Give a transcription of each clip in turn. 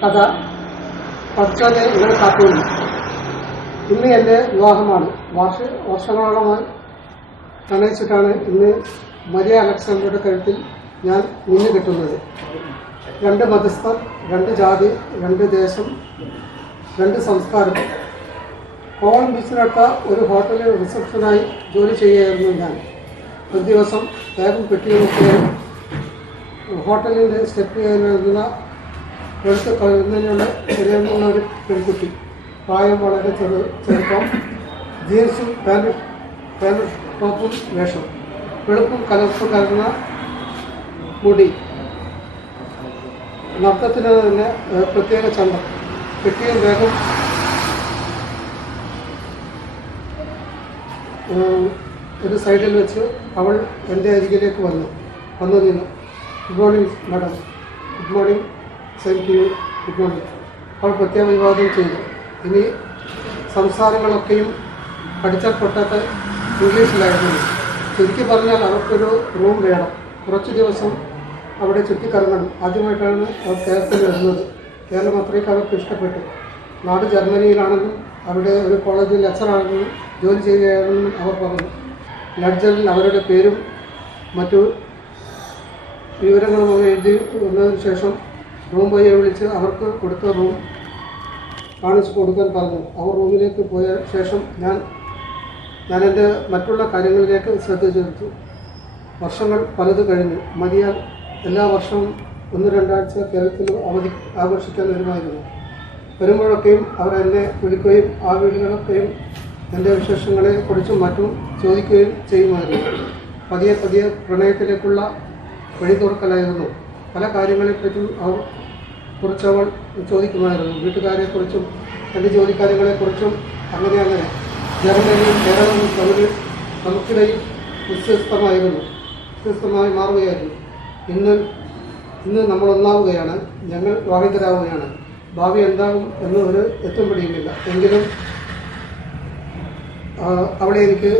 കഥ പഠിച്ചോനെ ഇങ്ങനെ കാത്തുള്ളൂ. ഇന്ന് എൻ്റെ വിവാഹമാണ്. വർഷങ്ങളോളമായി പ്രണയിച്ചിട്ടാണ് ഇന്ന് മരിയ അലക്സാണ്ടറുടെ കഴുത്തിൽ ഞാൻ നിന്ന് കിട്ടുന്നത്. 2 മതസ്ഥർ, 2 ജാതി, 2 ദേശം, 2 സംസ്കാരം. കോവളം ബീച്ചിനടുത്ത ഒരു ഹോട്ടലിൽ റിസപ്ഷനായി ജോലി ചെയ്യുകയായിരുന്നു ഞാൻ. ഒരു ദിവസം ബാഗും പെട്ടിയുമൊക്കെ ഹോട്ടലിൻ്റെ സ്റ്റെപ്പ് ചെയ്യുന്ന വെളുത്ത് കഴിയുന്നതിനുള്ള ചെറിയുള്ള ഒരു പെൺകുട്ടി, പ്രായം വളരെ ചെറുപ്പം, ജീൻസും പാൻറ് ടോപ്പും വേഷം, വെളുപ്പും കലർപ്പും കലർന്ന മുടി, നർത്തത്തിന് തന്നെ പ്രത്യേക ചന്തം. പെട്ടിയും വേഗം ഒരു സൈഡിൽ വെച്ച് അവൾ എൻ്റെ അരികിലേക്ക് വന്നു നിന്നു. Good morning madam. Good morning. Same to you. Good morning. അവൾ പ്രത്യാഭിവാദം ചെയ്തു. ഇനി സംസാരങ്ങളൊക്കെയും പഠിച്ചാൽ പൊട്ടാത്ത ഇംഗ്ലീഷിലായിരുന്നു. ചുരുക്കി പറഞ്ഞാൽ അവർക്കൊരു റൂം വേണം, കുറച്ച് ദിവസം അവിടെ ചുറ്റിക്കറങ്ങണം. ആദ്യമായിട്ടാണ് അവർ കേരളത്തിൽ വരുന്നത്. കേരളം അത്രയ്ക്ക് അവർക്ക് ഇഷ്ടപ്പെട്ടു. നാട് ജർമ്മനിയിലാണെന്നും അവിടെ ഒരു കോളേജിൽ ലെക്ചറാണെന്നും ജോലി ചെയ്യുകയാണെന്നും അവർ പറഞ്ഞു. ലെഡ്ജറിൽ അവരുടെ പേരും മറ്റു വിവരങ്ങളും എഴുതി വന്നതിന് ശേഷം റൂം ബോയെ വിളിച്ച് അവർക്ക് കൊടുത്ത റൂം കാണിച്ചു കൊടുക്കാൻ പറഞ്ഞു. അവർ റൂമിലേക്ക് പോയ ശേഷം ഞാൻ എൻ്റെ മറ്റുള്ള കാര്യങ്ങളിലേക്ക് ശ്രദ്ധ ചെലുത്തു. വർഷങ്ങൾ പലത് കഴിഞ്ഞു. മരിയ എല്ലാ വർഷവും 1-2 ആഴ്ച കേരളത്തിൽ അവധി ആഘോഷിക്കാൻ വരുമായിരുന്നു. വരുമ്പോഴൊക്കെയും അവർ എന്നെ വിളിക്കുകയും ആ വീടുകളൊക്കെയും എൻ്റെ വിശേഷങ്ങളെക്കുറിച്ചും മറ്റും ചോദിക്കുകയും ചെയ്യുമായിരുന്നു. പതിയെ പ്രണയത്തിലേക്കുള്ള വഴി തുറക്കലായിരുന്നു. പല കാര്യങ്ങളെപ്പറ്റിയും കുറിച്ചവൾ ചോദിക്കുമായിരുന്നു. വീട്ടുകാരെക്കുറിച്ചും എൻ്റെ ജോലിക്കാര്യങ്ങളെക്കുറിച്ചും അങ്ങനെ. ജർമ്മനിയും കേരളവും നമുക്കിടയിൽ വ്യത്യസ്തമായി മാറുകയായിരുന്നു. ഇന്ന് നമ്മൾ ഒന്നാവുകയാണ്. ഞങ്ങൾ വിവാഹിതരാവുകയാണ്. ഭാവി എന്താകും എന്ന് ഒരു എത്തുംപിടിയുമില്ല. എങ്കിലും അവളെ എനിക്ക്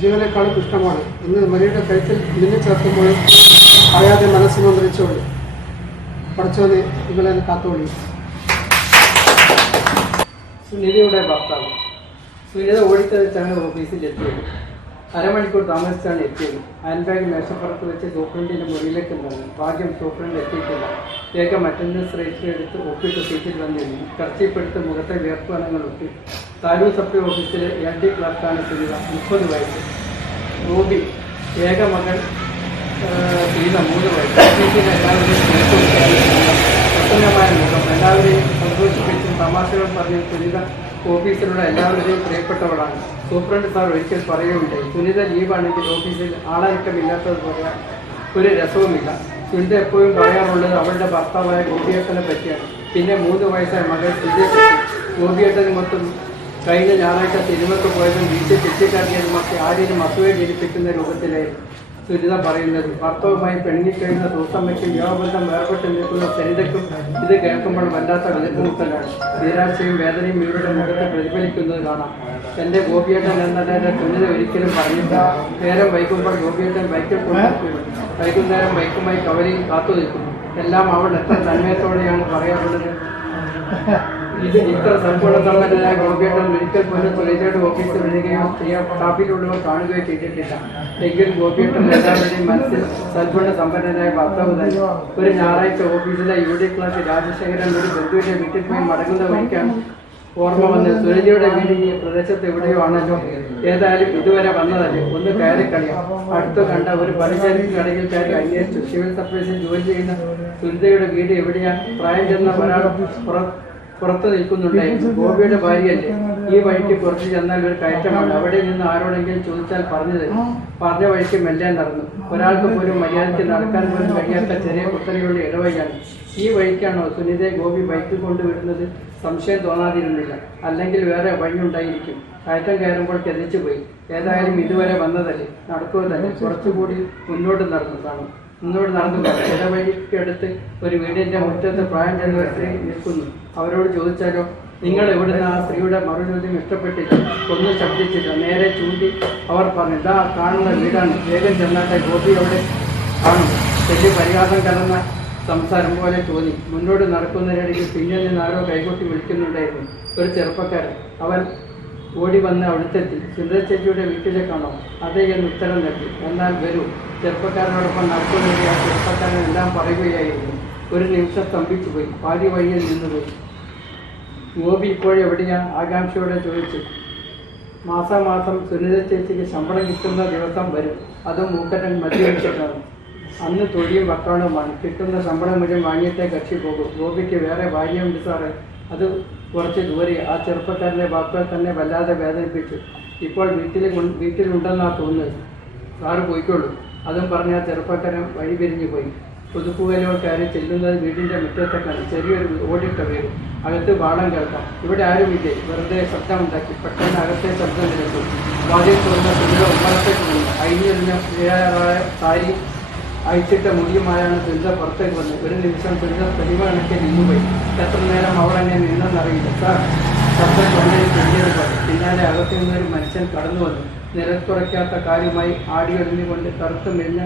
ജീവനേക്കാളും ഇഷ്ടമാണ്. ഇന്ന് മരിയുടെ കഴുത്തിൽ നിന്നെ ചേർക്കുമ്പോൾ അറിയാതെ മനസ്സ് മന്ത്രിച്ചോളൂ. പഠിച്ചോനെ ഇവളെ കാത്തോളി. സുനിതയുടെ ഭർത്താവ്. സുനിത ഓടിച്ചതാണ് ഓഫീസിൽ എത്തിയത്. അരമണിക്കൂർ താമസിച്ചാണ് എത്തിയത്. ഹാൻഡ് ബാഗ് മേശപ്പുറത്ത് വെച്ച് സൂപ്രണ്ടിൻ്റെ മുറിയിലേക്ക് നടന്നു. ഭാഗ്യം സൂപ്രണ്ട് എത്തിയിട്ടില്ല. വേഗം അറ്റൻഡൻസ് രജിസ്റ്റർ എടുത്ത് ഒപ്പിട്ട് സീറ്റിൽ വന്നിരുന്നു. കർച്ചീപ്പെടുത്ത് മുഖത്തെ വിയർപ്പണങ്ങൾ ഒട്ടി. താലൂക്ക് സപ്ലൈ ഓഫീസിലെ LD ക്ലർക്കാണ് സുനിത. 30 വയസ്സ്. റൂബി ഏക മകൻ സുനിത 3 വയസ്സ്. ഓഫീസിലെ എല്ലാവരെയും പ്രസന്നമായ മുഖം. എല്ലാവരെയും സന്തോഷിപ്പിച്ചും തമാശകൾ പറഞ്ഞ് സുനിത ഓഫീസിലുള്ള എല്ലാവരുടെയും പ്രിയപ്പെട്ടവളാണ്. സൂപ്രണ്ട് സാർ ഒരിക്കൽ പറയുകയുണ്ടായി, സുനിത ലീവാണെങ്കിൽ ഓഫീസിൽ ആളനക്കമില്ലാത്തത് പറയാൻ ഒരു രസവുമില്ല. സുനിത എപ്പോഴും പറയാറുള്ളത് അവളുടെ ഭർത്താവായ ഗോപിയേട്ടനെ പറ്റിയാണ്. പിന്നെ 3 വയസ്സായ മകൾ സുനിതയെ പറ്റി. ഗോപിയേട്ടന് മൊത്തം കഴിഞ്ഞ ഞായറാഴ്ച സിനിമയ്ക്ക് പോയതും വീട്ടിൽ ചുറ്റിക്കാട്ടിയതുമൊക്കെ ആരെയും അസൂയ ജനിപ്പിക്കുന്ന രൂപത്തിലായിരുന്നു സുനിത പറയുന്നത്. ഭർത്താവുമായി പെണ്ണിക്കഴിയുന്ന സൂസമ്മയ്ക്കും യുവബന്ധം വേർപെട്ട് നിൽക്കുന്ന സരിതയ്ക്കും ഇത് കേൾക്കുമ്പോൾ വല്ലാത്ത വിലക്കുമുട്ടലാണ്. നിരാശയും വേദനയും ഇവരുടെ മുഖത്ത് പ്രതിഫലിക്കുന്നത് കാണാം. എൻ്റെ ഗോപിയേട്ടൻ എന്നതിൻ്റെ സുനിത ഒരിക്കലും പറഞ്ഞില്ല. നേരം വൈകുമ്പോൾ ഗോപിയേട്ടൻ ബൈക്കിൽ കൊണ്ടുവരും. വൈകുന്നേരം ബൈക്കുമായി കവലയിൽ കാത്തു നിൽക്കുന്നു. എല്ലാം അവൾ എത്ര തന്മയത്തോടെയാണ് പറയാറുള്ളത്. ഇത് ഇത്ര സൽഗുണസമ്പന്നനായ ഗോപിയേട്ടൻ ഒരിക്കൽ പോലും സുനിതയുടെ ഓഫീസിൽ വരികയോ ഷാപ്പിലുള്ളവർ കാണുകയോ ചെയ്തിട്ടില്ല. എങ്കിലും ഗോപിയേട്ടൻ എല്ലാവരുടെയും മനസ്സിൽ സൽഗുണ സമ്പന്നനായ ഭർത്താവ് തന്നെ. ഒരു ഞായറാഴ്ച ഓഫീസിലെ UD ക്ലർക്ക് രാജശേഖരൻ ഒരു ബന്ധുവിന്റെ വീട്ടിൽ പോയി മടങ്ങുന്ന വഴിക്കാണ് ഓർമ്മ വന്നത്. സുനിതയുടെ വീട് ഈ പ്രദേശത്ത് എവിടെയോ ആണല്ലോ. ഏതായാലും ഇതുവരെ വന്നതല്ലേ, ഒന്ന് കയറി കളിയാം. അടുത്ത് കണ്ട ഒരു പലചരക്ക് കടയിൽ കയറി അന്വേഷിച്ചു. സിവിൽ സപ്ലൈസിൽ ജോലി ചെയ്യുന്ന സുനിതയുടെ വീട് എവിടെയാണ്? പ്രായം ചെന്ന ഒരാൾ പുറത്ത് നിൽക്കുന്നുണ്ടായിരുന്നു. ഗോപിയുടെ ഭാര്യയല്ലേ. ഈ വഴിക്ക് പുറത്ത് ചെന്നാൽ ഒരു കയറ്റമാണ്. അവിടെ നിന്ന് ആരോടെങ്കിലും ചോദിച്ചാൽ പറഞ്ഞു തരും. പറഞ്ഞ വഴിക്ക് മെല്ലെ നടന്നു. ഒരാൾക്ക് പോലും മര്യാദയ്ക്ക് നടക്കാൻ പോലും കഴിയാത്ത ചെറിയ കുത്തനെയുള്ള ഇടവഴിയാണ്. ഈ വഴിക്കാണോ സുനിതയെ ഗോപി ബൈക്കിൽ കൊണ്ടുവിടുന്നത്? സംശയം തോന്നാതിരുന്നില്ല. അല്ലെങ്കിൽ വേറെ വഴിയുണ്ടായിരിക്കും. കയറ്റം കയറുമ്പോൾ തെളിച്ചു പോയി. ഏതായാലും ഇതുവരെ വന്നതല്ലേ, നടക്കുമല്ലേ. കുറച്ചുകൂടി മുന്നോട്ട് നടന്നു ഇടവഴിക്കടുത്ത് ഒരു വീടിന്റെ മുറ്റത്ത് പ്രായം ചെന്ന സ്ത്രീ നിൽക്കുന്നു. അവരോട് ചോദിച്ചാലോ? നിങ്ങൾ എവിടുന്ന്? ആ സ്ത്രീയുടെ മറുചോദ്യം ഇഷ്ടപ്പെട്ടില്ല. ഒന്നും ശബ്ദിച്ചില്ല. നേരെ ചൂണ്ടി അവർ പറഞ്ഞു, ഇതാ കാണുന്ന വീടാണ്. വേഗം ചെന്നാട്ടെ, ഗോപി അവിടെ കാണും. വലിയ പരിഹാസം കലർന്ന സംസാരം പോലെ തോന്നി. മുന്നോട്ട് നടക്കുന്നതിനിടയിൽ പിന്നിൽ നിന്ന് ആരോ കൈകൊട്ടി വിളിക്കുന്നുണ്ടായിരുന്നു. ഒരു ചെറുപ്പക്കാരൻ. അവൻ ഓടി വന്ന് അവിടുത്തെത്തി. സുന്ദര ചേച്ചിയുടെ വീട്ടിലേക്കാണോ? അതേ എന്ന് ഉത്തരം നൽകി. എന്നാൽ വരൂ. ചെറുപ്പക്കാരനോടൊപ്പം നടക്കുന്നതിൽ ആ ചെറുപ്പക്കാരൻ എല്ലാം പറയുകയായിരുന്നു. ഒരു നിമിഷം സ്തംഭിച്ചു പോയി. പാതി വഴിയിൽ നിന്നുപോയി. ഗോപി ഇപ്പോഴെവിടെയാ? ആകാംക്ഷയോടെ ചോദിച്ചു. മാസാമാസം സുനിത ചേച്ചിക്ക് ശമ്പളം കിട്ടുന്ന ദിവസം വരും. അതും മൂക്കറ്റൻ മദ്യപിച്ചിട്ടാണ്. അന്ന് തൊഴിയും വക്കാണുമാണ്. കിട്ടുന്ന ശമ്പളം മുഴുവൻ വാങ്ങിയിട്ടേ കക്ഷി പോകും. ഗോപിക്ക് വേറെ ഭാര്യയുണ്ട് സാറേ. അത് കുറച്ച് ദൂരെ. ആ ചെറുപ്പക്കാരൻ്റെ വാക്കുകൾ തന്നെ വല്ലാതെ വേദനിപ്പിച്ചു. ഇപ്പോൾ വീട്ടിലുണ്ടെന്നാണ് തോന്നുന്നത്. സാറ് പോയിക്കോളൂ. അതും പറഞ്ഞ ആ ചെറുപ്പക്കാരൻ വഴി പിരിഞ്ഞു പോയി. പുതുപ്പുകലോൾ കയറി ചെല്ലുന്നത് വീടിൻ്റെ മുറ്റത്തേക്കാണ്. ചെറിയൊരു ഓടിട്ട വീട്. അകത്ത് വാളം കേൾക്കാം. ഇവിടെ ആരുമില്ലേ? വെറുതെ ശബ്ദമുണ്ടാക്കി. പെട്ടെന്ന് അകത്തെ ശബ്ദം നിലച്ചു. വാതിൽ തുറന്ന സുന്ദര ഉമ്മറത്തേക്ക് വന്നു. അയിഞ്ഞെറിഞ്ഞ സാരി അയച്ചിട്ട മുടിയുമായാണ് സുന്ദര പുറത്തേക്ക് വന്നത്. ഒരു നിമിഷം സുന്ദര പ്രതിമ കണക്കെ നിന്നുപോയി. എത്ര നേരം അവൾ എന്നെ നിന്നെന്നറിയില്ല. സാർ ശബ്ദം തൊണ്ടയിൽ പിടിഞ്ഞത് പോലെ. പിന്നാലെ അകത്തു നിന്നൊരു മനുഷ്യൻ കടന്നു വന്നു. നിരക്കുറയ്ക്കാത്ത കാര്യമായി ആടിയൊഴിഞ്ഞുകൊണ്ട് കറുത്ത് മെലിഞ്ഞ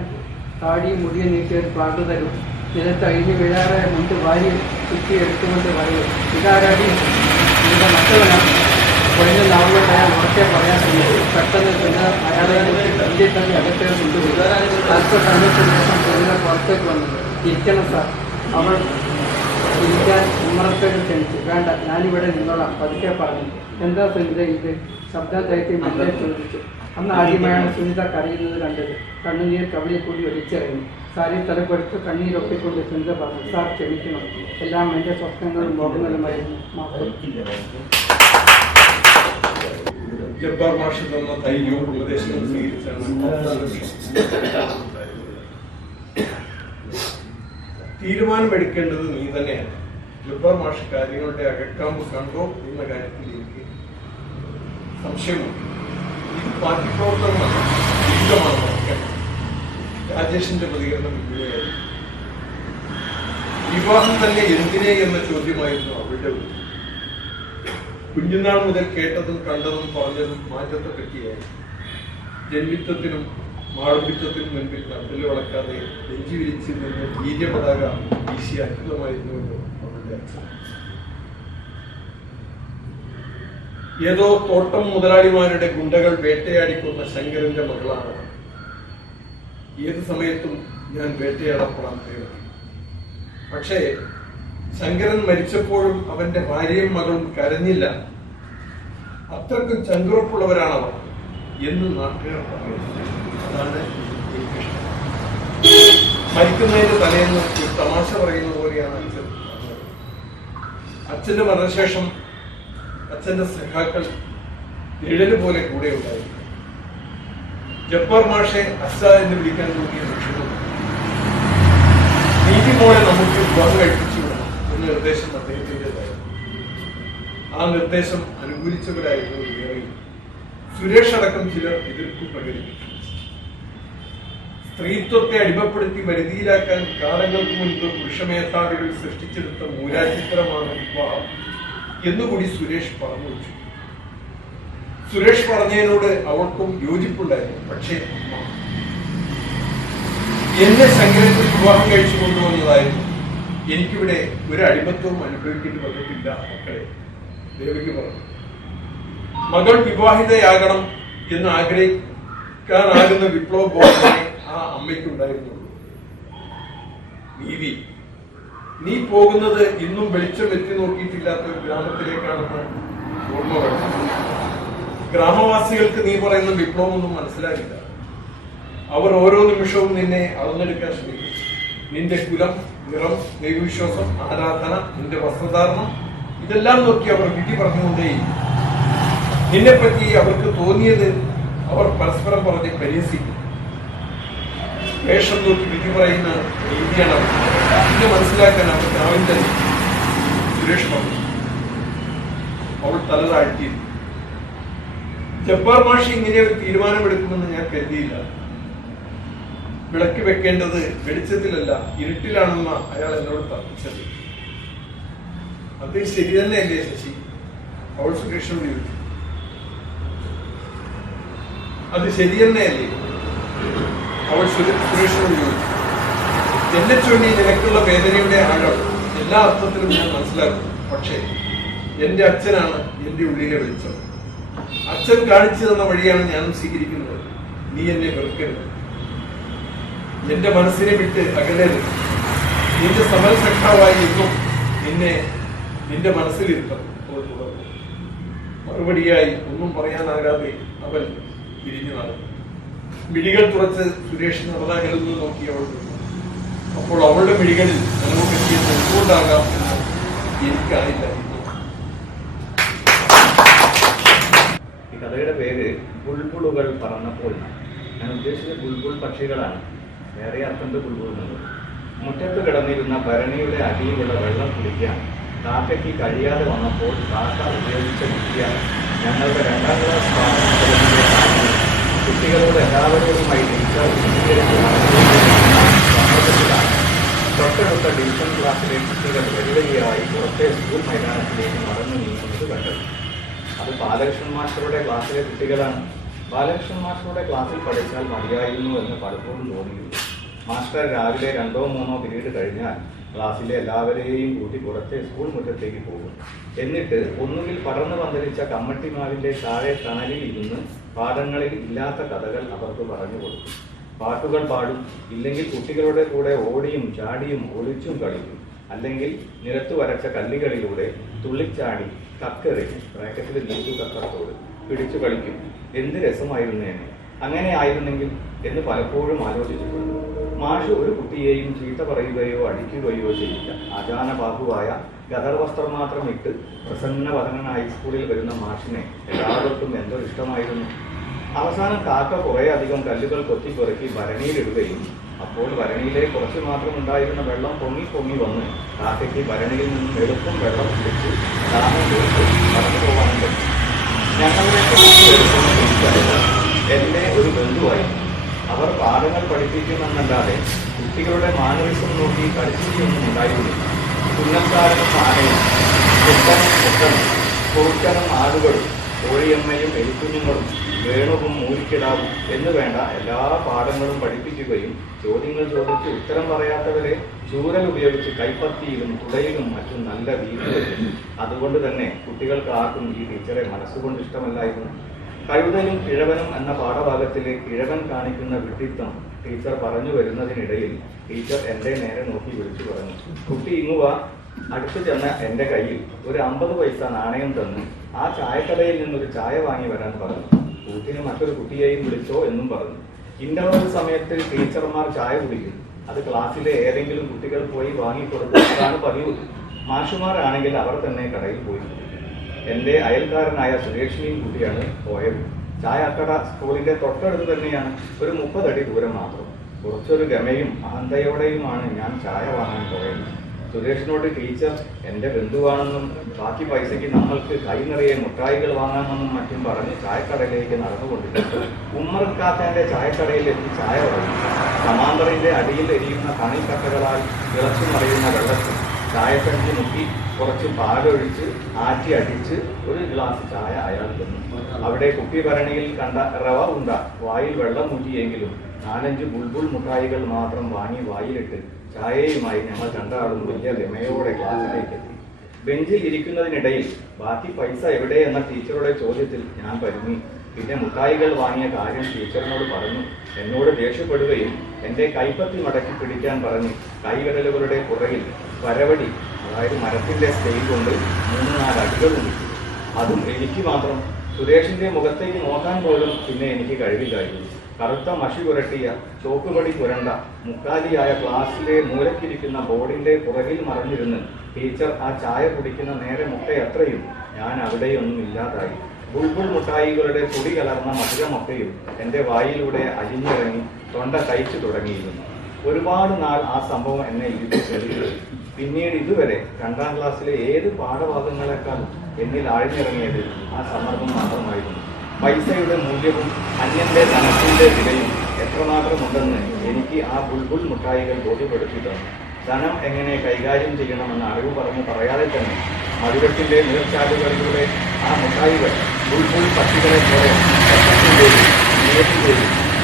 താടിയും മുടിയും നീക്കിയ ഒരു പ്ലാട്ട് തരും. നിലത്ത് അഴിഞ്ഞു വീഴാറെ മുൻപ് വാരി ചുറ്റി എടുത്തുകൊണ്ട് പറയും, ഇതാരാടി? നിങ്ങളുടെ മറ്റവനാണ്. കുറഞ്ഞ നാവുകൾ അയാൾ ഉറക്കെ പറയാൻ ശ്രമിച്ചു. പെട്ടെന്ന് സുന്ദർ അയാളെ തല്ലി തല്ലി അകത്തേക്ക് കൊണ്ടുപോയി. അല്പസമയത്തിന് ശേഷം സുന്ദർ പുറത്തേക്ക് വന്നു. ഇരിക്കണം സാർ. അവൾ ഇരിക്കാൻ ഉമ്മറത്തേക്ക് ക്ഷണിച്ചു. വേണ്ട, ഞാനിവിടെ നിന്നോളാം, പതുക്കെ പറഞ്ഞു. എന്താ സുനിത ഇത്? ശബ്ദം തയ്ത്തി മെല്ലെ ചോദിച്ചു. അന്ന് ആദ്യമായാണ് സുനിത കരയുന്നത് കണ്ടത്. കണ്ണുനീർ കവിളിൽ കൂടി ഒലിച്ചിറങ്ങി. സാരി തലപ്പെടുത്ത് കണ്ണീരൊപ്പിക്കൊണ്ട് സുനിത പറഞ്ഞു, സാർ ക്ഷമിക്കണം. എല്ലാം എൻ്റെ സ്വപ്നങ്ങളും മോഹങ്ങളുമായിരുന്നു. ജബ്ബാർ മാഷ് തന്ന ധൈര്യവും ഉപദേശവും സ്വീകരിച്ചാണ് തീരുമാനമെടുക്കേണ്ടത് നീ തന്നെയാണ്. ജബ്ബാർ മാഷ് കാര്യങ്ങളുടെ അകക്കാമ്പ് കണ്ടോ എന്ന കാര്യത്തിൽ എനിക്ക് സംശയമുണ്ട്. ഇത് പാർട്ടി പ്രവർത്തനമാണ്, ജീവിതമാണ് നടക്കേണ്ടത്. രാജേഷിന്റെ പ്രതികരണം ഇങ്ങനെയായിരുന്നു. വിവാഹം തന്നെ എന്തിനെ എന്ന ചോദ്യമായിരുന്നു അവളുടെ. കുഞ്ഞുനാൾ മുതൽ കേട്ടതും കണ്ടതും പറഞ്ഞതും മാറ്റത്തെ പറ്റിയായിരുന്നു. ജന്മിത്വത്തിനും മാളവിത്വത്തിനും മുൻപിൽ നട്ടല് വളക്കാതെ നെഞ്ചി വിരിച്ച് നിന്ന് വീര്യപതാക വീശി അത്ഭുതമായിരുന്നുവെന്ന് അവളുടെ അച്ഛൻ. ഏതോ തോട്ടം മുതലാളിമാരുടെ ഗുണ്ടകൾ വേട്ടയാടിക്കൊന്ന ശങ്കരന്റെ മകളാണ്. ഏത് സമയത്തും ഞാൻ വേട്ടയാടപ്പെടാൻ തയ്യാറാണ്. പക്ഷേ ശങ്കരൻ മരിച്ചപ്പോഴും അവന്റെ ഭാര്യയും മകളും കരഞ്ഞില്ല. അത്രക്കും ചങ്കുറപ്പുള്ളവരാണവർ എന്ന് നാട്ടുകാർ പറയുന്നു. അതാണ് എനിക്കിഷ്ടം. മരിക്കുന്നതിന്റെ തലേന്ന് ഒരു തമാശ പറയുന്ന പോലെയാണ് അച്ഛൻ പറഞ്ഞത്. അച്ഛന്റെ മരണശേഷം അച്ഛന്റെ സഖാക്കൾ നിഴല് പോലെ കൂടെ ഉണ്ടായിരുന്നു. ജബ്ബാർ മാഷെ അച്ഛ എന്ന് വിളിക്കാൻ തോന്നിയ ലക്ഷ്യവും നീതിമോളെ നമുക്ക് വിവാഹം കഴിപ്പിച്ചു വിടണം എന്ന നിർദ്ദേശം അദ്ദേഹത്തിൻ്റെതായിരുന്നു. ആ നിർദ്ദേശം അനുകൂലിച്ചവരായിരുന്നു ഏറെയും. സുരേഷ് അടക്കം ചിലർ എതിർപ്പ് പ്രകടിപ്പിച്ചു. സ്ത്രീത്വത്തെ അടിമപ്പെടുത്തി വരുതിയിലാക്കാൻ കാലങ്ങൾക്ക് മുൻപ് പുരുഷമേധാവികൾ സൃഷ്ടിച്ചെടുത്ത മൂലാചിത്രമാണ് വിവാഹം എന്നുകൂടി സുരേഷ് പറഞ്ഞു വെച്ചു. സുരേഷ് പറഞ്ഞതിനോട് അവൾക്കും യോജിപ്പുണ്ടായിരുന്നു. പക്ഷേ എന്നെ ശങ്കരത്തിൽ വിവാഹം കഴിച്ചു കൊണ്ടുവന്നതായിരുന്നു. എനിക്കിവിടെ ഒരു അടിമത്വവും അനുഭവിക്കേണ്ടി വന്നിട്ടില്ല മക്കളെ, ദേവിക്ക് പറഞ്ഞു. മകൾ വിവാഹിതയാകണം എന്ന് ആഗ്രഹിക്കാനാകുന്ന വിപ്ലവ ബോധമേ ആ അമ്മയ്ക്കുണ്ടായിരുന്നുള്ളൂ. നീതി, നീ പോകുന്നത് ഇന്നും വെളിച്ചം എത്തി നോക്കിയിട്ടില്ലാത്ത ഒരു ഗ്രാമത്തിലേക്കാണെന്ന് ഓർമ്മ വേണം. ഗ്രാമവാസികൾക്ക് നീ പറയുന്ന വിപ്ലവമൊന്നും മനസ്സിലാകില്ല. അവർ ഓരോ നിമിഷവും നിന്നെ അളന്നെടുക്കാൻ ശ്രമിക്കും. നിന്റെ കുലം, നിറം, ദൈവവിശ്വാസം, ആരാധന, നിന്റെ വസ്ത്രധാരണം, ഇതെല്ലാം നോക്കി അവർ വിധി പറഞ്ഞുകൊണ്ടേയിരിക്കും. നിന്നെപ്പറ്റി അവർക്ക് തോന്നിയത് അവർ പരസ്പരം പറഞ്ഞ് പരിഹസിക്കും. വേഷം നോക്കി വിധി പറയുന്ന രീതിയാണ് അവർ. ഇത് മനസ്സിലാക്കാൻ അവർക്ക് ആവില്ല. സുരേഷ് പറഞ്ഞു. അവൾ തല താഴ്ത്തിയിരുന്നു. ജബ്ബാർ മാഷി ഇങ്ങനെ ഒരു തീരുമാനമെടുക്കുമെന്ന് ഞാൻ കരുതിയില്ല. വിളക്ക് വെക്കേണ്ടത് വെളിച്ചത്തിലല്ല ഇരുട്ടിലാണെന്ന അയാൾ എന്നോട് തർക്കിച്ചത്. അത് ശരി തന്നെയല്ലേ ശശി? അവൾ സുരേഷിനോട് ചോദിച്ചു. അത് ശരി തന്നെയല്ലേ? അവൾ സുരേഷിനോട് ചോദിച്ചു. എന്നെ ചൊല്ലി നിനക്കുള്ള വേദനയുടെ ആഴം എല്ലാ അർത്ഥത്തിലും ഞാൻ മനസ്സിലാക്കുന്നു. പക്ഷേ എന്റെ അച്ഛനാണ് എന്റെ ഉള്ളിലെ വെളിച്ചം. അച്ഛൻ കാണിച്ചു തന്ന വഴിയാണ് ഞാൻ സ്വീകരിക്കുന്നത്. നീ എന്നെ വെറുക്കരുത്, എന്റെ മനസ്സിനെ വിട്ട് അകലരുത്. നിന്റെ സമര സഖാവായി ഇന്നും നിന്റെ മനസ്സിലിരുത്തണം. മറുപടിയായി ഒന്നും പറയാനാകാതെ അവൻ പിരിഞ്ഞു നടന്നു. മിഴികൾ തുറച്ച് സുരേഷ് നിർണാകലിൽ നോക്കി അവൾ നിന്നു. അപ്പോൾ അവളുടെ മിഴികളിൽ നനവ് പറ്റിയത് എന്തുകൊണ്ടാകാം എന്ന് എനിക്കറിയില്ല. ഈ കഥയുടെ പേര് ബുൾബുളുകൾ പറന്നപ്പോൾ. ഞാൻ ഉദ്ദേശിച്ച ബുൾബുൾ പക്ഷികളാണ്. വേറെ അർത്ഥം ബുൾബുൾ എന്നുള്ളത്. മുറ്റത്ത് കിടന്നിരുന്ന ഭരണിയുടെ അടിയിലുള്ള വെള്ളം കുടിക്കാൻ കാക്കയ്ക്ക് കഴിയാതെ വന്നപ്പോൾ കാക്ക ഉപയോഗിച്ച യുക്തിയാണ് ഞങ്ങളുടെ 2ാം ക്ലാസ് പാഠപുസ്തകത്തിലെ കുട്ടികളോട് എല്ലാവരോടുമായി ടീച്ചർ സമ്മർദ്ദത്തിലാണ്. തൊട്ടടുത്ത ഡിവിഷൻ ക്ലാസ്സിലെ കുട്ടികൾ വെറുതെയായി പുറത്തെ സ്കൂൾ മൈതാനത്തിലേക്ക് നടന്നു നീങ്ങുന്നത് കണ്ടത്. അത് ബാലകൃഷ്ണൻ മാസ്റ്ററുടെ ക്ലാസ്സിലെ കുട്ടികളാണ്. ബാലകൃഷ്ണൻ മാസ്റ്ററുടെ ക്ലാസ്സിൽ പഠിച്ചാൽ മതിയായിരുന്നു എന്ന് പലപ്പോഴും തോന്നിയിരുന്നു. മാസ്റ്റർ രാവിലെ 2-3 പീരീഡ് കഴിഞ്ഞാൽ ക്ലാസ്സിലെ എല്ലാവരെയും കൂട്ടി പുറത്തെ സ്കൂൾ മുറ്റത്തേക്ക് പോകും. എന്നിട്ട് ഒന്നുകിൽ പടർന്നു പന്തലിച്ച കമ്മട്ടിമാവിന്റെ താഴെ തണലിൽ ഇരുന്ന് പാഠങ്ങളിൽ ഇല്ലാത്ത കഥകൾ അവർക്ക് പറഞ്ഞു കൊടുക്കും. പാട്ടുകൾ പാടും. ഇല്ലെങ്കിൽ കുട്ടികളുടെ കൂടെ ഓടിയും ചാടിയും ഒളിച്ചും കളിക്കും. അല്ലെങ്കിൽ നിരത്തു വരച്ച കല്ലുകളിലൂടെ തുള്ളിച്ചാടി കക്കെറിയും. ബ്രാക്കറ്റിൽ നീക്കു കക്കത്തോട് പിടിച്ചു കളിക്കും. എന്ത് രസമായിരുന്നേനെ അങ്ങനെ ആയിരുന്നെങ്കിൽ എന്ന് പലപ്പോഴും ആലോചിച്ചിട്ടുണ്ട്. മാഷ് ഒരു കുട്ടിയെയും ചീത്ത പറയുകയോ അടിക്കുകയോ ചെയ്യില്ല. അജാനബാഹുവായ ഗദർ വസ്ത്രം മാത്രം ഇട്ട് പ്രസന്നവദനായി സ്കൂളിൽ വരുന്ന മാഷിനെ എല്ലാവർക്കും എന്തൊരു ഇഷ്ടമായിരുന്നു. അവസാനം കാക്ക കുറേ അധികം കല്ലുകൾ കൊത്തിപ്പെറുക്കി ഭരണിയിലിടുകയും അപ്പോൾ ഭരണിയിലെ കുറച്ച് മാത്രം ഉണ്ടായിരുന്ന വെള്ളം പൊങ്ങി പൊങ്ങി വന്ന് കാക്കയ്ക്ക് ഭരണിയിൽ നിന്നും എളുപ്പം വെള്ളം കുടിച്ച് ദാഹം തീർത്ത് കടന്നു പോകാനും പറ്റും. ഞങ്ങളുടെ എന്റെ ഒരു ബന്ധുവായിരുന്നു. അവർ പാഠങ്ങൾ പഠിപ്പിക്കുമെന്നല്ലാതെ കുട്ടികളുടെ മാനവിസം നോക്കി കളിച്ചിട്ടൊന്നും ഉണ്ടായിരുന്നില്ല. കുന്നക്കാരനും ആനയും കുട്ടനും കുട്ടനും കുറുക്കനും ആടുകളും കോഴിയമ്മയും എലിക്കുഞ്ഞുങ്ങളും വേണുവും മൂരിക്കിടാവും എന്ന് വേണ്ട എല്ലാ പാഠങ്ങളും പഠിപ്പിക്കുകയും ചോദ്യങ്ങൾ ചോദിച്ച് ഉത്തരം പറയാത്തവരെ ചൂരൽ ഉപയോഗിച്ച് കൈപ്പത്തിയിലും തുടയിലും മറ്റും നല്ല വീഴ്ച. അതുകൊണ്ട് തന്നെ കുട്ടികൾക്ക് ആർക്കും ഈ ടീച്ചറെ മനസ്സുകൊണ്ട് ഇഷ്ടമല്ലായിരുന്നു. കഴുതലും കിഴവനും എന്ന പാഠഭാഗത്തിലെ കിഴവൻ കാണിക്കുന്ന വിഡ്ഢിത്തം ടീച്ചർ പറഞ്ഞു വരുന്നതിനിടയിൽ ടീച്ചർ എന്റെ നേരെ നോക്കി വിളിച്ചു പറഞ്ഞു, കുട്ടി ഇങ്ങുവ. അടുത്ത് ചെന്ന എന്റെ കയ്യിൽ ഒരു 50 പൈസ നാണയം തന്നു ആ ചായക്കടയിൽ നിന്നൊരു ചായ വാങ്ങി വരാൻ പറഞ്ഞു. കൂട്ടിന് മറ്റൊരു കുട്ടിയെയും വിളിച്ചോ എന്നും പറഞ്ഞു. ഇന്റർവെൽ സമയത്ത് ടീച്ചർമാർ ചായ കുടിക്കും. അത് ക്ലാസ്സിലെ ഏതെങ്കിലും കുട്ടികൾ പോയി വാങ്ങിക്കൊടുക്കുന്നതാണ് പതിവ്. മാഷുമാരാണെങ്കിൽ അവർ തന്നെ കടയിൽ പോയി. എന്റെ അയൽക്കാരനായ സുരേഷിനെയും കുട്ടിയാണ് പോയത്. ചായക്കട സ്കൂളിന്റെ തൊട്ടടുത്ത് തന്നെയാണ്. ഒരു 30 അടി ദൂരം മാത്രം. കുറച്ചൊരു ഗമയും അഹന്തയോടെയുമാണ് ഞാൻ ചായ വാങ്ങാൻ പോയത്. സുരേഷിനോട് ടീച്ചർ എന്റെ ബന്ധുവാണെന്നും ബാക്കി പൈസയ്ക്ക് നമ്മൾക്ക് കൈ നിറയെ മുട്ടായികൾ വാങ്ങാമെന്നും മറ്റും പറഞ്ഞ് ചായക്കടയിലേക്ക് നടന്നുകൊണ്ടിരുന്നു. ഉമ്മർക്കാക്കാന്റെ ചായക്കടയിൽ എത്തി ചായ വാങ്ങി. സമാന്തറിന്റെ അടിയിൽ എരിയുന്ന കണിക്കട്ടകളാൽ തിളച്ചു മറിയുന്ന വെള്ളത്തിൽ ചായക്കഞ്ചി മുക്കി കുറച്ച് പാലൊഴിച്ച് ആറ്റി അടിച്ച് ഒരു ഗ്ലാസ് ചായ അയാൾ തന്നു. അവിടെ കുപ്പിഭരണിയിൽ കണ്ട റവ ഉണ്ട വായിൽ വെള്ളം മുറ്റിയെങ്കിലും 4-5 ബുൾബുൾ മുട്ടായികൾ മാത്രം വാങ്ങി വായിലിട്ട് ചായയുമായി ഞങ്ങൾ 2 ആളും വലിയ ഗമയോടെ ക്ലാസ്സിലേക്ക് എത്തി. ബെഞ്ചിൽ ഇരിക്കുന്നതിനിടയിൽ ബാക്കി പൈസ എവിടെ എന്ന ടീച്ചറുടെ ചോദ്യത്തിൽ ഞാൻ പരുങ്ങി. പിന്നെ മുട്ടായികൾ വാങ്ങിയ കാര്യം ടീച്ചറിനോട് പറഞ്ഞു. എന്നോട് ദേഷ്യപ്പെടുകയും എന്റെ കൈപ്പത്തി മടക്കി പിടിക്കാൻ പറഞ്ഞ് കൈവിരലുകളുടെ പുറകിൽ വരവടി, അതായത് മരത്തിന്റെ സ്കെയിൽ കൊണ്ട് 3-4 അടികൾ കുടിച്ചു. അതും എനിക്ക് മാത്രം. സുരേഷിന്റെ മുഖത്തേക്ക് നോക്കാൻ പോലും പിന്നെ എനിക്ക് കഴിവില്ലായിരുന്നു. കറുത്ത മഷി പുരട്ടിയ ചോക്കുപടി പുരണ്ട മുക്കാലിയായ ക്ലാസ്സിലെ മൂലക്കിരിക്കുന്ന ബോർഡിന്റെ പുറകിൽ മറഞ്ഞിരുന്ന് ടീച്ചർ ആ ചായ കുടിക്കുന്ന നേരെ മുട്ടയത്രയും ഞാൻ അവിടെയൊന്നും ഇല്ലാതായി. ബുൾബുൾ മുട്ടായികളുടെ പൊടി കലർന്ന മധുരമൊക്കെയും എന്റെ വായിലൂടെ അലിഞ്ഞിറങ്ങി തൊണ്ട കഴിച്ചു തുടങ്ങിയിരുന്നു. ഒരുപാട് നാൾ ആ സംഭവം എന്നെ ഇരുത്തി ചെറിയത്. പിന്നീട് ഇതുവരെ 2ാം ക്ലാസ്സിലെ ഏത് പാഠഭാഗങ്ങളെക്കാളും എന്നിൽ ആഴ്ന്നിറങ്ങിയത് ആ സമ്മർദ്ദം മാത്രമായിരുന്നു. പൈസയുടെ മൂല്യവും അന്യന്റെ ധനത്തിന്റെ വിലയും എത്രമാത്രമുണ്ടെന്ന് എനിക്ക് ആ ബുൾബുൾ മുട്ടായികൾ ബോധ്യപ്പെടുത്തി തന്നു. ധനം എങ്ങനെ കൈകാര്യം ചെയ്യണമെന്ന് അറിവ് പറഞ്ഞ് പറയാതെ തന്നെ മധുരത്തിന്റെ നീർച്ചാലുകളിലൂടെ ആ മുട്ടായികൾ ബുൾബുൾ പക്ഷികളെ പോലെ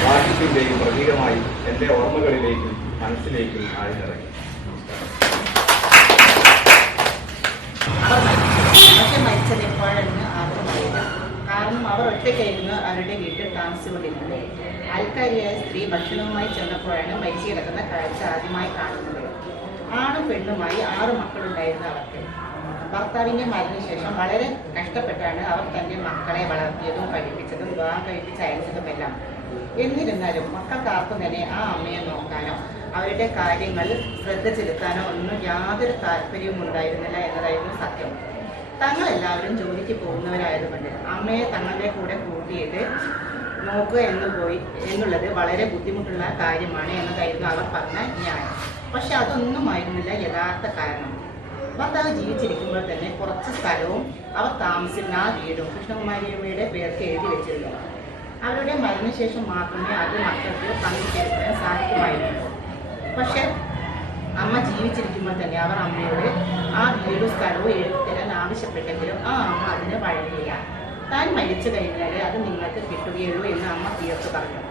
വാശിത്തിൻ്റെയും പ്രതീകമായി എൻ്റെ ഓർമ്മകളിലേക്കും മനസ്സിലേക്കും ആഴ്ന്നിറങ്ങി. പക്ഷെ മരിച്ചത് എപ്പോഴെന്ന് ആർക്കും അറിയില്ല. കാരണം അവർ ഒറ്റയ്ക്കായിരുന്നു അവരുടെ വീട്ടിൽ താമസിച്ചുകൊണ്ടിരുന്നത്. അയൽക്കാരിയായ സ്ത്രീ ഭക്ഷണവുമായി ചെന്നപ്പോഴാണ് മരിച്ചു കിടക്കുന്ന കാഴ്ച ആദ്യമായി കാണുന്നത്. ആണും പെണ്ണുമായി 6 മക്കളുണ്ടായിരുന്നു അവർക്ക്. ഭർത്താവിൻ്റെ മരണശേഷം വളരെ കഷ്ടപ്പെട്ടാണ് അവർ തൻ്റെ മക്കളെ വളർത്തിയതും പഠിപ്പിച്ചതും വിവാഹം കഴിപ്പിച്ച് അയച്ചതുമെല്ലാം. എന്നിരുന്നാലും മക്കൾക്കാർക്കും തന്നെ ആ അമ്മയെ നോക്കാനോ അവരുടെ കാര്യങ്ങൾ ശ്രദ്ധ ചെലുത്താനോ ഒന്നും യാതൊരു താല്പര്യവും ഉണ്ടായിരുന്നില്ല എന്നതായിരുന്നു സത്യം. തങ്ങളെല്ലാവരും ജോലിക്ക് പോകുന്നവരായതുകൊണ്ട് അമ്മയെ തങ്ങളുടെ കൂടെ കൂട്ടിയിട്ട് നോക്കുക എന്നുള്ളത് വളരെ ബുദ്ധിമുട്ടുള്ള കാര്യമാണ് എന്നതായിരുന്നു അവർ പറഞ്ഞ ന്യായം. പക്ഷെ അതൊന്നുമായിരുന്നില്ല യഥാർത്ഥ കാരണം. ഭർത്താവ് ജീവിച്ചിരിക്കുമ്പോൾ തന്നെ കുറച്ച് സ്ഥലവും അവർ താമസിക്കുന്ന ആ വീടും കൃഷ്ണകുമാരിയമ്മയുടെ പേർക്ക് എഴുതി വെച്ചിരുന്നു. അവരുടെ മരണശേഷം മാത്രമേ അത് മക്കൾക്ക് പങ്കിട്ടെടുക്കാൻ സാധിക്കുമായിരുന്നു. പക്ഷെ അമ്മ ജീവിച്ചിരിക്കുമ്പോൾ തന്നെ അവർ അമ്മയോട് ആ വീടും സ്ഥലവും എഴുതി തരാൻ ആവശ്യപ്പെട്ടെങ്കിലും ആ അമ്മ അതിന് വഴങ്ങിയില്ല. താൻ മരിച്ചു കഴിഞ്ഞാൽ അത് നിങ്ങൾക്ക് കിട്ടുകയുള്ളൂ എന്ന് അമ്മ തീർത്ത് പറഞ്ഞു.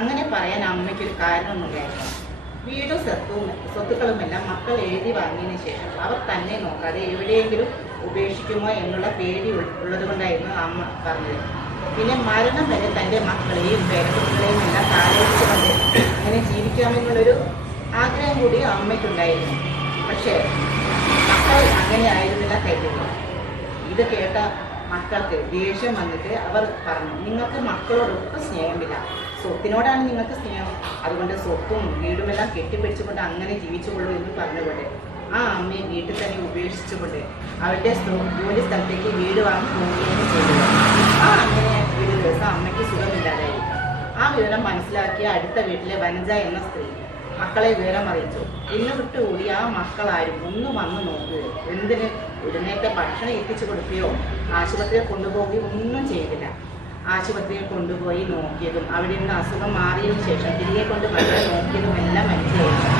അങ്ങനെ പറയാൻ അമ്മയ്ക്കൊരു കാരണമൊന്നുമില്ലായിരുന്നു. വീടും സ്വത്തുക്കളുമെല്ലാം മക്കൾ എഴുതി വാങ്ങിയതിനു ശേഷം അവർ തന്നെ നോക്കാതെ എവിടെയെങ്കിലും ഉപേക്ഷിക്കുമോ എന്നുള്ള പേടി ഉള്ളതുകൊണ്ടായിരുന്നു അമ്മ പറഞ്ഞത്. പിന്നെ മരണം വരെ തൻ്റെ മക്കളെയും പേരക്കുട്ടികളെയും എല്ലാം താലോചിച്ചുകൊണ്ട് അങ്ങനെ ജീവിക്കാമെന്നുള്ളൊരു ആഗ്രഹം കൂടി അമ്മയ്ക്കുണ്ടായിരുന്നു. പക്ഷേ മക്കൾ അങ്ങനെ ആയിരുന്നില്ല കരുതുന്നത്. ഇത് കേട്ട മക്കൾക്ക് ദേഷ്യം വന്നിട്ട് അവർ പറഞ്ഞു, നിങ്ങൾക്ക് മക്കളോടൊപ്പം സ്നേഹമില്ല, സ്വത്തിനോടാണ് നിങ്ങൾക്ക് സ്നേഹം, അതുകൊണ്ട് സ്വത്തും വീടുമെല്ലാം കെട്ടിപ്പിടിച്ചുകൊണ്ട് അങ്ങനെ ജീവിച്ചുകൊള്ളൂ എന്ന് പറഞ്ഞുകൊണ്ട് ആ അമ്മയെ വീട്ടിൽ തന്നെ ഉപേക്ഷിച്ചുകൊണ്ട് അവരുടെ ജോലി സ്ഥലത്തേക്ക് വീട് വാങ്ങി പോവുകയും ചെയ്തു. ആ അമ്മയെ ഒരു ദിവസം അമ്മയ്ക്ക് സുഖമില്ലാതായി. ആ വിവരം മനസ്സിലാക്കിയ അടുത്ത വീട്ടിലെ വനജ എന്ന സ്ത്രീ മക്കളെ വിവരം അറിയിച്ചു. ഇന്ന് വിട്ടുകൂടി ആ മക്കളാരും ഒന്ന് വന്ന് നോക്കുകയോ എന്തിന് ഉടനേത്തെ ഭക്ഷണം എത്തിച്ചു കൊടുക്കുകയോ ആശുപത്രിയിൽ കൊണ്ടുപോവുകയോ ഒന്നും ചെയ്തില്ല. ആശുപത്രിയിൽ കൊണ്ടുപോയി നോക്കിയതും അവിടെ നിന്ന് അസുഖം മാറിയതിനു ശേഷം തിരികെ കൊണ്ട് മക്കളെ നോക്കിയതും എല്ലാം മനസ്സിലായിരുന്നു.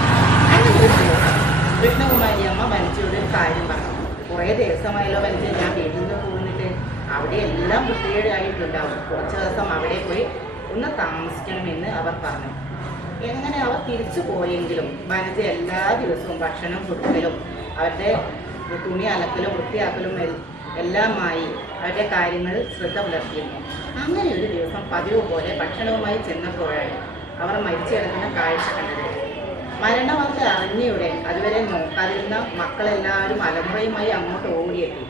അങ്ങനെ ഒരു ദിവസം കൃഷ്ണകുമാരി അമ്മ വനജയോട് ഒരു കാര്യം പറഞ്ഞു. കുറേ ദിവസമായല്ലോ വനജ ഞാൻ വീട്ടിൽ നിന്ന് പോന്നിട്ട്, അവിടെ എല്ലാം വൃത്തികേടായിട്ടുണ്ടാവും, കുറച്ച് ദിവസം അവിടെ പോയി ഒന്ന് താമസിക്കണമെന്ന് അവർ പറഞ്ഞു. എങ്ങനെ അവർ തിരിച്ചു പോയെങ്കിലും വനജ എല്ലാ ദിവസവും ഭക്ഷണം കൊടുക്കലും അവരുടെ തുണി അലക്കലും വൃത്തിയാക്കലും എല്ലാമായി അവരുടെ കാര്യങ്ങൾ ശ്രദ്ധ പുലർത്തിയിരുന്നു. അങ്ങനെ ഒരു ദിവസം പതിവ് പോലെ ഭക്ഷണവുമായി ചെന്നപ്പോഴാണ് അവർ മരിച്ചു കിടക്കുന്ന കാഴ്ച കണ്ടത്. മരണവാർത്ത അറിഞ്ഞയുടൻ അതുവരെ നോക്കാതിരുന്ന മക്കളെല്ലാവരും അലമുറയുമായി അങ്ങോട്ട് ഓടിയെത്തി.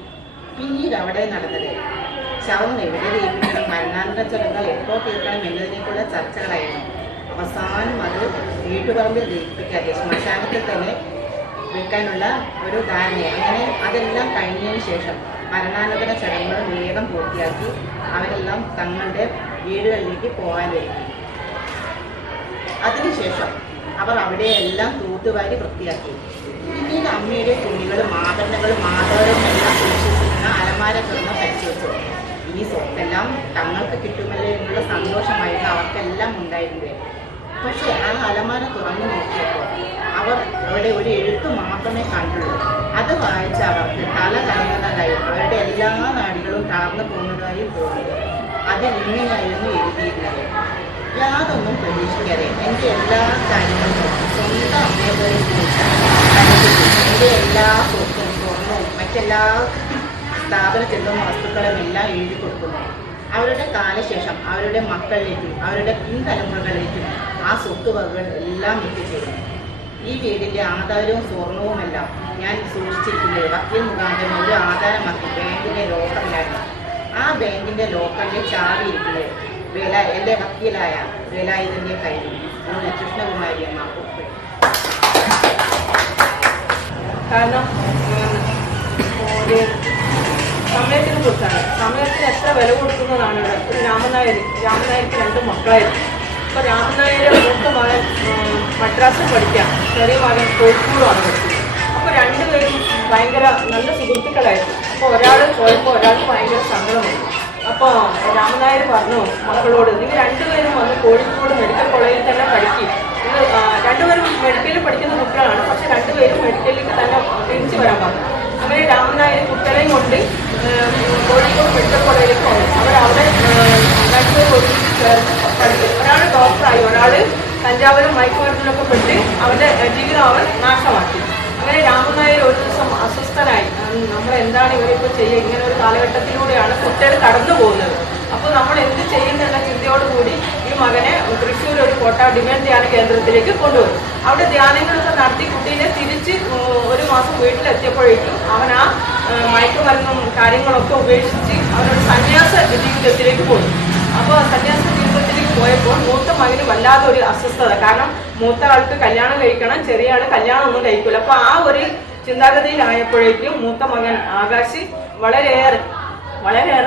പിന്നീട് അവിടെ നടന്നത് ശവം എവിടെ ദഹിപ്പിക്കണം, മരണാനന്തര ചടങ്ങുകൾ എപ്പോൾ തീർക്കണം എന്നതിനേക്കുള്ള ചർച്ചകളായിരുന്നു. അവസാനം അത് വീട്ടുപറമ്പിൽ ദഹിപ്പിക്കാതെ ശ്മശാനത്തിൽ തന്നെ വെക്കാനുള്ള ഒരു ധാരണ. അങ്ങനെ അതെല്ലാം കഴിഞ്ഞതിന് ശേഷം മരണാനന്തര ചടങ്ങുകൾ വേഗം പൂർത്തിയാക്കി അവരെല്ലാം തങ്ങളുടെ വീടുകളിലേക്ക് പോകാൻ ഒരുങ്ങി. അതിനുശേഷം അവർ അവിടെയെല്ലാം തൂത്തുവാരി വൃത്തിയാക്കി. പിന്നീട് അമ്മയുടെ തുണികളും ആഭരണങ്ങളും മാതാവും എല്ലാം സൂക്ഷിച്ചിരുന്ന അലമാര തുറന്ന് പരിശോധിച്ചു. ഇനി സ്വത്തെല്ലാം തങ്ങൾക്ക് കിട്ടുമല്ലോ എന്നുള്ള സന്തോഷമായിരുന്നു അവർക്കെല്ലാം ഉണ്ടായിരുന്നത്. പക്ഷേ ആ അലമാര തുറന്നു നോക്കിയപ്പോൾ അവർ അവിടെ ഒരു എഴുത്ത് മാത്രമേ കണ്ടുള്ളൂ. അത് വായിച്ച അവർക്ക് തല കറങ്ങുന്നതായി അവരുടെ എല്ലാ നാടികളും തളർന്നു പോകുന്നതായി തോന്നി. അതിൽ ഇങ്ങനെയായിരുന്നു എഴുതിയിരുന്നത്: യാതൊന്നും പ്രതീക്ഷിക്കാതെ എൻ്റെ എല്ലാ കാര്യങ്ങളും സ്വന്തം അമ്മയെ പോലെ എൻ്റെ എല്ലാ സ്വത്തും സ്വർണവും മറ്റെല്ലാ സ്ഥാപന ചെല്ലുന്ന വസ്തുക്കളും എല്ലാം എഴുതി കൊടുക്കുന്നു. അവരുടെ കാലശേഷം അവരുടെ മക്കളിലേക്കും അവരുടെ പിൻതലമുറകളിലേക്കും ആ സ്വത്തുവകകൾ എല്ലാം എത്തിച്ചേരും. ഈ വീടിൻ്റെ ആധാരവും സ്വർണവുമെല്ലാം ഞാൻ സൂക്ഷിച്ചിരിക്കുന്നത് വക്കീൽ മുഖാന്തരം ഒരു ആധാരമാക്കി ബാങ്കിൻ്റെ ലോക്കറിലാണ്. ആ ബാങ്കിൻ്റെ ലോക്കറിൻ്റെ ചാവി ഇരിക്കുന്നത് എൻ്റെ വക്കീലായ വേലായുധൻ്റെ കയ്യിൽ കൃഷ്ണകുമാരി അമ്മ ഒപ്പിട്ടു. കാരണം സമയത്തിനെ കുറിച്ചാണ്. സമയത്തിന് എത്ര വില കൊടുക്കുന്നതാണ് ഇവിടെ. ഒരു രാമനായർക്ക് 2 മക്കളായിരുന്നു. അപ്പോൾ രാമനായരെ മൂത്ത മകൻ മദ്രാസിൽ പഠിക്കാം, ചെറിയ മകൻ കോഴിക്കോടുമാണ് പഠിച്ചത്. അപ്പോൾ 2 പേരും ഭയങ്കര നല്ല സുഹൃത്തുക്കളായിരുന്നു. അപ്പോൾ ഒരാൾ പോയപ്പോൾ ഒരാൾക്ക് ഭയങ്കര സങ്കടമായി. അപ്പോൾ രാമനായർ പറഞ്ഞു മക്കളോട്, നിങ്ങൾ 2 പേരും വന്ന് കോഴിക്കോട് മെഡിക്കൽ കോളേജിൽ തന്നെ പഠിക്കും. നിങ്ങൾ 2 പേരും മെഡിക്കലിൽ പഠിക്കുന്ന കുട്ടികളാണ്, പക്ഷെ 2 പേരും മെഡിക്കലിലേക്ക് തന്നെ തിരിച്ചു വരാൻ പറഞ്ഞു. അങ്ങനെ രാമനായർ കുട്ടികളെയും കൊണ്ട് കോഴിക്കോട് മെഡിക്കൽ കോളേജിലേക്ക് പോകും. അവരവിടെ 2 പേരും ഒരുമിച്ച് ചേർന്ന് പഠിക്കും. ഒരാൾ ഡോക്ടറായി, ഒരാൾ കഞ്ചാവിലും മയക്കുമരുന്നിലൊക്കെ പെട്ട് അവൻ്റെ ജീവിതം അവൻ നാശമാക്കി. അങ്ങനെ രാമൻ നായർ ഒരു ദിവസം അസ്വസ്ഥനായി. നമ്മൾ എന്താണ് ഇവരിപ്പോൾ ചെയ്യുക? ഇങ്ങനെ ഒരു കാലഘട്ടത്തിലൂടെയാണ് കുട്ടികൾ കടന്നു പോകുന്നത്. അപ്പോൾ നമ്മൾ എന്ത് ചെയ്യുന്നുള്ള ചിന്തയോടുകൂടി ഈ മകനെ തൃശ്ശൂർ ഒരു കോട്ട ഡിമാൻഡ് ധ്യാന കേന്ദ്രത്തിലേക്ക് കൊണ്ടുവരും. അവിടെ ധ്യാനങ്ങളൊക്കെ നടത്തി കുട്ടീനെ തിരിച്ച് ഒരു മാസം വീട്ടിലെത്തിയപ്പോഴേക്കും അവൻ ആ മയക്കുമരുന്നും കാര്യങ്ങളൊക്കെ ഉപേക്ഷിച്ച് അവനൊരു സന്യാസ ജീവിതത്തിലേക്ക് പോയി. അപ്പോൾ സന്യാസ ജീവിതത്തിലേക്ക് പോയപ്പോൾ മൂത്ത മകന് വല്ലാതെ ഒരു അസ്വസ്ഥത. കാരണം മൂത്ത ആൾക്ക് കല്യാണം കഴിക്കണം, ചെറിയ ആൾ കല്യാണം ഒന്നും കഴിക്കില്ല. അപ്പോൾ ആ ഒരു ചിന്താഗതിയിലായപ്പോഴേക്കും മൂത്ത മകൻ ആകാശ് വളരെയേറെ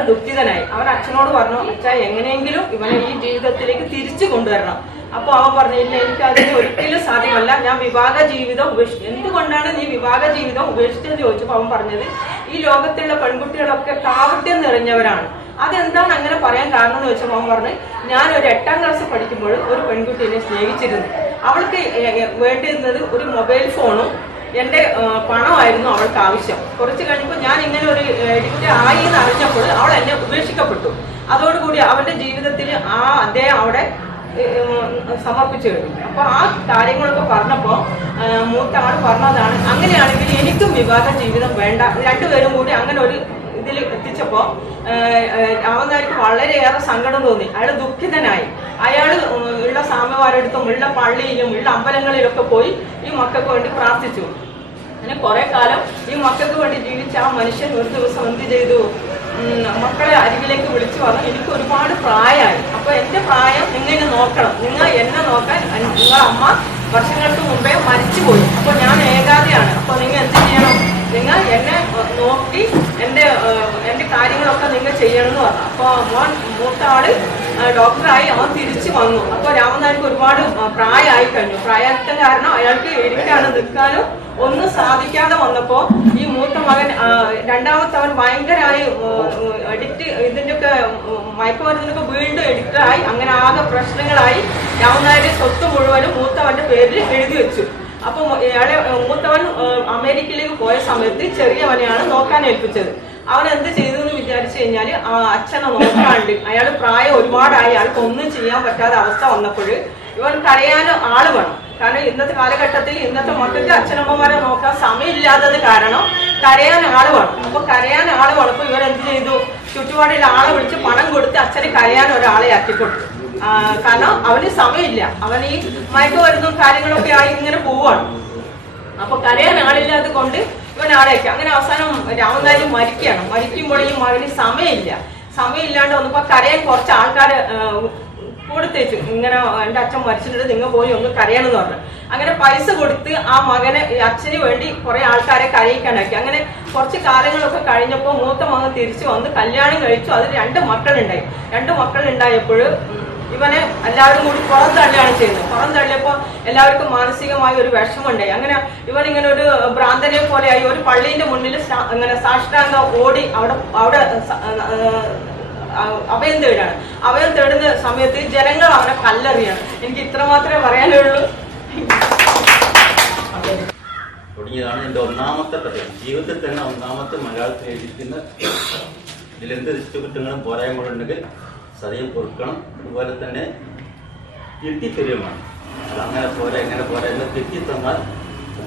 ദുഃഖിതനായി. അവൻ അച്ഛനോട് പറഞ്ഞു, അച്ഛാ എങ്ങനെയെങ്കിലും ഇവനെ ഈ ജീവിതത്തിലേക്ക് തിരിച്ചു കൊണ്ടുവരണം. അപ്പോൾ അവൻ പറഞ്ഞു, ഇല്ല, എനിക്ക് അതിന് ഒരിക്കലും സാധ്യമല്ല, ഞാൻ വിവാഹ ജീവിതം എന്തുകൊണ്ടാണ് നീ വിവാഹ ജീവിതം ഉപേക്ഷിച്ചെന്ന് ചോദിച്ചപ്പോൾ അവൻ പറഞ്ഞത്, ഈ ലോകത്തുള്ള പെൺകുട്ടികളൊക്കെ കാവട്യം നിറഞ്ഞവരാണ്. അതെന്താണ് അങ്ങനെ പറയാൻ കാരണം എന്ന് വെച്ചപ്പോൾ അവൻ പറഞ്ഞു, ഞാൻ ഒരു 8ാം ക്ലാസ് പഠിക്കുമ്പോൾ ഒരു പെൺകുട്ടീനെ സ്നേഹിച്ചിരുന്നു. അവൾക്ക് വേണ്ടിയിരുന്നത് ഒരു മൊബൈൽ ഫോണും എൻ്റെ പണമായിരുന്നു അവൾക്ക് ആവശ്യം. കുറച്ച് കഴിഞ്ഞപ്പോൾ ഞാൻ ഇങ്ങനെ ഒരു എഡിക്റ്റ് ആയി എന്ന് അറിഞ്ഞപ്പോൾ അവൾ എന്നെ ഉപേക്ഷിക്കപ്പെട്ടു. അതോടുകൂടി അവൻ്റെ ജീവിതത്തിൽ അദ്ദേഹം അവിടെ സമർപ്പിച്ചു കഴിഞ്ഞു. അപ്പോൾ ആ കാര്യങ്ങളൊക്കെ പറഞ്ഞപ്പോൾ മൂത്ത ആൾ പറഞ്ഞതാണ്, അങ്ങനെയാണെങ്കിൽ എനിക്കും വിവാഹ ജീവിതം വേണ്ട. രണ്ടുപേരും കൂടി അങ്ങനെ ഒരു ഇതിൽ എത്തിച്ചപ്പോൾ രാമൻ നായർക്ക് വളരെയേറെ സങ്കടം തോന്നി. അയാൾ ദുഃഖിതനായി. അയാൾ ഉള്ള സ്വാമിമാരടുത്തും ഉള്ള പള്ളിയിലും ഉള്ള അമ്പലങ്ങളിലൊക്കെ പോയി ഈ മക്കൾക്ക് വേണ്ടി പ്രാർത്ഥിച്ചു. അങ്ങനെ കുറെ കാലം ഈ മക്കൾക്ക് വേണ്ടി ജീവിച്ച ആ മനുഷ്യൻ ഒരു ദിവസം എന്ത് ചെയ്തു, മക്കളെ അരികിലേക്ക് വിളിച്ചു പറഞ്ഞു, എനിക്ക് ഒരുപാട് പ്രായമായി, അപ്പൊ എന്റെ പ്രായം നിങ്ങൾ നോക്കണം, നിങ്ങൾ എന്നെ നോക്കാൻ നിങ്ങളെ അമ്മ വർഷങ്ങൾക്ക് മുമ്പേ മരിച്ചുപോയി. അപ്പൊ ഞാൻ ഏകാതെയാണ്. അപ്പൊ നിങ്ങൾ എന്ത് ചെയ്യണം, നിങ്ങൾ എന്നെ നോക്കി എൻ്റെ കാര്യങ്ങളൊക്കെ നിങ്ങൾ ചെയ്യണമെന്ന് പറഞ്ഞു. അപ്പോൾ മൂത്ത ആള് ഡോക്ടറായി അവൻ തിരിച്ചു വന്നു. അപ്പോൾ രാമൻ നായർക്ക് ഒരുപാട് പ്രായമായി കഴിഞ്ഞു. പ്രായത്തെ കാരണം അയാൾക്ക് ഇരിക്കാനോ നിൽക്കാനോ ഒന്നും സാധിക്കാതെ വന്നപ്പോൾ ഈ മൂത്ത മകൻ രണ്ടാമത്തെ അവൻ ഭയങ്കരമായി ഇതിൻ്റെയൊക്കെ മയക്കുമരുന്നിനൊക്കെ വീണ്ടും എഡിക്റ്റായി. അങ്ങനെ ആകെ പ്രശ്നങ്ങളായി. രാമൻ നായരുടെ സ്വത്ത് മുഴുവനും മൂത്തവന്റെ പേരിൽ എഴുതി വെച്ചു. അപ്പൊ ഇയാളെ മൂത്തവൻ അമേരിക്കയിലേക്ക് പോയ സമയത്ത് ചെറിയവനെയാണ് നോക്കാൻ ഏൽപ്പിച്ചത്. അവൻ എന്ത് ചെയ്തു എന്ന് വിചാരിച്ചു കഴിഞ്ഞാൽ ആ അച്ഛനെ നോക്കാണ്ട് അയാൾ പ്രായം ഒരുപാടായി, അയാൾക്ക് ഒന്നും ചെയ്യാൻ പറ്റാത്ത അവസ്ഥ വന്നപ്പോൾ ഇവൻ കരയാൻ ആള് വേണം. കാരണം ഇന്നത്തെ കാലഘട്ടത്തിൽ ഇന്നത്തെ മക്കൾക്ക് അച്ഛനമ്മമാരെ നോക്കാൻ സമയമില്ലാത്തത് കാരണം കരയാൻ ആള് വേണം. അപ്പൊ കരയാൻ ആള് വേണം. അപ്പൊ ഇവൻ എന്ത് ചെയ്തു, ചുറ്റുപാടിൽ ആളെ വിളിച്ച് പണം കൊടുത്ത് അച്ഛന് കരയാൻ ഒരാളെ ആക്കിക്കൊടുത്തു. കാരണം അവന് സമയമില്ല, അവൻ ഈ മയക്കുമരുന്നും കാര്യങ്ങളൊക്കെ ആയി ഇങ്ങനെ പോവാണ്. അപ്പൊ കരയാൻ ആളില്ലാതെ കൊണ്ട് ഇവൻ ആളേക്ക്. അങ്ങനെ അവസാനം രാമൻ നായർ മരിക്കുകയാണ്. മരിക്കുമ്പോൾ ഈ മകന് സമയമില്ലാണ്ട് വന്നപ്പോ കരയാൻ കുറച്ച് ആൾക്കാരെ കൊടുത്തേച്ചു. ഇങ്ങനെ എൻ്റെ അച്ഛൻ മരിച്ചിട്ടുണ്ട്, നിങ്ങൾ പോയി ഒന്ന് കരയണമെന്ന് പറഞ്ഞു. അങ്ങനെ പൈസ കൊടുത്ത് ആ മകനെ അച്ഛന് വേണ്ടി കുറെ ആൾക്കാരെ കരയിക്കാനാക്കി. അങ്ങനെ കുറച്ച് കാലങ്ങളൊക്കെ കഴിഞ്ഞപ്പോൾ മൂത്ത മകൻ തിരിച്ചു വന്ന് കല്യാണം കഴിച്ചു. അതിൽ 2 മക്കളുണ്ടായി. 2 മക്കളുണ്ടായപ്പോൾ ഇവനെ എല്ലാവരും കൂടി പുറം തള്ളിയാണ് ചെയ്യുന്നത്. പുറം തള്ളിയപ്പോൾ എല്ലാവർക്കും മാനസികമായ ഒരു വിഷമമുണ്ടായി. അങ്ങനെ ഇവൻ ഇങ്ങനെ ഒരു ഭ്രാന്തനെ പോലെയായി. ഒരു പള്ളീന്റെ മുന്നിൽ ഇങ്ങനെ സാഷ്ടാംഗം ഓടി അവിടെ അഭയം തേടാണ്. അഭയം തേടുന്ന സമയത്ത് ജനങ്ങൾ അവനെ കല്ലെറിയാണ്. എനിക്ക് ഇത്ര മാത്രമേ പറയാനുള്ളൂ. തുടങ്ങിയതാണ് എൻ്റെ ഒന്നാമത്തെ കഥ. ജീവിതത്തിൽ തന്നെ ഒന്നാമത്തെ മലയാളത്തിൽ എഴുതിക്കുന്ന ഇതിലെന്ത് തെറ്റുകുറ്റങ്ങളും പോരായ്മകളുണ്ടെങ്കിൽ സതയം പൊറുക്കണം. അതുപോലെ തന്നെ തിരുത്തിത്തരുമാണ്. അതങ്ങനെ പോരാ എങ്ങനെ പോരാ എന്ന് തിരുത്തിത്തന്നാൽ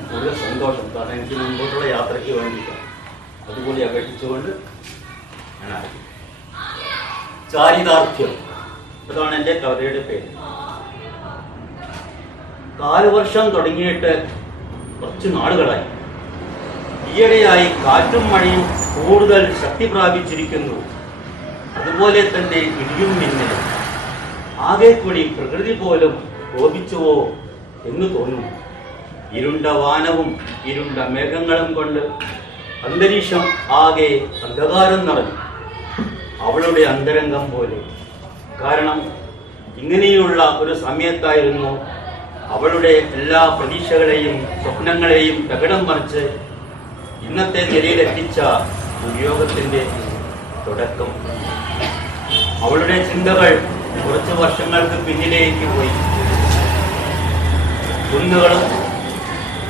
കൂടുതൽ സന്തോഷം. കാരണം എനിക്ക് മുമ്പോട്ടുള്ള യാത്രയ്ക്ക് വേണ്ടിയിട്ടാണ്. അതുകൂടി അപേക്ഷിച്ചുകൊണ്ട് ഞാൻ ആരംഭിക്കും. ചാരിതാർത്ഥ്യം, അതാണ് എൻ്റെ കവിതയുടെ പേര്. കാലവർഷം തുടങ്ങിയിട്ട് കുറച്ച് നാളുകളായി. ഈയിടെയായി കാറ്റും മഴയും കൂടുതൽ ശക്തി പ്രാപിച്ചിരിക്കുന്നു. അതുപോലെ തന്നെ ഇടിയും മിന്നലും. ആകെ കൂടി പ്രകൃതി പോലും കോപിച്ചുവോ എന്ന് തോന്നുന്നു. ഇരുണ്ട വാനവും ഇരുണ്ട മേഘങ്ങളും കൊണ്ട് അന്തരീക്ഷം ആകെ അന്ധകാരം നിറഞ്ഞു. അവളുടെ അന്തരംഗം പോലെ. കാരണം ഇങ്ങനെയുള്ള ഒരു സമയത്തായിരുന്നു അവളുടെ എല്ലാ പ്രതീക്ഷകളെയും സ്വപ്നങ്ങളെയും തകിടം മറിച്ച് ഇന്നത്തെ നിലയിലെത്തിച്ച ദുര്യോഗത്തിന്റെ തുടക്കം. അവളുടെ ചിന്തകൾ കുറച്ച് വർഷങ്ങൾക്ക് പിന്നിലേക്ക് പോയി. കുന്നുകളും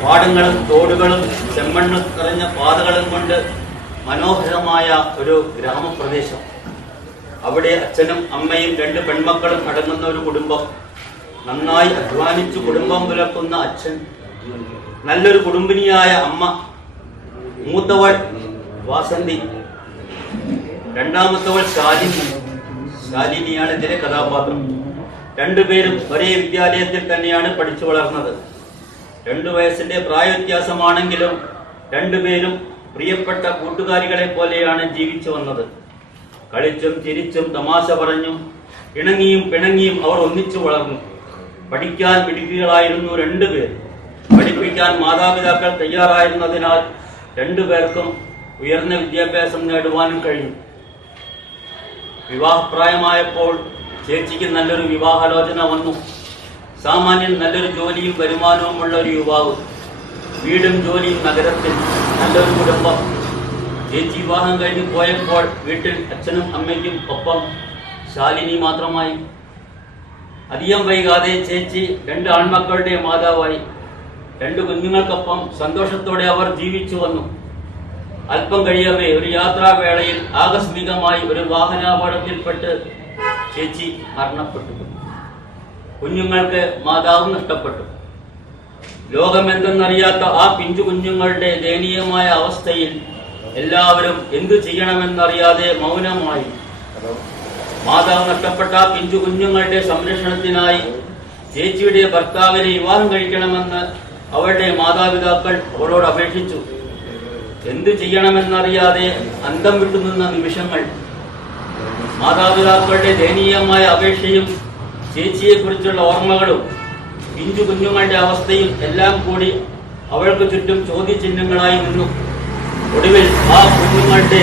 പാടങ്ങളും തോടുകളും ചെമ്മണ്ണ് നിറഞ്ഞ പാതകളും കൊണ്ട് മനോഹരമായ ഒരു ഗ്രാമപ്രദേശം. അവിടെ അച്ഛനും അമ്മയും 2 പെൺമക്കളും അടങ്ങുന്ന ഒരു കുടുംബം. നന്നായി അധ്വാനിച്ചു കുടുംബം പുലർത്തുന്ന അച്ഛൻ, നല്ലൊരു കുടുംബിനിയായ അമ്മ, മൂത്തവൾ വാസന്തി, രണ്ടാമത്തവൾ ശാലിനിയാണ് ഇതിലെ കഥാപാത്രം. 2 പേരും ഒരേ വിദ്യാലയത്തിൽ തന്നെയാണ് പഠിച്ചു വളർന്നത്. 2 വയസ്സിന്റെ പ്രായവ്യത്യാസമാണെങ്കിലും 2 പേരും പ്രിയപ്പെട്ട കൂട്ടുകാരികളെ പോലെയാണ് ജീവിച്ചു വന്നത്. കളിച്ചും ചിരിച്ചും തമാശ പറഞ്ഞും ഇണങ്ങിയും പിണങ്ങിയും അവർ ഒന്നിച്ചു വളർന്നു. പഠിക്കാൻ മിടുക്കികളായിരുന്നു 2 പേർ. പഠിപ്പിക്കാൻ മാതാപിതാക്കൾ തയ്യാറായിരുന്നതിനാൽ 2 പേർക്കും ഉയർന്ന വിദ്യാഭ്യാസം നേടുവാനും കഴിഞ്ഞു. വിവാഹപ്രായമായപ്പോൾ ചേച്ചിക്ക് നല്ലൊരു വിവാഹാലോചന വന്നു. സാമാന്യം നല്ലൊരു ജോലിയും വരുമാനവുമുള്ള ഒരു യുവാവ്, വീടും ജോലിയും നഗരത്തിൽ, നല്ലൊരു കുടുംബം. ചേച്ചി വിവാഹം കഴിഞ്ഞ് പോയപ്പോൾ വീട്ടിൽ അച്ഛനും അമ്മയ്ക്കും ഒപ്പം ശാലിനി മാത്രമായി. അധികം വൈകാതെ ചേച്ചി 2 ആൺമക്കളുടെ മാതാവായി. 2 കുഞ്ഞുങ്ങൾക്കൊപ്പം സന്തോഷത്തോടെ അവർ ജീവിച്ചു വന്നു. അല്പം കഴിയവേ ഒരു യാത്രാവേളയിൽ ആകസ്മികമായി ഒരു വാഹനാപകടത്തിൽപ്പെട്ട് ചേച്ചി മരണപ്പെട്ടു. കുഞ്ഞുങ്ങൾക്ക് മാതാവ് നഷ്ടപ്പെട്ടു. ലോകമെന്തെന്നറിയാത്ത ആ പിഞ്ചു കുഞ്ഞുങ്ങളുടെ ദയനീയമായ അവസ്ഥയിൽ എല്ലാവരും എന്തു ചെയ്യണമെന്നറിയാതെ മൗനമായി. മാതാവ് നഷ്ടപ്പെട്ട ആ പിഞ്ചു കുഞ്ഞുങ്ങളുടെ സംരക്ഷണത്തിനായി ചേച്ചിയുടെ ഭർത്താവിനെ വിവാഹം കഴിക്കണമെന്ന് അവരുടെ മാതാപിതാക്കൾ അവളോട് അപേക്ഷിച്ചു. എന്തു ചെയ്യണമെന്നറിയാതെ അന്തം വിട്ടുനിന്ന നിമിഷങ്ങൾ. മാതാപിതാക്കളുടെ ദയനീയമായ അപേക്ഷയും ചേച്ചിയെക്കുറിച്ചുള്ള ഓർമ്മകളും പിഞ്ചു കുഞ്ഞുങ്ങളുടെ അവസ്ഥയും എല്ലാം കൂടി അവൾക്ക് ചുറ്റും ചോദ്യചിഹ്നങ്ങളായി നിന്നു. ഒടുവിൽ ആ കുഞ്ഞുങ്ങളുടെ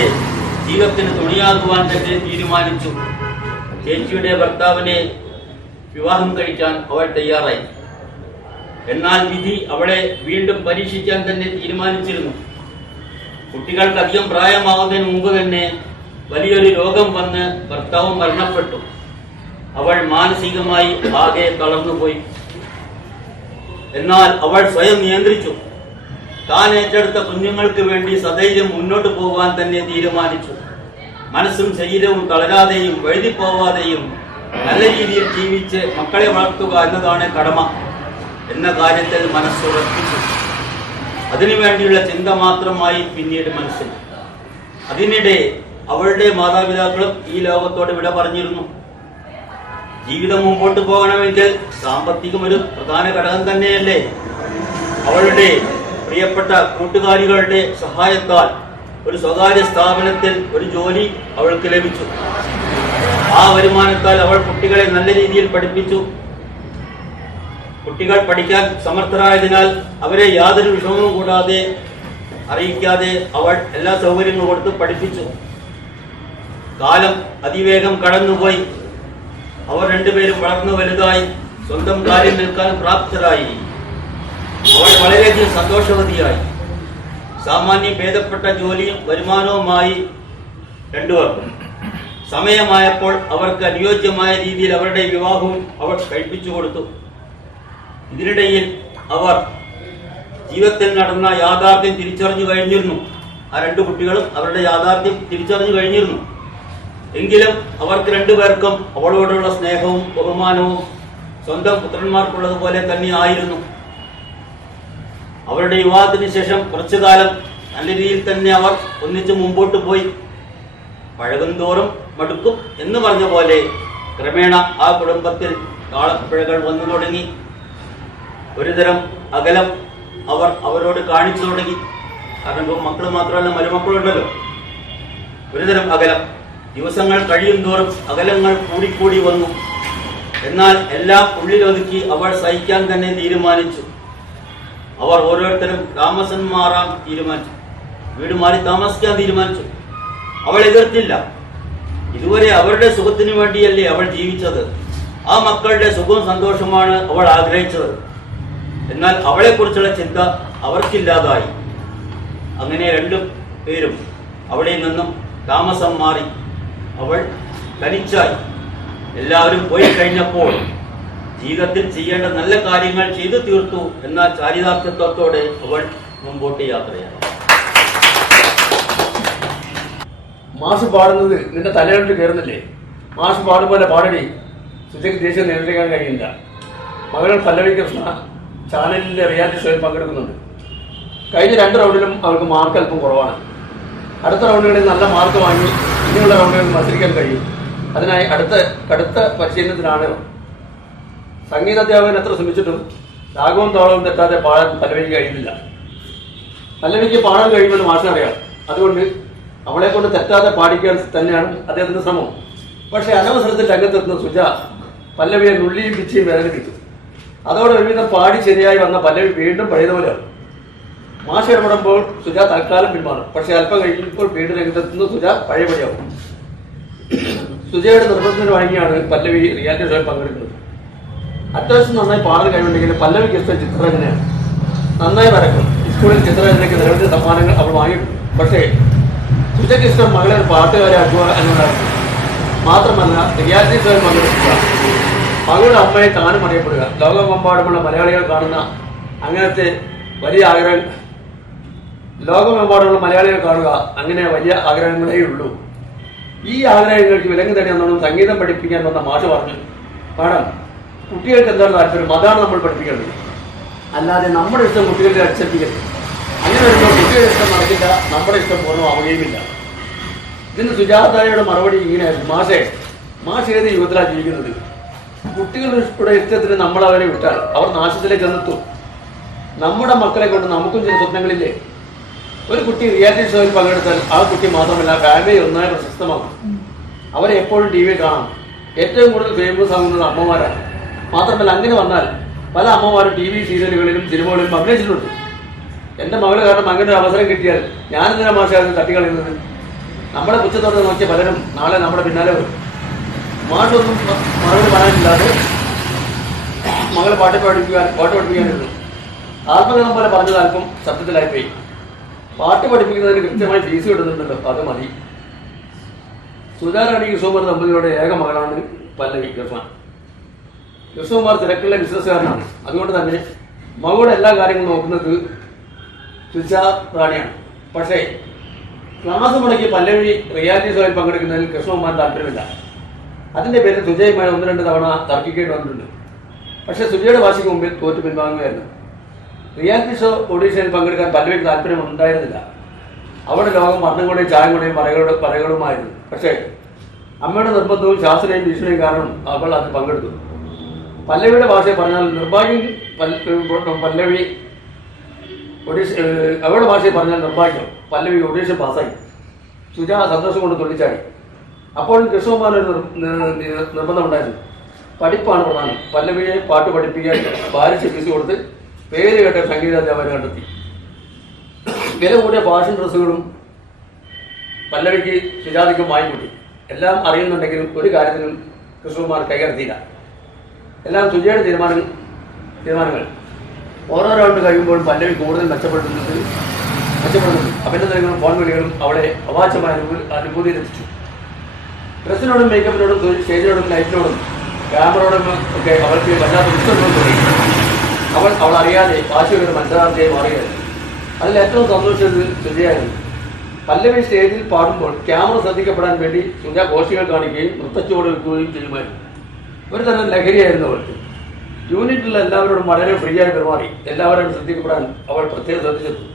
ജീവിതത്തിന് തുണിയാകുവാൻ തന്നെ തീരുമാനിച്ചു. ചേച്ചിയുടെ ഭർത്താവിനെ വിവാഹം കഴിക്കാൻ അവൾ തയ്യാറായി. എന്നാൽ വിധി അവളെ വീണ്ടും പരീക്ഷിക്കാൻ തന്നെ തീരുമാനിച്ചിരുന്നു. കുട്ടികൾക്ക് അധികം പ്രായമാകുന്നതിന് മുമ്പ് തന്നെ വലിയൊരു രോഗം വന്ന് ഭർത്താവ് മരണപ്പെട്ടു. അവൾ മാനസികമായി ആകെ തളർന്നുപോയി. എന്നാൽ അവൾ സ്വയം നിയന്ത്രിച്ചു. താൻ ഏറ്റെടുത്ത കുഞ്ഞുങ്ങൾക്ക് വേണ്ടി സധൈര്യം മുന്നോട്ട് പോകാൻ തന്നെ തീരുമാനിച്ചു. മനസ്സും ശരീരവും തളരാതെയും വഴുതിപ്പോവാതെയും നല്ല രീതിയിൽ ജീവിച്ച് മക്കളെ വളർത്തുക എന്നതാണ് കടമ എന്ന കാര്യത്തിൽ മനസ്സുറപ്പിച്ചു. അതിനുവേണ്ടിയുള്ള ചിന്ത മാത്രമായി പിന്നീട് മനസ്സിൽ. അതിനിടെ അവളുടെ മാതാപിതാക്കളും ഈ ലോകത്തോട് വിട പറഞ്ഞിരുന്നു. ജീവിതം മുമ്പോട്ട് പോകണമെങ്കിൽ സാമ്പത്തികം ഒരു പ്രധാന ഘടകം തന്നെയല്ലേ. അവളുടെ പ്രിയപ്പെട്ട കൂട്ടുകാരികളുടെ സഹായത്താൽ ഒരു സ്വകാര്യ സ്ഥാപനത്തിൽ ഒരു ജോലി അവൾക്ക് ലഭിച്ചു. ആ വരുമാനത്താൽ അവൾ കുട്ടികളെ നല്ല രീതിയിൽ പഠിപ്പിച്ചു. കുട്ടികൾ പഠിക്കാൻ സമർത്ഥരായതിനാൽ അവരെ യാതൊരു വിഷമവും കൂടാതെ അറിയിക്കാതെ അവൾ എല്ലാ സൗകര്യങ്ങളും കൊടുത്ത് പഠിപ്പിച്ചു. കാലം അതിവേഗം കടന്നുപോയി. അവർ 2 പേരും വളർന്നു വലുതായി സ്വന്തം കാര്യം നിൽക്കാൻ പ്രാപ്തരായി. അവൾ വളരെയധികം സന്തോഷവതിയായി. സാമാന്യം ഭേദപ്പെട്ട ജോലിയും വരുമാനവുമായി 2 പേർക്കും. സമയമായപ്പോൾ അവർക്ക് അനുയോജ്യമായ രീതിയിൽ അവരുടെ വിവാഹവും അവർ കഴിപ്പിച്ചു കൊടുത്തു. ഇതിനിടയിൽ അവർ ജീവിതത്തിൽ നടന്ന യാഥാർത്ഥ്യം തിരിച്ചറിഞ്ഞു കഴിഞ്ഞിരുന്നു. ആ 2 കുട്ടികളും അവരുടെ യാഥാർത്ഥ്യം തിരിച്ചറിഞ്ഞു കഴിഞ്ഞിരുന്നു. എങ്കിലും അവർക്ക് 2 പേർക്കും അവളോടുള്ള സ്നേഹവും ബഹുമാനവും സ്വന്തം പുത്രന്മാർക്കുള്ളതുപോലെ തന്നെ ആയിരുന്നു. അവരുടെ വിവാഹത്തിന് ശേഷം കുറച്ചു കാലം നല്ല രീതിയിൽ തന്നെ അവർ ഒന്നിച്ച് മുമ്പോട്ട് പോയി. പഴകുന്തോറും മടുക്കും എന്ന് പറഞ്ഞ പോലെ ക്രമേണ ആ കുടുംബത്തിൽ താളപ്പിഴകൾ വന്നു തുടങ്ങി. ഒരുതരം അകലം അവർ അവരോട് കാണിച്ചു തുടങ്ങി. കാരണം ഇപ്പോൾ മക്കൾ മാത്രമല്ല മരുമക്കളുണ്ടല്ലോ. ഒരുതരം അകലം. ദിവസങ്ങൾ കഴിയും തോറും അകലങ്ങൾ കൂടിക്കൂടി വന്നു. എന്നാൽ എല്ലാം ഉള്ളിലൊതുക്കി അവൾ സഹിക്കാൻ തന്നെ തീരുമാനിച്ചു. അവർ ഓരോരുത്തരും താമസം മാറാൻ തീരുമാനിച്ചു. വീട് മാറി താമസിക്കാൻ തീരുമാനിച്ചു. അവൾ എതിർത്തില്ല. ഇതുവരെ അവരുടെ സുഖത്തിനു വേണ്ടിയല്ലേ അവൾ ജീവിച്ചത്. ആ മക്കളുടെ സുഖവും സന്തോഷമാണ് അവൾ ആഗ്രഹിച്ചത്. എന്നാൽ അവളെക്കുറിച്ചുള്ള ചിന്ത അവർക്കില്ലാതായി. അങ്ങനെ 2 പേരും അവിടെ നിന്നും താമസം മാറി. അവൾ തനിച്ചായി. എല്ലാവരും പോയി കഴിഞ്ഞപ്പോൾ ജീവിതത്തിൽ ചെയ്യേണ്ട നല്ല കാര്യങ്ങൾ ചെയ്തു തീർത്തു എന്ന ചാരിതാർത്ഥ്യത്തോടെ അവൾ മുമ്പോട്ട് യാത്രയായി. മാഷ് പാടുന്നത് നിന്റെ തലയിലോട്ട് കയറുന്നില്ലേ? മാഷ് പാടുപോലെ പാടടി സുജയ്ക്ക് ദേഷ്യം നിയന്ത്രിക്കാൻ കഴിയില്ല. മകൾ പല്ലവി കൃഷ്ണ ചാനലിന്റെ റിയാലിറ്റി ഷോയിൽ പങ്കെടുക്കുന്നുണ്ട്. കഴിഞ്ഞ 2 റൗണ്ടിലും അവർക്ക് മാർക്ക് അല്പം കുറവാണ്. അടുത്ത റൗണ്ടുകളിൽ നല്ല മാർക്ക് വാങ്ങി ഇനിയുള്ള റൗണ്ടുകളിൽ മത്സരിക്കാൻ കഴിയും. അതിനായി കടുത്ത പരിശീലനത്തിനാണ്. സംഗീത അധ്യാപകൻ എത്ര ശ്രമിച്ചിട്ടും രാഗവും താളവും തെറ്റാതെ പാടാൻ പല്ലവിക്ക് കഴിയുന്നില്ല. പല്ലവിക്ക് പാടാൻ കഴിയുമെന്ന് മാഷിനറിയാം. അതുകൊണ്ട് അവളെ കൊണ്ട് തെറ്റാതെ പാടിക്കാൻ തന്നെയാണ് അദ്ദേഹത്തിന്റെ ശ്രമം. പക്ഷേ അനവസരത്തിൽ രംഗത്തെത്തുന്ന സുജ പല്ലവിയെ നുള്ളിയും പിച്ചിയും വേദനിപ്പിച്ചു. അതോടെ ഒരുവിധം പാടി ശരിയായി വന്ന പല്ലവി വീണ്ടും പഴയതുപോലെയാണ്. മാഷ് ഇടപെടുമ്പോൾ സുജ തൽക്കാലം പിന്മാറും. പക്ഷെ അല്പം കഴിയുമ്പോൾ വീണ്ടും രംഗത്തെത്തുന്ന സുജ പഴയപടിയാവും. സുജയുടെ നിർബന്ധത്തിന് വഴങ്ങിയാണ് പല്ലവി റിയാലിറ്റി ഷോയിൽ പങ്കെടുക്കുന്നത്. അത്യാവശ്യം നന്നായി പാടാൻ കഴിവുണ്ടെങ്കിലും പല്ലവിക്ക് ഇഷ്ടം ചിത്രരചനയാണ്. നന്നായി വരക്കും. സ്കൂളിൽ ചിത്രരചനയ്ക്ക് നിരവധി സമ്മാനങ്ങൾ അവൾ വാങ്ങിയിട്ടുണ്ട്. പക്ഷേ സുജയ്ക്ക് ഇഷ്ടം മകളെ ഒരു പാട്ടുകാരെ ആക്കുക എന്നതായിരുന്നു. മാത്രമല്ല റിയാലിറ്റി ഷോയിൽ പങ്കെടുക്കുക, മകളുടെ അമ്മയെ താനും അറിയപ്പെടുക, ലോകമെമ്പാടുമുള്ള മലയാളികൾ കാണുന്ന അങ്ങനത്തെ വലിയ ആഗ്രഹം, ലോകമെമ്പാടുമുള്ള മലയാളികൾ കാണുക, അങ്ങനെ വലിയ ആഗ്രഹങ്ങളേ ഉള്ളൂ. ഈ ആഗ്രഹങ്ങൾക്ക് വിലങ്ങ് തന്നെയെന്നോണം സംഗീതം പഠിപ്പിക്കാൻ വന്ന മാഷ് പറഞ്ഞു, മാഡം കുട്ടികൾക്ക് എന്താണ് താല്പര്യം അതാണ് നമ്മൾ പഠിപ്പിക്കേണ്ടത്, അല്ലാതെ നമ്മുടെ ഇഷ്ടം കുട്ടികളുടെ അടിച്ചേൽപ്പിക്കരുത്. അങ്ങനെ വരുമ്പോൾ കുട്ടികളുടെ ഇഷ്ടം നടക്കില്ല, നമ്മുടെ ഇഷ്ടം പൂർണ്ണമാവുകയുമില്ല. ഇതിന് സുജാതയുടെ മറുപടി ഇങ്ങനെയായിരുന്നു, മാഷ് ഏത് യുഗത്തിലാണ് ജീവിക്കുന്നത്? കുട്ടികളുടെ ഇഷ്ടത്തിന് നമ്മൾ അവരെ വിട്ടാൽ അവർ നാശത്തിലേക്ക് എന്നെത്തും. നമ്മുടെ മക്കളെ കൊണ്ട് നമുക്കും ചില സ്വപ്നങ്ങളില്ലേ? ഒരു കുട്ടി റിയാലിറ്റി ഷോയിൽ പങ്കെടുത്താൽ ആ കുട്ടി മാത്രമല്ല ഫാമിലി ഒന്നായി പ്രശസ്തമാകും. അവരെ എപ്പോഴും ടി വി കാണാം. ഏറ്റവും കൂടുതൽ ഫേമസ് ആകുന്നത് അമ്മമാരാണ്. മാത്രമല്ല അങ്ങനെ വന്നാൽ പല അമ്മമാരും ടി വി സീരിയലുകളിലും സിനിമകളിലും അഭിനയിച്ചിട്ടുണ്ട്. എൻ്റെ മകള് കാരണം അങ്ങനെ ഒരു അവസരം കിട്ടിയാൽ ഞാനെന്തിനാ മാഷായിരുന്നു തട്ടിക്കളയുന്നത്? നമ്മളെ പുച്ഛത്തോടെ നോക്കിയ പലരും നാളെ നമ്മുടെ പിന്നാലെ വരും. മാഷൊന്നും മറുപടി പറയാനില്ലാതെ മകളെ പാട്ട് പഠിപ്പിക്കാനിരുന്നു. ആത്മകഥം പോലെ പറഞ്ഞത് അല്പം ശബ്ദത്തിലായിപ്പോയി. പാട്ട് പഠിപ്പിക്കുന്നതിന് കൃത്യമായി ഫീസ് കിട്ടുന്നുണ്ടല്ലോ, അത് മതി. സുധാരാണി കൃഷ്ണകുമാർ ദമ്പതികളുടെ ഏക മകളാണ് പല്ലവി കൃഷ്ണ. കൃഷ്ണകുമാർ തിരക്കുള്ള ബിസിനസ്സുകാരനാണ്. അതുകൊണ്ട് തന്നെ മകളുടെ എല്ലാ കാര്യങ്ങളും നോക്കുന്നത് സുജാറാണിയാണ്. പക്ഷേ ക്ലാസ് മുടക്കി പല്ലവി റിയാലിറ്റി ഷോയിൽ പങ്കെടുക്കുന്നതിൽ കൃഷ്ണകുമാർ താല്പര്യമില്ല. അതിന്റെ പേരിൽ സുജയുമായി 1-2 തവണ തർക്കിക്കേണ്ടി വന്നിട്ടുണ്ട്. പക്ഷേ സുജയുടെ വാശിക്ക് മുമ്പിൽ തോറ്റു പിൻവാങ്ങുകയായിരുന്നു. റിയാലിറ്റി ഷോ ഓഡീഷനിൽ പങ്കെടുക്കാൻ പല്ലവിക്ക് താല്പര്യം ഉണ്ടായിരുന്നില്ല. അവരുടെ ലോകം വർണ്ണങ്ങളുടെയും ചായങ്ങളുടെയും പറകളുമായിരുന്നു. പക്ഷേ അമ്മയുടെ നിർബന്ധവും ശാസ്ത്രീയയും ഭീഷണിയും കാരണം അവൾ അതിൽ പങ്കെടുത്തു. പല്ലവിയുടെ ഭാഷയെ പറഞ്ഞാൽ നിർഭാഗ്യം. അവരുടെ ഭാഷയെ പറഞ്ഞാൽ നിർഭാഗ്യം. പല്ലവി ഓഡീഷൻ പാസ്സായി. സുജ സന്തോഷം കൊണ്ട് തുള്ളിച്ചാടി. അപ്പോഴും കൃഷ്ണകുമാരൊരു നിർബന്ധമുണ്ടായിരുന്നു. പഠിപ്പാണ് പ്രധാനം. പല്ലവിയെ പാട്ട് പഠിപ്പിക്കാൻ ഭാരിച്ച ഫീസ് കൊടുത്ത് പേര് കേട്ട സംഗീതാധ്യാപകരെ കണ്ടെത്തി. വില കൂടിയ ഫാഷൻ ഡ്രസ്സുകളും പല്ലവിക്ക് സുജാതിക്കും വാങ്ങിക്കൂട്ടി. എല്ലാം അറിയുന്നുണ്ടെങ്കിലും ഒരു കാര്യത്തിലും കൃഷ്ണകുമാർ കൈകടത്തിയില്ല. എല്ലാം സുജയുടെ തീരുമാനങ്ങൾ. ഓരോ റൗണ്ട് കഴിയുമ്പോഴും പല്ലവി കൂടുതൽ മെച്ചപ്പെടുന്നു. അഭിനന്ദനങ്ങളും ഫോൺ വിളികളും അവളെ അവാച്യമായ അനുഭൂതിയിലെത്തിച്ചു. ഡ്രസ്സിനോടും മേക്കപ്പിനോടും സ്റ്റേജിനോടും ലൈറ്റിനോടും ക്യാമറയോടും ഒക്കെ അവൾക്ക് വല്ലാത്ത ഇഷ്ടം തോന്നി. അവൾ അറിയാതെ വാശിയുടെ മത്സരാർത്ഥിയായി മാറുകയായിരുന്നു. അതിൽ ഏറ്റവും സന്തോഷിച്ചത് സുജയായിരുന്നു. പല്ലവി സ്റ്റേജിൽ പാടുമ്പോൾ ക്യാമറ ശ്രദ്ധിക്കപ്പെടാൻ വേണ്ടി സുജ ഗോഷ്ഠികൾ കാണിക്കുകയും നൃത്തച്ചുവട് വെക്കുകയും ചെയ്യുമായിരുന്നു. ഒരു തരം ലഹരിയായിരുന്നു അവൾക്ക്. യൂണിറ്റിലുള്ള എല്ലാവരോടും വളരെ ഫ്രീ ആയി പെരുമാറി. എല്ലാവരും ശ്രദ്ധിക്കപ്പെടാൻ അവൾ പ്രത്യേകം ശ്രദ്ധിച്ചിരുന്നു.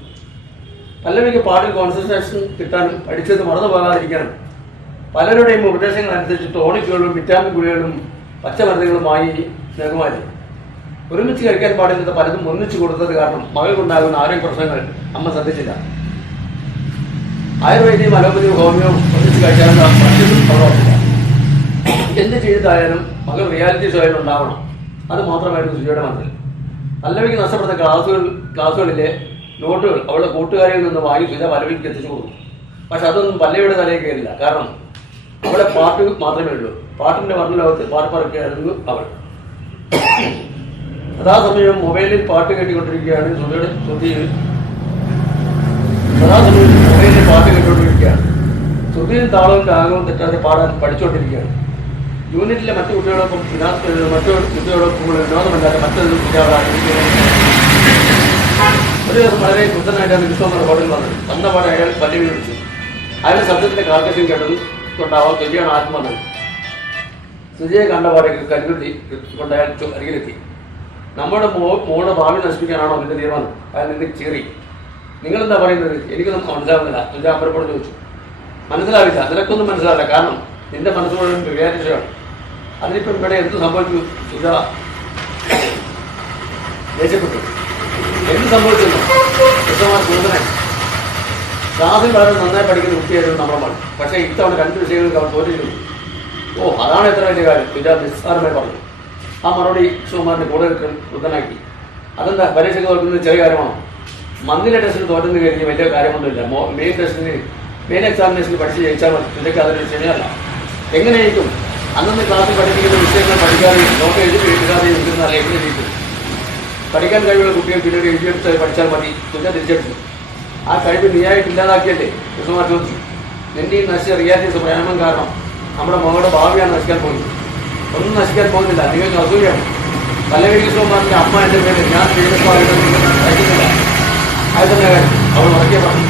പല്ലവിക്ക് പാട്ടിൽ കോൺസെൻട്രേഷൻ കിട്ടാനും പഠിച്ചത് മറന്നു പോകാതിരിക്കാനും പലരുടെയും ഉപദേശങ്ങൾ അനുസരിച്ച് ടോണിക്കുകളും വിറ്റാമിൻ ഗുളികളും പച്ചമരുന്നുകളുമായി നൽകുമായിരുന്നു. ഒരുമിച്ച് കഴിക്കാൻ പാടില്ലാത്ത പലതും ഒന്നിച്ചു കൊടുത്തത് കാരണം മകൾക്കുണ്ടാകുന്ന ആരോഗ്യ പ്രശ്നങ്ങൾ അമ്മ ശ്രദ്ധിച്ചില്ല. ആയുർവേദിയും അലോപ്പതിയും ഹോമിയോ ഒന്നിച്ച് കഴിക്കാനുള്ള പറ്റും പ്രവർത്തില്ല. എന്ത് ചെയ്തിട്ടായാലും മകൾ റിയാലിറ്റി ഷോയിൽ ഉണ്ടാവണം. അത് മാത്രമായിരുന്നു സുജയുടെ മനസ്സിൽ. പല്ലവിക്ക് നഷ്ടപ്പെടുന്ന ക്ലാസ്സുകളിലെ നോട്ടുകൾ അവളുടെ കൂട്ടുകാരിൽ നിന്ന് വാങ്ങി സുജ പല്ലവിക്ക് എത്തിച്ചു കൊടുക്കും. പക്ഷെ അതൊന്നും പല്ലവിയുടെ തലയിൽ കയറില്ല. കാരണം അവളെ പാട്ട് മാത്രമേ ഉള്ളൂ. പാട്ടിന്റെ വർണ്ണ ലോകത്ത് പാട്ട് പറക്കുകയായിരുന്നു അവൾ. സദാസമയം മൊബൈലിൽ പാട്ട് കേട്ടുകൊണ്ടിരിക്കുകയാണ് ശ്രുതിയിൽ താളവും രാഗവും തെറ്റാതെ പാടാൻ പഠിച്ചുകൊണ്ടിരിക്കുകയാണ്. യൂണിറ്റിലെ മറ്റു കുട്ടികളോടൊപ്പം വിനോദമല്ലാതെ മറ്റൊന്നും ഒരു ദിവസം വളരെ കൃത്യനായിട്ടാണ് കൃഷ്ണകുമാർ ഹോട്ടലിൽ വന്നത്. സ്വന്തപാട് അയാൾ പല്ലവി വിളിച്ചു. അയാളുടെ ശബ്ദത്തിന്റെ കാർക്കശ്യം കേട്ടത് കൊണ്ടാവാം തുല്യാണ് ആത്മ വന്നത്. സുജയെ കണ്ടപാടെ കരുതി കൊണ്ട് അയാൾ അരികിലെത്തി. നമ്മുടെ മോളുടെ ഭാവി നശിപ്പിക്കാനാണോ നിന്റെ തീരുമാനം? അയാൾ നിന്ന് ചീറി. നിങ്ങളെന്താ പറയുന്നത്? എനിക്കൊന്നും മനസ്സിലാവുന്നില്ല. സുജ അമ്പരപ്പോട് ചോദിച്ചു. മനസ്സിലാവില്ല, നിനക്കൊന്നും മനസ്സിലാവില്ല. കാരണം നിന്റെ മനസ്സുകൊണ്ട് വികാരിച്ചതാണ്. അതിനിപ്പം ഇവിടെ എന്ത് സംഭവിച്ചു? സുജ ദേഷ്യപ്പെട്ടു. എന്ത് സംഭവിച്ചിരുന്നു? കൃഷ്ണകുമാർ കൂടുതലായി. ക്ലാസ്സിൽ വളരെ നന്നായി പഠിക്കുന്ന കുട്ടിയായിരുന്നു നമ്മുടെ മകൾ. പക്ഷേ ഇത്തവണ 2 വിഷയങ്ങൾക്ക് അവൾ തോറ്റിരുന്നു. ഓ, അതാണ് എത്ര വലിയ കാര്യം, സുജ നിസ്സാരമായി പറഞ്ഞു. ആ മറുപടി കൃഷ്ണകുമാറിനെ കൂടുതൽ വൃദ്ധനാക്കി. അതെന്താ, പരീക്ഷയ്ക്ക് തോൽക്കുന്നത് ചെറിയ കാര്യമാണോ? മന്തിലെ ടെസ്റ്റിന് തോറ്റുന്ന കഴിഞ്ഞ് വലിയ കാര്യമൊന്നുമില്ല. മെയിൻ എക്സാമിനേഷന് പഠിച്ച് ജയിച്ചാൽ മതി. സുജയ്ക്ക് അതൊരു വിഷയമല്ല. എങ്ങനെയായിരിക്കും അന്നന്ന് ക്ലാസ്സിൽ പഠിപ്പിക്കുന്ന വിഷയങ്ങൾ പഠിക്കാതെ നോട്ട് എഴുതാതെ ഇരിക്കുന്നതല്ല എങ്ങനെ ജയിക്കും? പഠിക്കാൻ കഴിവുള്ള കുട്ടികൾ പിന്നീട് എഴുതിയെടുത്ത് പഠിച്ചാൽ മതി. സുജ തിരിച്ചെടുത്തു. ആ കഴിവ് നീയായിട്ട് ഇല്ലാതാക്കിയല്ലേ? കൃഷ്ണകുമാർ ചോദിച്ചു. നിന്റെ ഈ നശിച്ച റിയാലിറ്റീസ് പ്രയാണം കാരണം നമ്മുടെ മകളുടെ ഭാവിയാണ് നശിക്കാൻ പോകുന്നത്. ഒന്നും നശിക്കാൻ പോകുന്നില്ല. നിങ്ങൾക്ക് അസൂയാണ്. പല്ലവി കൃഷ്ണകുമാറിന്റെ അമ്മ എൻ്റെ പേര് ഞാൻ കഴിക്കുന്നില്ല. അത് തന്നെ കാര്യം അവൾ ഉറക്കിയ പറഞ്ഞു.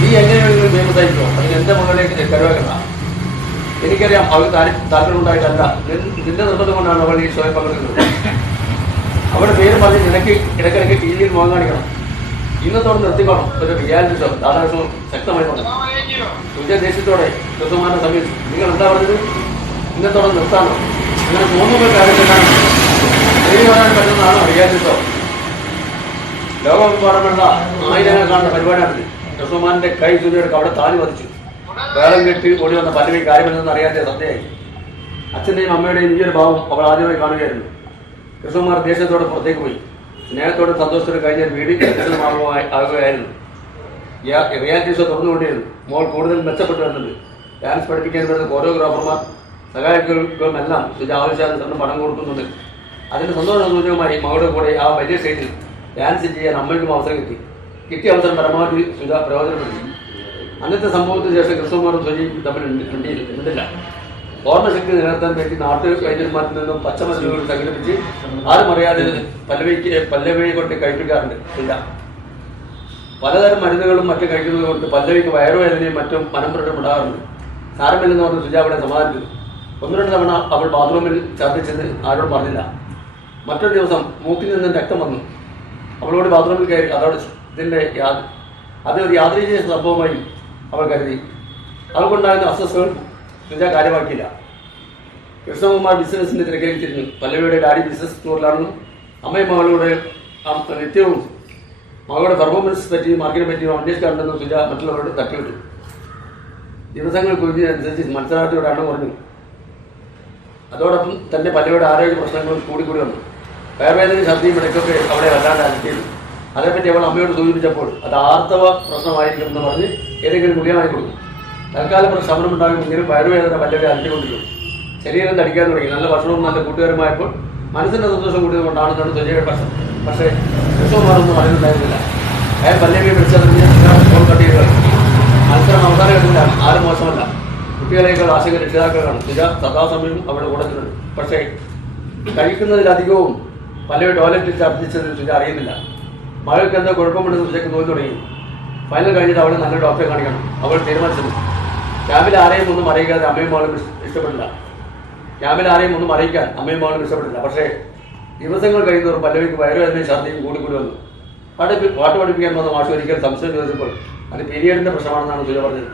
നീ എങ്ങനെയെങ്കിലും ഫേമസ് ആയിക്കോ, അതിന് എൻ്റെ മകളിലേക്ക് കരുവേക്കണ്ട. എനിക്കറിയാം അവൾക്ക് താല്പര്യമുണ്ടായിട്ടല്ല, നിന്റെ നിർബന്ധം കൊണ്ടാണ് അവൾ ഈ ഷോയിൽ പങ്കെടുക്കുന്നത്. അവളുടെ പേര് പറഞ്ഞ് നിനക്ക് ഇടയ്ക്കിടയ്ക്ക് ടി വിയിൽ മുഖം കാണിക്കണം. ഇന്നത്തോടെ നിർത്തിക്കോണം ഒരു റിയാലിറ്റി ഷോ. രാധാകൃഷ്ണൻ ശക്തമായി പറഞ്ഞു. സുജ ദേഷ്യത്തോടെ കൃഷ്ണകുമാരനെ സമീപിച്ചു. നിങ്ങൾ എന്താ പറഞ്ഞത്? ഇന്നത്തോടെ നിർത്താനോ? അങ്ങനെ തോന്നുന്ന കാര്യത്തിലാണ് എഴുതി വരാൻ പറ്റുന്നതാണോ റിയാലിറ്റി ഷോ? ലോകമെമ്പാടുമുള്ള ആയിരങ്ങൾ കാണുന്ന പരിപാടിയാണിത്. കൃഷ്ണകുമാരന്റെ കൈ സുജയുടെ അവിടെ താലി വധിച്ചു. വേളം കെട്ടി ഓടി വന്ന പല്ലവി കാര്യമെന്ന് അറിയാത്ത സന്ധ്യയായി. അച്ഛൻ്റെയും അമ്മയുടെയും ഈ ഒരു ഭാവം അവൾ ആദ്യമായി കാണുകയായിരുന്നു. കൃഷ്ണകുമാർ ദേശത്തോടെ പുറത്തേക്ക് പോയി. സ്നേഹത്തോടെ സന്തോഷത്തോടെ കഴിഞ്ഞ വീട് ആകുകയായിരുന്നു. Reality show തുറന്നുകൊണ്ടിരുന്നു. മോൾ കൂടുതൽ മെച്ചപ്പെട്ടു വരുന്നുണ്ട്. ഡാൻസ് പഠിപ്പിക്കാൻ വരുന്ന കോറിയോഗ്രാഫർമാർ സഹായികൾക്കുമെല്ലാം സുജ ആവശ്യാനുസരണം പണം കൊടുക്കുന്നുണ്ട്. അതിന്റെ സന്തോഷ സൂചകമായി മകളുടെ കൂടെ ആ വലിയ സ്റ്റേജിൽ ഡാൻസ് ചെയ്യാൻ അമ്മയ്ക്കും അവസരം കിട്ടി. കിട്ടിയ അവസരം പരമാവധി സുജ പ്രയോജനപ്പെടുത്തി. അന്നത്തെ സംഭവത്തിന് ശേഷം കൃഷ്ണകുമാറും സുജയും തമ്മിൽ മിണ്ടില്ല. ഓർമ്മശക്തി നിലനിർത്താൻ വേണ്ടി നാട്ടു വൈദ്യന്മാരിൽ നിന്നും പച്ചമരുന്നുകൾ സംഘടിപ്പിച്ച് ആരും അറിയാതെ പല്ലവിയെ കൊണ്ട് കഴിപ്പിക്കാറുണ്ട്. ഇല്ല, പലതരം മരുന്നുകളും മറ്റും കഴിക്കുന്നത് കൊണ്ട് പല്ലവിക്ക് വയറുവേദനയും മറ്റും മനംപുരട്ടും ഉണ്ടാകാറുണ്ട്. സാരമില്ലെന്ന് പറഞ്ഞ് സുജ അവിടെ സമാധാനിച്ചു. 1-2 തവണ അവൾ ബാത്റൂമിൽ ഛർദ്ദിച്ചത് ആരോടും പറഞ്ഞില്ല. മറ്റൊരു ദിവസം മൂക്കിൽ നിന്നും രക്തം വന്നു. അവളോട് ബാത്റൂമിൽ കയറി അതോടെ അതൊരു യാദൃച്ഛിക സംഭവമായി അവൾ കരുതി. അവൾക്കുണ്ടാകുന്ന അസ്വസ്ഥകൾ സുജ കാര്യമാക്കിയില്ല. കൃഷ്ണകുമാർ ബിസിനസിന്റെ തിരക്കിലേക്ക് തിരിഞ്ഞു. പല്ലവിയുടെ ഡാഡി ബിസിനസ് ടൂറിലാണെന്നും അമ്മയും മകളുടെ നിത്യവും മകളുടെ പെർഫോമൻസ് പറ്റിയും മാർക്കിനെ പറ്റിയും അന്വേഷിക്കാറുണ്ടെന്നും സുജ മറ്റുള്ളവരോട് തട്ടിവിട്ടു. ദിവസങ്ങൾ കുറിച്ചനുസരിച്ച് മത്സരാർത്ഥിയുടെ എണ്ണം കുറഞ്ഞു. അതോടൊപ്പം തന്നെ പല്ലവിയുടെ ആരോഗ്യ പ്രശ്നങ്ങളും കൂടിക്കൂടി വന്നു. വയറുവേദനയും ഛർദിയും ഇടയ്ക്കൊക്കെ അവളെ വല്ലാണ്ട് അലട്ടിയിരുന്നു. അതേപ്പറ്റി അവൾ അമ്മയോട് സൂചിപ്പിച്ചപ്പോൾ അത് ആർത്തവ പ്രശ്നമായിരിക്കും എന്ന് പറഞ്ഞ് ഏതെങ്കിലും ഗുളികമായി കൊടുക്കും. തൽക്കാലം ശമനം ഉണ്ടാകുമെങ്കിലും വയറുവേദന പല്ലവി അലട്ടിക്കൊണ്ടിരുന്നു. ശരീരം തടിക്കാൻ തുടങ്ങി. നല്ല ഭക്ഷണവും നല്ല കൂട്ടുകാരുമായപ്പോൾ മനസ്സിന്റെ സന്തോഷം കൂടിയതുകൊണ്ടാണെന്നാണ് സുജയുടെ പ്രശ്നം. പക്ഷേ കൃഷ്ണകുമാറൊന്നും പറയുന്നുണ്ടായിരുന്നില്ല. അയാൾ പല്ലവിയെ വിളിച്ചറിഞ്ഞ് ഫോൺ കട്ട് ചെയ്ത് മത്സരം അവസാനം ഘട്ടത്തിലാണ്. ആരും മോശമല്ല. കുട്ടികളേക്കാൾ ആശങ്ക രക്ഷിതാക്കളാണ്. സുജ സദാസമയം അവിടെ കൂടത്തിലുണ്ട്. പക്ഷേ കഴിക്കുന്നതിലധികവും പല്ലവി ടോയ്ലറ്റിൽ ഛർദ്ദിച്ചത് സുജ അറിയുന്നില്ല. മകൾക്ക് എന്തോ കുഴപ്പമുണ്ടെന്ന് സുജയ്ക്ക് തോന്നി തുടങ്ങി. ഫൈനൽ കഴിഞ്ഞിട്ട് അവളെ നല്ല ഡോക്ടറെ കാണിക്കണം അവൾ തീരുമാനിച്ചത്. ക്യാമ്പിൽ ആരെയും ഒന്നും അറിയിക്കാതെ അമ്മയും മകളും ഇഷ്ടപ്പെട്ടില്ല. പക്ഷേ ദിവസങ്ങൾ കഴിയുന്നവർ പല്ലവിക്ക് വയറുവേദനയും ഛർദിയും കൂടിക്കൂടി വന്നു. പാട്ട് പഠിപ്പിക്കാൻ വന്ന മാഷ് ഒരിക്കൽ സംശയം ചോദിച്ചപ്പോൾ അത് പീരിയഡിന്റെ പ്രശ്നമാണെന്നാണ് സുജ പറഞ്ഞത്.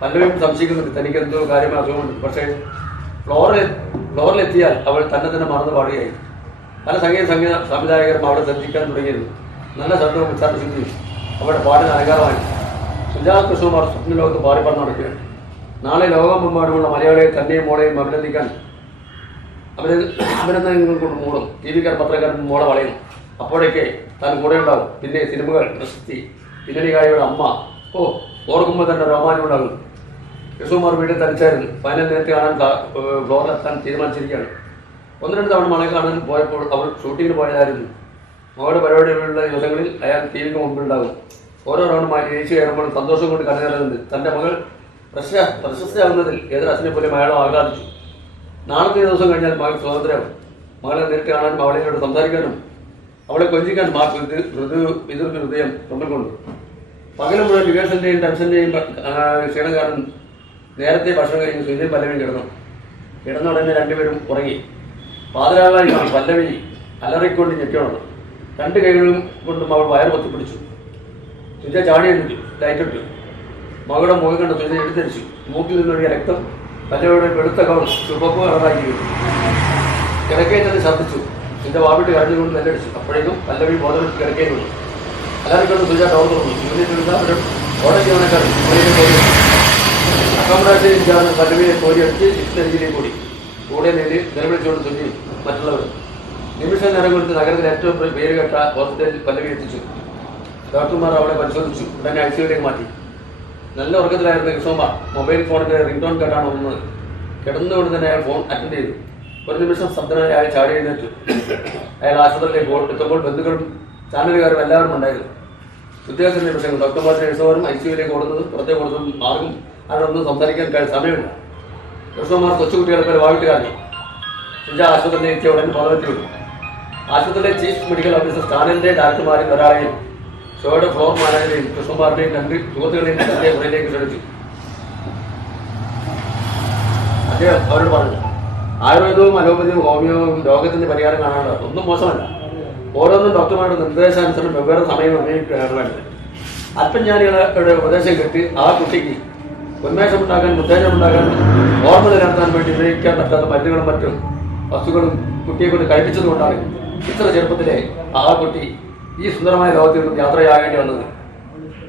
പല്ലവിയും സംശയിക്കുന്നുണ്ട് തനിക്ക് എന്തോ കാര്യമായ അസുഖമുണ്ട്. പക്ഷേ ഫ്ലോറിലെത്തിയാൽ അവൾ തന്നെ മറന്നു പാടുകയായി. പല സംഗീത സംവിധായകരും അവിടെ ശ്രദ്ധിക്കാൻ തുടങ്ങിയിരുന്നു. നല്ല ശബ്ദവും ഉച്ചാരണശുദ്ധിയും അവരുടെ പാട്ടിന് അലങ്കാരമായി. സുജാ കൃഷ്ണകുമാർ സ്വപ്നലോകത്ത് പാറിപ്പറന്ന് നടക്കുകയാണ്. നാളെ ലോകമെമ്പാടുമുള്ള മലയാളിയെ തന്നെയും മോളെയും അഭിനന്ദിക്കാൻ അഭിനന്ദനങ്ങൾ കൊണ്ട് മൂടും. ടിവിക്കാർ പത്രക്കാരൻ മോളെ വളയുന്നു. അപ്പോഴേക്ക് താൻ കൂടെ ഉണ്ടാകും. പിന്നെ സിനിമകൾ, പ്രശസ്തി, പിന്നണികാരിയുടെ അമ്മ. ഓർക്കുമ്പോൾ തന്നെ രോമാഞ്ചം ഉണ്ടാകും. കൃഷ്ണകുമാർ വീട്ടിൽ തനിച്ചായിരുന്നു. ഫൈനൽ നേരത്തെ കാണാൻ ഫ്ലോറിലെത്താൻ തീരുമാനിച്ചിരിക്കുകയാണ്. 1-2 തവണ മകളെ കാണാൻ പോയപ്പോൾ അവൾ ഷൂട്ടിങ്ങിന് പോയതായിരുന്നു. മകളുടെ പരിപാടികളുള്ള ദിവസങ്ങളിൽ അയാൾ ടി വിക്ക് മുമ്പിലുണ്ടാകും. ഓരോ റൗണ്ടുമായി ജയിച്ചു കയറുമ്പോഴും സന്തോഷം കൊണ്ട് കണ്ണുനിറയുന്നുണ്ട്. തൻ്റെ മകൾ പ്രശസ്തയാകുന്നതിൽ ഏതൊരു അച്ഛനെ പോലും അയാളും ആഹ്ലാദിച്ചു. നാളത്തെ ദിവസം കഴിഞ്ഞാൽ മകൾ സ്വാതന്ത്ര്യമാവും. മകളെ നേരിട്ട് കാണാനും അവളെയോട് സംസാരിക്കാനും അവളെ കൊഞ്ചിക്കാൻ ഹൃദയം മുമ്പിൽ കൊണ്ടു. പകലും മുഴുവൻ വിവേഷന്റെയും ടെൻഷന്റെയും ക്ഷീണം കാരണം നേരത്തെ ഭക്ഷണം കഴിഞ്ഞ് സുജയും പല്ലവിയും കിടന്നു. കിടന്ന ഉടനെ രണ്ടുപേരും ഉറങ്ങി. പാതിരാളായി പല്ലവി അലറിക്കൊണ്ട് ഞെട്ടിയുണർന്നു. രണ്ട് കൈകളും കൊണ്ടും അവൾ വയർ പൊത്തിപ്പിടിച്ചു. സുജ ചാടി എഴുതി ലൈറ്റിട്ടു. മകളുടെ മുഖം കണ്ട് സുജ എടുത്തരിച്ചു. മൂക്കിൽ നിന്നൊഴിയ രക്തം പല്ലവിയുടെ വെളുത്ത കവർ ചുവപ്പ് കളറാക്കിയിരുന്നു. കിടക്കയിൽ തന്നെ ശബ്ദിച്ചു. സുജ വാവിട്ട് കരഞ്ഞുകൊണ്ട് നെല്ലടിച്ചു. അപ്പോഴേക്കും പല്ലവി ബോധമെടുത്ത് കിടക്കയിൽ വന്നു. അലറിക്കൊണ്ട് സുജ ഡോർ തുറന്നു. ഇവരിൽ ഒരു ഓട ജീവനക്കാർ അക്കോമഡേഷൻ പല്ലവിയെ കോരിയടിച്ച് ലിഫ്റ്റിനരികിലേക്ക് കൂടി. കൂടെ നിലവിളിച്ചുകൊണ്ട് സുജയും മറ്റുള്ളവരും. നിമിഷ നേരം കൊടുത്ത് നഗരത്തിൽ ഏറ്റവും പേര് കേട്ട ഹോസ്പിറ്റലിൽ പല്ലവി എത്തിച്ചു. ഡോക്ടർമാർ അവളെ പരിശോധിച്ചു. ഉടനെ ഐസിയുലേക്ക് മാറ്റി. നല്ല ഉറക്കത്തിലായിരുന്ന കൃഷ്ണകുമാർ മൊബൈൽ ഫോണിന്റെ റിംഗ് ടോൺ കേട്ടാണ് വന്നത്. കിടന്നുകൊണ്ട് തന്നെ അയാൾ ഫോൺ അറ്റൻഡ് ചെയ്തു. ഒരു നിമിഷം ശബ്ദനായി അയാൾ ചാടി എഴുന്നേറ്റു. അയാൾ ആശുപത്രിയിലേക്ക് എത്തുമ്പോൾ ബന്ധുക്കളും ചാനലുകാരും എല്ലാവരും ഉണ്ടായിരുന്നു. വ്യത്യാസ നിമിഷങ്ങൾ ഡോക്ടർമാരുടെ നഴ്സുമാരും ഐസിയുലേക്ക് ഓടുന്നതും പുറത്തേക്ക് ഓടുന്നതും ആർക്കും അവരൊന്നും സംസാരിക്കാൻ സമയമില്ല. കൃഷ്ണകുമാർ കൊച്ചുകുട്ടികളെ വാവിട്ട് കാണിച്ചു. സുജ ആശുപത്രിയിൽ എത്തിയ ഉടൻ ബോധവെത്തി വിട്ടു. ആശുപത്രിയിലെ ചീഫ് മെഡിക്കൽ ഓഫീസർ സ്റ്റാലിന്റെ ഡയറക്ടർമാരിൽ ഒരാളെയും ഷോയുടെ ഫ്ലോർ മാനേജറെയും കൃഷ്ണകുമാറിന്റെയും രണ്ട് സുഹൃത്തുക്കളെയും തന്റെ മുറിയിലേക്ക് ക്ഷണിച്ചു. അദ്ദേഹം അവരോട് പറഞ്ഞു, ആയുർവേദവും അലോപ്പതിയും ഹോമിയോവും രോഗത്തിന്റെ പരിഹാരം കാണാനുള്ള ഒന്നും മോശമല്ല. ഓരോന്നും ഡോക്ടർമാരുടെ നിർദ്ദേശാനുസരണം വെവ്വേറെ സമയം നിർണ്ണയിക്കുകയാണ് വേണ്ടത്. അല്പജ്ഞാനികളുടെ ഉപദേശം കേട്ട് ആ കുട്ടിക്ക് ഉന്മേഷമുണ്ടാക്കാൻ ഉത്തേജനമുണ്ടാക്കാൻ ഓർമ്മ നിലനിർത്താൻ വേണ്ടി ഉപയോഗിക്കാൻ പറ്റാത്ത മരുന്നുകളും മറ്റും വസ്തുക്കളും കുട്ടിയെ കൊണ്ട് കഴിപ്പിച്ചതുകൊണ്ടാണ് ഇത്ര ചെറുപ്പത്തിലെ ആ കുട്ടി ഈ സുന്ദരമായ ലോകത്തിൽ നിന്നും യാത്രയാകേണ്ടി വന്നത്.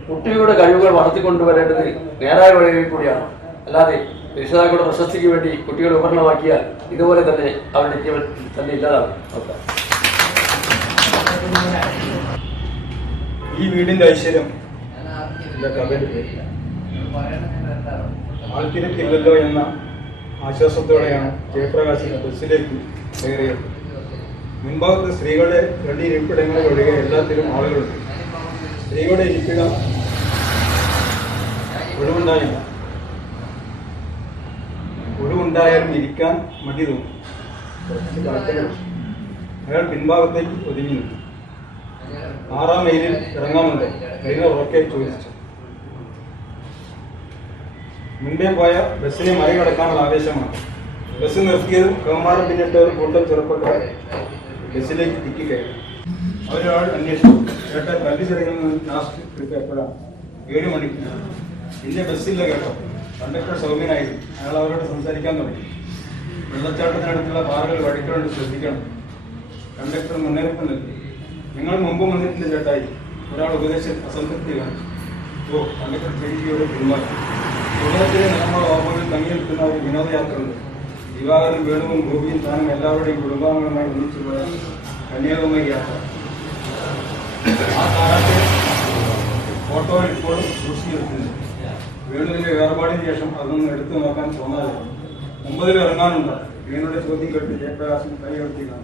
കുട്ടിയുടെ കഴിവുകൾ വളർത്തിക്കൊണ്ടുവരേണ്ടത് നേരായ വഴിയിൽ കൂടിയാണ്. അല്ലാതെ രക്ഷിതാക്കളുടെ പ്രശസ്തിക്ക് വേണ്ടി കുട്ടികളെ ഉപകരണമാക്കിയാൽ ഇതുപോലെ തന്നെ അവരുടെ ജീവൻ തന്നെ ഇല്ലാതാകും. ഈ വീടിന്റെ ഐശ്വര്യം ആൾത്തിരക്കില്ലല്ലോ എന്ന ആശ്വാസത്തോടെയാണ് ജയപ്രകാശ് ബസ്സിലേക്ക് കയറിയത്. മുൻഭാഗത്ത് സ്ത്രീകളുടെ രണ്ട് ഇരിപ്പിടങ്ങളിൽ ഒഴികെ എല്ലാത്തിലും ആളുകളുണ്ട്. സ്ത്രീകളുടെ ഇരിപ്പിടം ഒഴിവുണ്ടായില്ല. ഒഴിവുണ്ടായാലും ഇരിക്കാൻ മടി തോന്നും. അയാൾ പിൻഭാഗത്തേക്ക് ഒതുങ്ങി നിന്നു. 6-ാം മൈലിൽ ഇറങ്ങാമെന്ന് ട്രെയിനർ ഉറക്കെ ചോദിച്ചു. മുൻപേ പോയ ബസ്സിനെ മറികടക്കാനുള്ള ആവേശമാണ്. ബസ് നിർത്തിയതും കൗമാരം പിന്നിട്ട ഒരു കൂട്ടം ചെറുപ്പക്കാർ ബസ്സിലേക്ക് തിക്കിക്കയറി. അവരൊരാൾ അന്വേഷിച്ചു. കേട്ടാൽ കല്ലുചെറിയിൽ നിന്ന് ലാസ്റ്റ് ട്രിപ്പ് എപ്പോഴാണ്? 7 മണിക്ക്. പിന്നെ ബസ്സില്ല കേട്ടോ. കണ്ടക്ടർ സൗമ്യനായിരുന്നു. അയാൾ അവരോട് സംസാരിക്കാൻ തുടങ്ങി. വെള്ളച്ചാട്ടത്തിനടുത്തുള്ള പാറകൾ വഴിക്കൊണ്ട് ശ്രദ്ധിക്കണം. കണ്ടക്ടർ മുന്നറിയിപ്പ് നൽകി. നിങ്ങൾ മുമ്പ് വന്നിട്ടുണ്ട് ചേട്ടായി. ഒരാൾ ഉപദേശം അസംതൃപ്തി കാണിച്ചു. കണ്ടക്ടർ പേടിയോടെ പിന്മാറി. കേരളത്തിലെ നമ്മുടെ ഓർമ്മകളിൽ തങ്ങി നിൽക്കുന്ന ഒരു വിനോദയാത്രയുണ്ട്. ദിവാകരൻ, വേണുവും ഗോപിയും താനും എല്ലാവരുടെയും കുടുംബാംഗങ്ങളുമായി ഒന്നിച്ചു പോയ കന്യാകുമാരി യാത്ര. ആ കാലത്ത് ഫോട്ടോയിൽ ഇപ്പോഴും സൂക്ഷിച്ചു നിർത്തുന്നു. വേണുവിന്റെ വേർപാടിന് ശേഷം അതൊന്നും എടുത്തു നോക്കാൻ തോന്നാതെ 9-ൽ ഇറങ്ങാനുണ്ട്. വേണുയുടെ ചോദ്യം കേട്ട് ജയപ്രകാശൻ കൈകടത്തിയാണ്.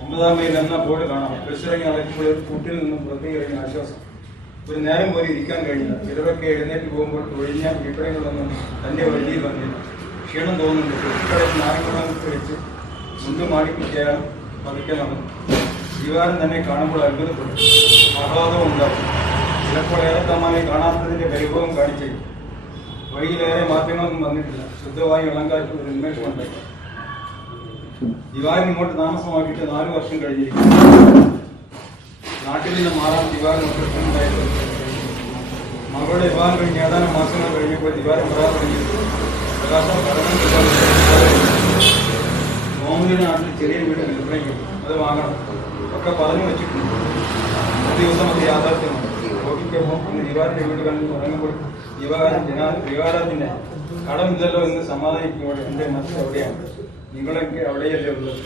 9-ാം മൈൽ എന്ന ബോർഡ് കാണാം. ബസ്സിറങ്ങി നടക്കുമ്പോൾ കൂട്ടിൽ നിന്നും പുറത്തേക്ക് ഇറങ്ങിയ ആശ്വാസം. ഒരു നേരം പോലെ ഇരിക്കാൻ കഴിഞ്ഞില്ല. ചിലരൊക്കെ എഴുന്നേറ്റ് പോകുമ്പോൾ ഒഴിഞ്ഞ വിപണികളൊന്നും തന്റെ വഴിയിൽ വന്നില്ല. ക്ഷീണം തോന്നുന്നുണ്ട്. കൃഷിക്കടയിൽ നാരങ്ങ വെച്ച് മുണ്ടും മാടിക്കുറ്റിയാൽ പതുക്കെ നടന്നു. ദിവാകരൻ തന്നെ കാണുമ്പോൾ അത്ഭുതപ്പെടും. ആഹ്ലാദവും ഉണ്ടാവും. ചിലപ്പോൾ ഏറെത്തമായി കാണാത്തതിന്റെ പരിഭവം കാണിച്ചേക്കും. വഴിയിലേറെ മാറ്റങ്ങളൊന്നും വന്നിട്ടില്ല. ശുദ്ധമായി ഇളങ്കാറ്റ് ഒരു ഉന്മേഷമുണ്ടായി. ദിവാകരൻ ഇങ്ങോട്ട് താമസമാക്കിയിട്ട് 4 വർഷം കഴിഞ്ഞിരിക്കും. നാട്ടിൽ നിന്ന് മാറാൻ ദിവാകരൻ ഒട്ടുണ്ടായിരുന്നു. മകളുടെ വിവാഹം കഴിഞ്ഞ് ഏതാനും മാസങ്ങൾ കഴിഞ്ഞപ്പോൾ ദിവാകരൻ പറയാൻ തുടങ്ങി. പ്രകാശം പഠനം നോമിന്റെ നാട്ടിൽ ചെറിയ വീട് വിൽപ്പനയ്ക്കും അത് വാങ്ങണം ഒക്കെ പറഞ്ഞു വെച്ചിട്ടുണ്ട്. ഒരു ദിവസം അത് യാഥാർത്ഥ്യമാണ്. നോക്കിക്കപ്പോൾ അന്ന് ദിവാകരന്റെ വീട് കണ്ട് തുടങ്ങുമ്പോൾ ദിവാകരത്തിന്റെ കടമില്ലല്ലോ എന്ന് സമാധാനിക്കുമ്പോൾ എന്റെ മനസ്സിൽ എവിടെയാണ്? നിങ്ങളൊക്കെ അവിടെയല്ലേ ഉള്ളത്?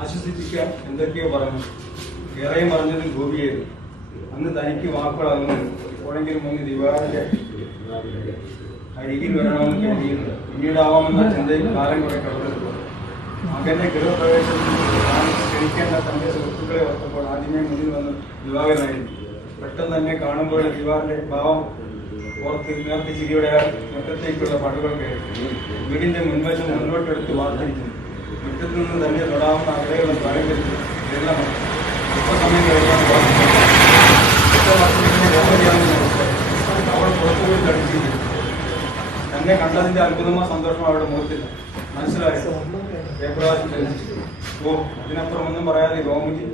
ആശ്വസിപ്പിക്കാൻ എന്തൊക്കെയോ പറഞ്ഞു. ഏറെയും പറഞ്ഞത് ഗോപിയായിരുന്നു. അന്ന് തനിക്ക് വാക്കുകളാകുന്നു. എപ്പോഴെങ്കിലും ഒന്ന് ദിവാകരന്റെ അരികിൽ വരണമെന്ന് കരുതിയിരുന്നു. പിന്നീടാവാമെന്ന ചിന്തയിൽ കാലം കുറെ കടന്നു. മകന്റെ ഗൃഹപ്രവേശനത്തിൽ ക്ഷണിക്കേണ്ട തന്റെ സുഹൃത്തുക്കളെ ഓർത്തപ്പോൾ ആദ്യമേ മുന്നിൽ വന്ന് ദിവാകരനായിരുന്നു. പെട്ടെന്ന് തന്നെ കാണുമ്പോൾ ദിവാകരന്റെ ഭാവം ഓർത്ത് നേർത്തി ചിരിയുടെ മുറ്റത്തേക്കുള്ള പടുകൾ കയറി. വീടിന്റെ മുൻവശം മുന്നോട്ടെടുത്ത് വാർത്തിരിക്കുന്നു. മുറ്റത്തു നിന്ന് തന്നെ തൊടാവുന്ന അകലെയുള്ള പ്രായത്തിൽ വെള്ളമാണ്. സമയം കഴിഞ്ഞാൽ അവൾ പുറത്തുപോയി തടിച്ചിരിക്കുന്നു. തന്നെ കണ്ടതിന്റെ അത്ഭുതമോ സന്തോഷമോ അവരുടെ മുഖത്തില്ല. മനസ്സിലായോ? ജയപ്രകാശം ചോദിച്ചു. ഓ, ഇതിനപ്പുറം ഒന്നും പറയാതെ ഗോമതി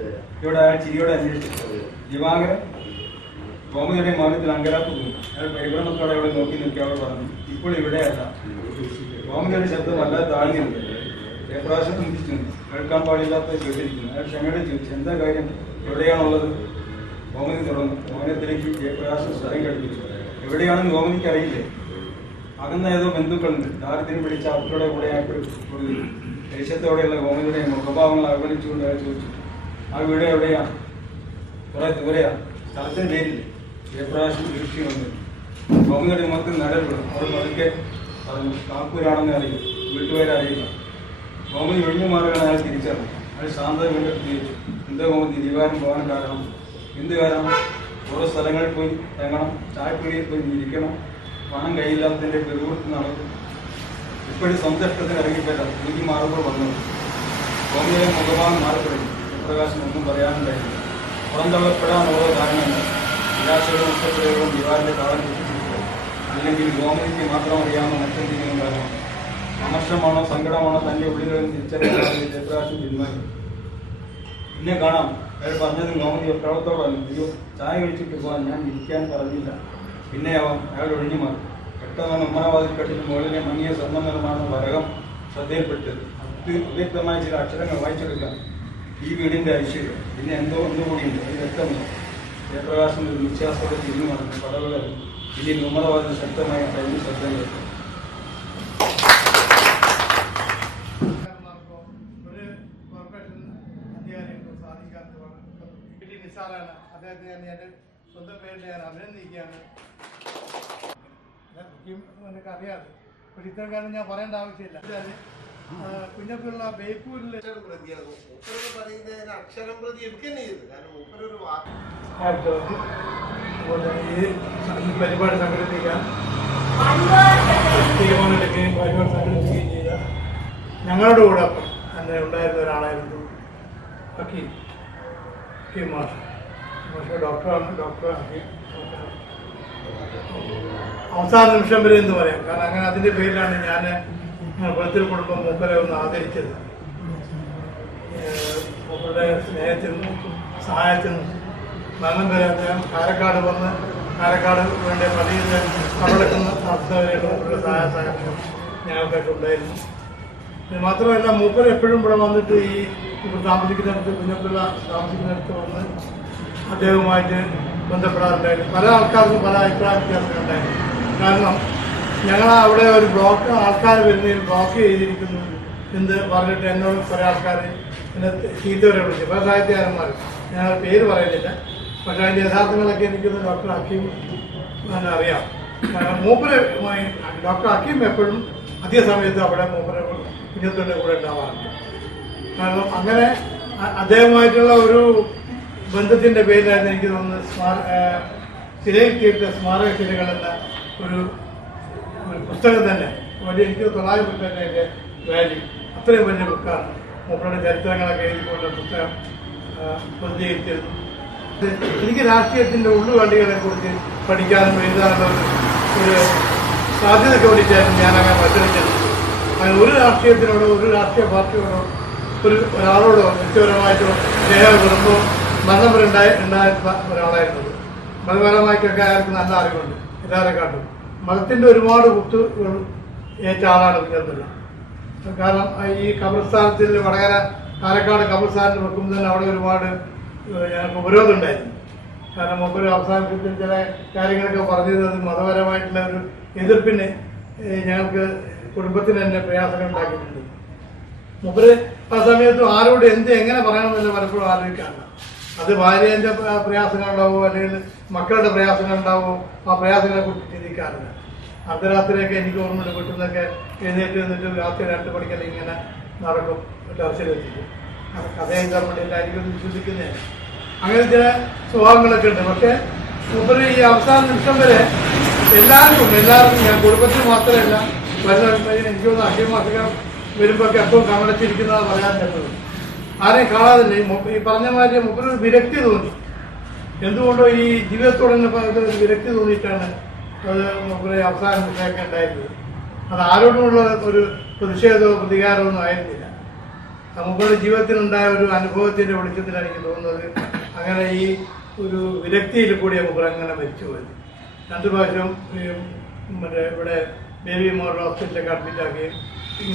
ഇവിടെ അയാൾ ചിരിയോടെ അന്വേഷിച്ചു. ദിവാകരൻ ഗോമതിയുടെ മൗനത്തിൽ അങ്കലാപ്പ് തോന്നി. അയാൾ പരിഭ്രമത്തോടെ അവിടെ നോക്കി നോക്കി അവൾ പറഞ്ഞു, ഇപ്പോൾ ഇവിടെയല്ല. ഗോമതിയുടെ ശബ്ദം വല്ലാതെ താഴ്ന്നിരുന്നു. ജയപ്രകാശം ചിന്തിച്ചു. കേൾക്കാൻ പാടില്ലാത്ത കേട്ടിരിക്കുന്നു. അയാൾ ക്ഷമയോടെ ചോദിച്ചു, എന്താ കാര്യം, എവിടെയാണുള്ളത്? ഗോമതി തുറന്നു. മൗനത്തിലേക്ക് ജയപ്രകാശം സ്വരം ഘടിപ്പിച്ചു. എവിടെയാണെന്ന് ഗോമതിക്ക് അറിയില്ലേ? അകന്ന ഏതോ ബന്ധുക്കളുണ്ട്. ദാരിദ്ര്യം പിടിച്ച അവരുടെ കൂടെ ദേഷ്യത്തോടെയുള്ള ഗോമതിയുടെ മുഖഭാവങ്ങൾ അവഗണിച്ചുകൊണ്ട് അയാൾ ചോദിച്ചു, ആ വീട് എവിടെയാണ്? കുറെ ദൂരെയാ. സ്ഥലത്തിന് പേരില്ലേ? ജയപ്രകാശം ദൃഷ്ടി വന്നു. ഗോമതിയുടെ മുഖത്ത് നടൽ വിടും. അവർ പതുക്കെ പറഞ്ഞു, കാക്കൂരാണെന്ന് അറിയും, വീട്ടുപേരറിയില്ല. ഗോമതി ഒഴിഞ്ഞു മാറുകയാണ് അയാൾ തിരിച്ചറിഞ്ഞു. അയാൾ ശാന്തത വീണ്ടും തിരിച്ചു. എന്താ ഗോമതി ദിവാരം പോകാൻ കാരണം? എന്ത് കാരണം? ഓരോ സ്ഥലങ്ങളിൽ പോയി തങ്ങണം, ചായപ്പീടിയിൽ പോയി ഇരിക്കണം, പണം കയ്യില്ലാത്തതിന്റെ പെരുകൊടുത്ത് നടക്കും. ഇപ്പോഴും സ്വന്തം ഇഷ്ടത്തിന് ഇറങ്ങിപ്പോയില്ല. നീതി മാറുമ്പോൾ വന്നു. ഗോമതിയുടെ മുഖഭാവം മാറിത്തുടങ്ങി. ജയപ്രകാശം ഒന്നും പറയാനുണ്ടായില്ല. പുറന്തള്ളപ്പെടാൻ ഓരോ കാരണങ്ങൾ, നിരാശയുടെ നഷ്ടപ്പെടുകയും ദിവാറിന്റെ താളം കുറിച്ചിട്ടില്ല. അല്ലെങ്കിൽ ഗോമതിക്ക് മാത്രം അറിയാവുന്ന മറ്റെന്തെങ്കിലും കാരണം. അമർഷമാണോ സങ്കടമാണോ തന്റെ ഉള്ളിലും തിരിച്ചറിയാതെ ജയപ്രകാശം പിന്മാറി. പിന്നെ കാണാം. അയാൾ പറഞ്ഞതും ഗോമതി പ്രവർത്തോടാണ്. അയ്യോ, ചായ കഴിച്ചിട്ട് പോകാൻ ഞാൻ ഇരിക്കാൻ പറഞ്ഞില്ല. പിന്നെ അയാൾ ഒഴിഞ്ഞു മാറി. പെട്ടെന്നാണ് ഉമ്മറവാതിൽക്കെട്ടിന് മുകളിലെ മങ്ങിയ സ്വർണ്ണ നിർമ്മാണ വരകം ശ്രദ്ധയിൽപ്പെട്ടത്. അവ്യക്തമായ ചില അക്ഷരങ്ങൾ വായിച്ചെടുക്കാം. ഈ വീടിന്റെ ഐശ്വര്യം. പിന്നെ ഒന്നുകൂടിയുണ്ട്, അത് വ്യക്തമില്ല. ജയപ്രകാശം ഒരു നിശ്വാസത്തോടെ തിരിഞ്ഞു നടന്നു. പടവുകൾ ഇനി ഉമ്മറവാതിൽ ശക്തമായ കഴിഞ്ഞ ശ്രദ്ധ കേട്ടു. അദ്ദേഹത്തെ ഞാൻ എൻ്റെ സ്വന്തം പേരിൽ ഞാൻ അഭിനന്ദിക്കുകയാണ്. എനിക്ക് അറിയാതെ പക്ഷെ ഇത്തരം കാര്യം ഞാൻ പറയേണ്ട ആവശ്യമില്ല. കുഞ്ഞപ്പിള്ള ബേപ്പൂരിൽ അക്ഷരം പ്രതി എടുക്കുന്നത് കാരണം മൂപ്പരൊരു വാക്ക് ഈ പരിപാടി സംഘടിപ്പിക്കാൻ തീരുമാനമെടുക്കുകയും പരിപാടി സംഘടിപ്പിക്കുകയും ചെയ്ത ഞങ്ങളുടെ കൂടെ തന്നെ ഉണ്ടായിരുന്ന ഒരാളായിരുന്നു ഹക്കീം മാഷ്. മാഷ് ഡോക്ടറാണ്. ഡോക്ടർ അവസാന നിമിഷം വരെ എന്ന് പറയാം. കാരണം അങ്ങനെ അതിൻ്റെ പേരിലാണ് ഞാൻ വെളുത്തിൽ കുടുംബം മൂപ്പരെ ഒന്ന് ആദരിച്ചത്. മൂപ്പരുടെ സ്നേഹത്തിനും സഹായത്തിനും മരണം വരെ അദ്ദേഹം കാരക്കാട് വന്ന് കാരക്കാട് വേണ്ട പള്ളിയിൽ പങ്കെടുക്കുന്ന അവസ്ഥവരെയുള്ള മൂപ്പരുടെ സഹായ സഹകരണം ഞങ്ങൾക്കൊക്കെ ഉണ്ടായിരുന്നു. ഇത് മാത്രമല്ല മൂപ്പർ എപ്പോഴും ഇവിടെ വന്നിട്ട് ഈ ഇവിടെ താമസിക്കുന്നിടത്ത് കുഞ്ഞപ്പിള്ള താമസിക്കുന്നിടത്ത് വന്ന് അദ്ദേഹവുമായിട്ട് ബന്ധപ്പെടാറുണ്ടായിരുന്നു. പല ആൾക്കാർക്കും പല അഭിപ്രായ വ്യത്യാസങ്ങളുണ്ടായിരുന്നു. കാരണം ഞങ്ങൾ അവിടെ ഒരു ബ്ലോക്ക് ആൾക്കാർ വരുന്നതിൽ ബ്ലോക്ക് ചെയ്തിരിക്കുന്നു എന്ന് പറഞ്ഞിട്ട് എന്നോട് കുറേ ആൾക്കാർ എന്നെ ചീത്തവരെ വിളിച്ചു. പല സാഹിത്യകാരന്മാർ, ഞാൻ പേര് പറയുന്നില്ല. പക്ഷേ അതിൻ്റെ യഥാർത്ഥങ്ങളൊക്കെ എനിക്കൊന്ന് ഡോക്ടർ ഹക്കീം തന്നെ അറിയാം. മൂപ്പര് ഡോക്ടർ ഹക്കീം എപ്പോഴും അധിക സമയത്ത് അവിടെ മൂപ്പര് കുഞ്ഞത്തിൻ്റെ കൂടെ ഉണ്ടാവാറുണ്ട്. കാരണം അങ്ങനെ അദ്ദേഹമായിട്ടുള്ള ഒരു ബന്ധത്തിൻ്റെ പേരിലായിരുന്നു എനിക്ക് തോന്നുന്നത് ശിലയിൽ തീർത്ത സ്മാരക ശിലകൾ എന്ന ഒരു പുസ്തകം തന്നെ വലിയ എനിക്ക് 900 രൂപ അതിൻ്റെ വാല്യൂ. അത്രയും വലിയ ബുക്കാണ്. മൂപ്പരുടെ ചരിത്രങ്ങളൊക്കെ എഴുതിക്കൊണ്ട് പുസ്തകം പ്രസിദ്ധീകരിച്ചിരുന്നു. എനിക്ക് രാഷ്ട്രീയത്തിൻ്റെ ഉള്ളുവണ്ടികളെ കുറിച്ച് പഠിക്കാനും എഴുതാനുള്ള ഒരു സാധ്യതയ്ക്ക് വേണ്ടിയിട്ടായിരുന്നു ഞാനങ്ങനെ മത്സരിച്ചിരുന്നത്. അങ്ങനെ ഒരു രാഷ്ട്രീയത്തിനോടോ ഒരു രാഷ്ട്രീയ പാർട്ടിയോടോ ഒരാളോടോ വ്യക്തിപരമായിട്ടോ സ്നേഹം വരുമ്പോൾ മരണം വരെ ഉണ്ടായിരുന്ന ഒരാളായിരുന്നത്. മതപരമായിട്ടൊക്കെ അയാൾക്ക് നല്ല അറിവുണ്ട് എല്ലാവരെക്കാട്ടും. മതത്തിൻ്റെ ഒരുപാട് കുത്തുകൾ ഏറ്റ ആളാണ് കുഞ്ഞപ്പിള്ള. കാരണം ഈ ഖബർസ്ഥാനത്തിൽ വടകര കാരക്കാട് ഖബർസ്ഥാനത്ത് വെക്കുമ്പോൾ തന്നെ അവിടെ ഒരുപാട് ഞങ്ങൾക്ക് ഉപരോധം ഉണ്ടായിരുന്നു. കാരണം മൂപ്പര് അവസാനത്തിൽ ചില കാര്യങ്ങളൊക്കെ പറഞ്ഞത് മതപരമായിട്ടുള്ള ഒരു എതിർപ്പിന് ഞങ്ങൾക്ക് കുടുംബത്തിന് തന്നെ പ്രയാസങ്ങൾ ഉണ്ടാക്കിയിട്ടുണ്ട്. മൂപ്പര് ആ സമയത്ത് ആരോട് എങ്ങനെ പറയണമെന്നല്ല പലപ്പോഴും ആലോചിക്കാറില്ല. അത് ഭാര്യേൻ്റെ പ്രയാസങ്ങളുണ്ടാവുമോ അല്ലെങ്കിൽ മക്കളുടെ പ്രയാസങ്ങളുണ്ടാവുമോ, ആ പ്രയാസങ്ങളെ കുറിച്ച് ചിന്തിക്കാറില്ല. അർദ്ധരാത്രിയൊക്കെ എനിക്ക് ഓർമ്മയുണ്ട്. വീട്ടിൽ നിന്നൊക്കെ എഴുന്നേറ്റ് നിന്നിട്ട് രാത്രി 2 മണിക്കെല്ലാം ഇങ്ങനെ നടക്കും ടെറസിലെത്തിക്കും. കഥയും കർമ്മയില്ല എനിക്കൊന്നും വിശ്വസിക്കുന്നതല്ല. അങ്ങനെ ചില സ്വഭാവങ്ങളൊക്കെ ഉണ്ട്. പക്ഷേ മൂപ്പര് ഈ അവസാന നിമിഷം വരെ എല്ലാവർക്കും ഞാൻ കുടുംബത്തിൽ മാത്രമല്ല വരുന്ന എനിക്ക് തോന്നുന്നു അക്ഷയമാസികം വരുമ്പോഴൊക്കെ എപ്പോഴും കണ്ണടച്ചിരിക്കുന്നതാണ് പറയാൻ പറ്റുന്നത്. ആരെയും കാണാതില്ല. ഈ പറഞ്ഞ മാതിരി മൂപ്പര് വിരക്തി തോന്നി. എന്തുകൊണ്ടോ ഈ ജീവിതത്തോടെ വിരക്തി തോന്നിയിട്ടാണ് അത് മൂപ്പര് അവസാന നിമിഷമൊക്കെ ഉണ്ടായിരുന്നത്. അത് ആരോടുമുള്ള ഒരു പ്രതിഷേധമോ പ്രതികാരമൊന്നും ആയിരുന്നില്ല. മൂപ്പരുടെ ജീവിതത്തിലുണ്ടായ ഒരു അനുഭവത്തിൻ്റെ വെളിച്ചത്തിലാണ് എനിക്ക് തോന്നുന്നത് അങ്ങനെ ഈ ഒരു വിരക്തിയിൽ കൂടി മൂപ്പർ അങ്ങനെ മരിച്ചുപോയത്. 2 പ്രാവശ്യം ഇവിടെ ബേബി മോഡൽ ഹോസ്പിറ്റലിലേക്ക് അഡ്മിറ്റാക്കുകയും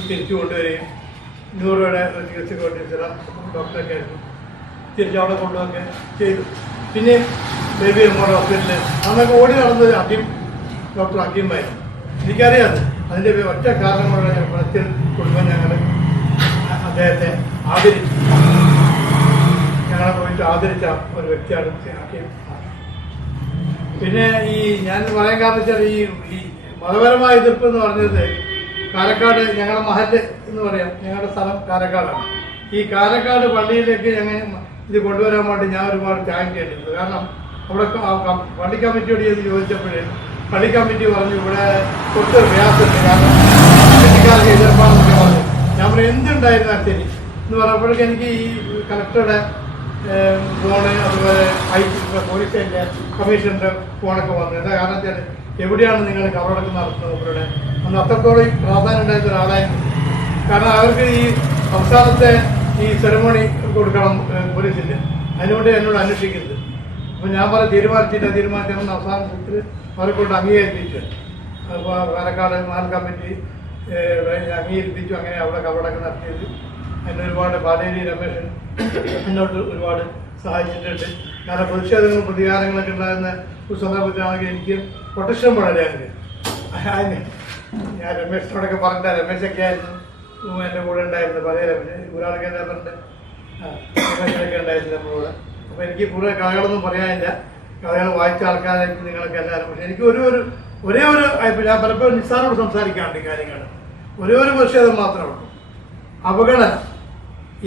തിരിച്ചു കൊണ്ടുവരികയും 100 രൂപയുടെ ചികിത്സയ്ക്ക് വേണ്ടി ചില ഡോക്ടറൊക്കെ ആയിരുന്നു തിരിച്ചവിടെ കൊണ്ടുവൊക്കെ ചെയ്തു. പിന്നെ ബേബി മോഡൽ ഹോസ്പിറ്റലിൽ അന്നൊക്കെ ഓടി നടന്നത് ഡോക്ടർ ഹക്കീമായിരുന്നു. എനിക്കറിയാം അതിൻ്റെ ഒറ്റ കാരണം കൊണ്ട് മനസ്സിൽ കുടുംബം ഞങ്ങൾ അദ്ദേഹത്തെ ആദരിച്ചു. ഞങ്ങളെ പോയിട്ട് ആദരിച്ച ഒരു വ്യക്തിയാണ് ഹക്കീം. പിന്നെ ഈ ഞാൻ പറയാൻ കാരണം വെച്ചാൽ ഈ മതപരമായ എതിർപ്പ് എന്ന് പറഞ്ഞത് കാരക്കാട് ഞങ്ങളുടെ മഹല്ല് എന്ന് പറയാം, ഞങ്ങളുടെ സ്ഥലം കാരക്കാടാണ്. ഈ കാരക്കാട് പള്ളിയിലേക്ക് ഞങ്ങൾ ഇത് കൊണ്ടുവരാൻ വേണ്ടി ഞാൻ ഒരുപാട് ത്യാഗം ചെയ്തിട്ടുണ്ട്. കാരണം അവിടെ പള്ളി കമ്മിറ്റിയോട് ചെയ്ത് ചോദിച്ചപ്പോഴേ പള്ളി കമ്മിറ്റി പറഞ്ഞു ഇവിടെ കുറച്ച് പ്രയാസമുണ്ട്, കാരണം കമ്മിറ്റിക്കാർക്ക് എതിർപ്പാണെന്നൊക്കെ പറഞ്ഞു. ഞാൻ പറഞ്ഞു എന്തുണ്ടായിരുന്നാൽ ശരി എന്ന് പറഞ്ഞപ്പോഴേക്ക് എനിക്ക് ഈ കളക്ടറുടെ ഫോണ് അതുപോലെ പോലീസ് കമ്മീഷൻ്റെ ഫോണൊക്കെ വന്നു. എന്താ കാരണം വെച്ചാൽ എവിടെയാണ് നിങ്ങൾ കവറടക്കം നടത്തുന്നത് അവരുടെ അന്ന് അത്രത്തോളം പ്രാധാന്യം ഉണ്ടായിരുന്ന ഒരാളായിരുന്നു. കാരണം അവർക്ക് ഈ സംസ്ഥാനത്തെ ഈ സെറമണി കൊടുക്കണം പോലീസിൻ്റെ, അതിനുകൊണ്ട് എന്നോട് അന്വേഷിക്കുന്നത്. അപ്പോൾ ഞാൻ തീരുമാനിച്ചിട്ട് അവസാനത്തിൽ അവരെ കൊണ്ട് അംഗീകരിപ്പിച്ചു. അപ്പോൾ പാലക്കാട് മാൽ കമ്മിറ്റി അംഗീകരിപ്പിച്ചു. അങ്ങനെ അവിടെ കവറടക്കം നടത്തിയത് എന്നെ ഒരുപാട് പാലേരി രമേശൻ എന്നോട് ഒരുപാട് സഹായിച്ചിട്ടുണ്ട്. കാരണം പ്രതിഷേധങ്ങളും പ്രതികാരങ്ങളൊക്കെ ഉണ്ടാകുന്ന ഒരു സന്ദർഭത്തിലാണെങ്കിൽ എനിക്ക് പ്രൊട്ടക്ഷൻ വളരെയാണ്. ഞാൻ രമേശിനോടൊക്കെ പറഞ്ഞിട്ട് രമേശൊക്കെ ആയിരുന്നു എൻ്റെ കൂടെ ഉണ്ടായിരുന്നു. പല ഒരാളൊക്കെ എന്താ പറഞ്ഞിട്ട് രമേശനൊക്കെ ഉണ്ടായിരുന്നു നമ്മളോട്. അപ്പോൾ എനിക്ക് കുറേ കഥകളൊന്നും പറയാനില്ല, കഥകൾ വായിച്ച ആൾക്കാരായിട്ട് നിങ്ങളൊക്കെ എല്ലാവരും. പക്ഷേ എനിക്ക് ഒരേ ഒരു ഞാൻ പലപ്പോഴും നിസ്സാരോട് സംസാരിക്കാറുണ്ട് കാര്യങ്ങൾ. ഒരേ ഒരു പ്രതിഷേധം മാത്രമേ ഉള്ളൂ, അവഗണന.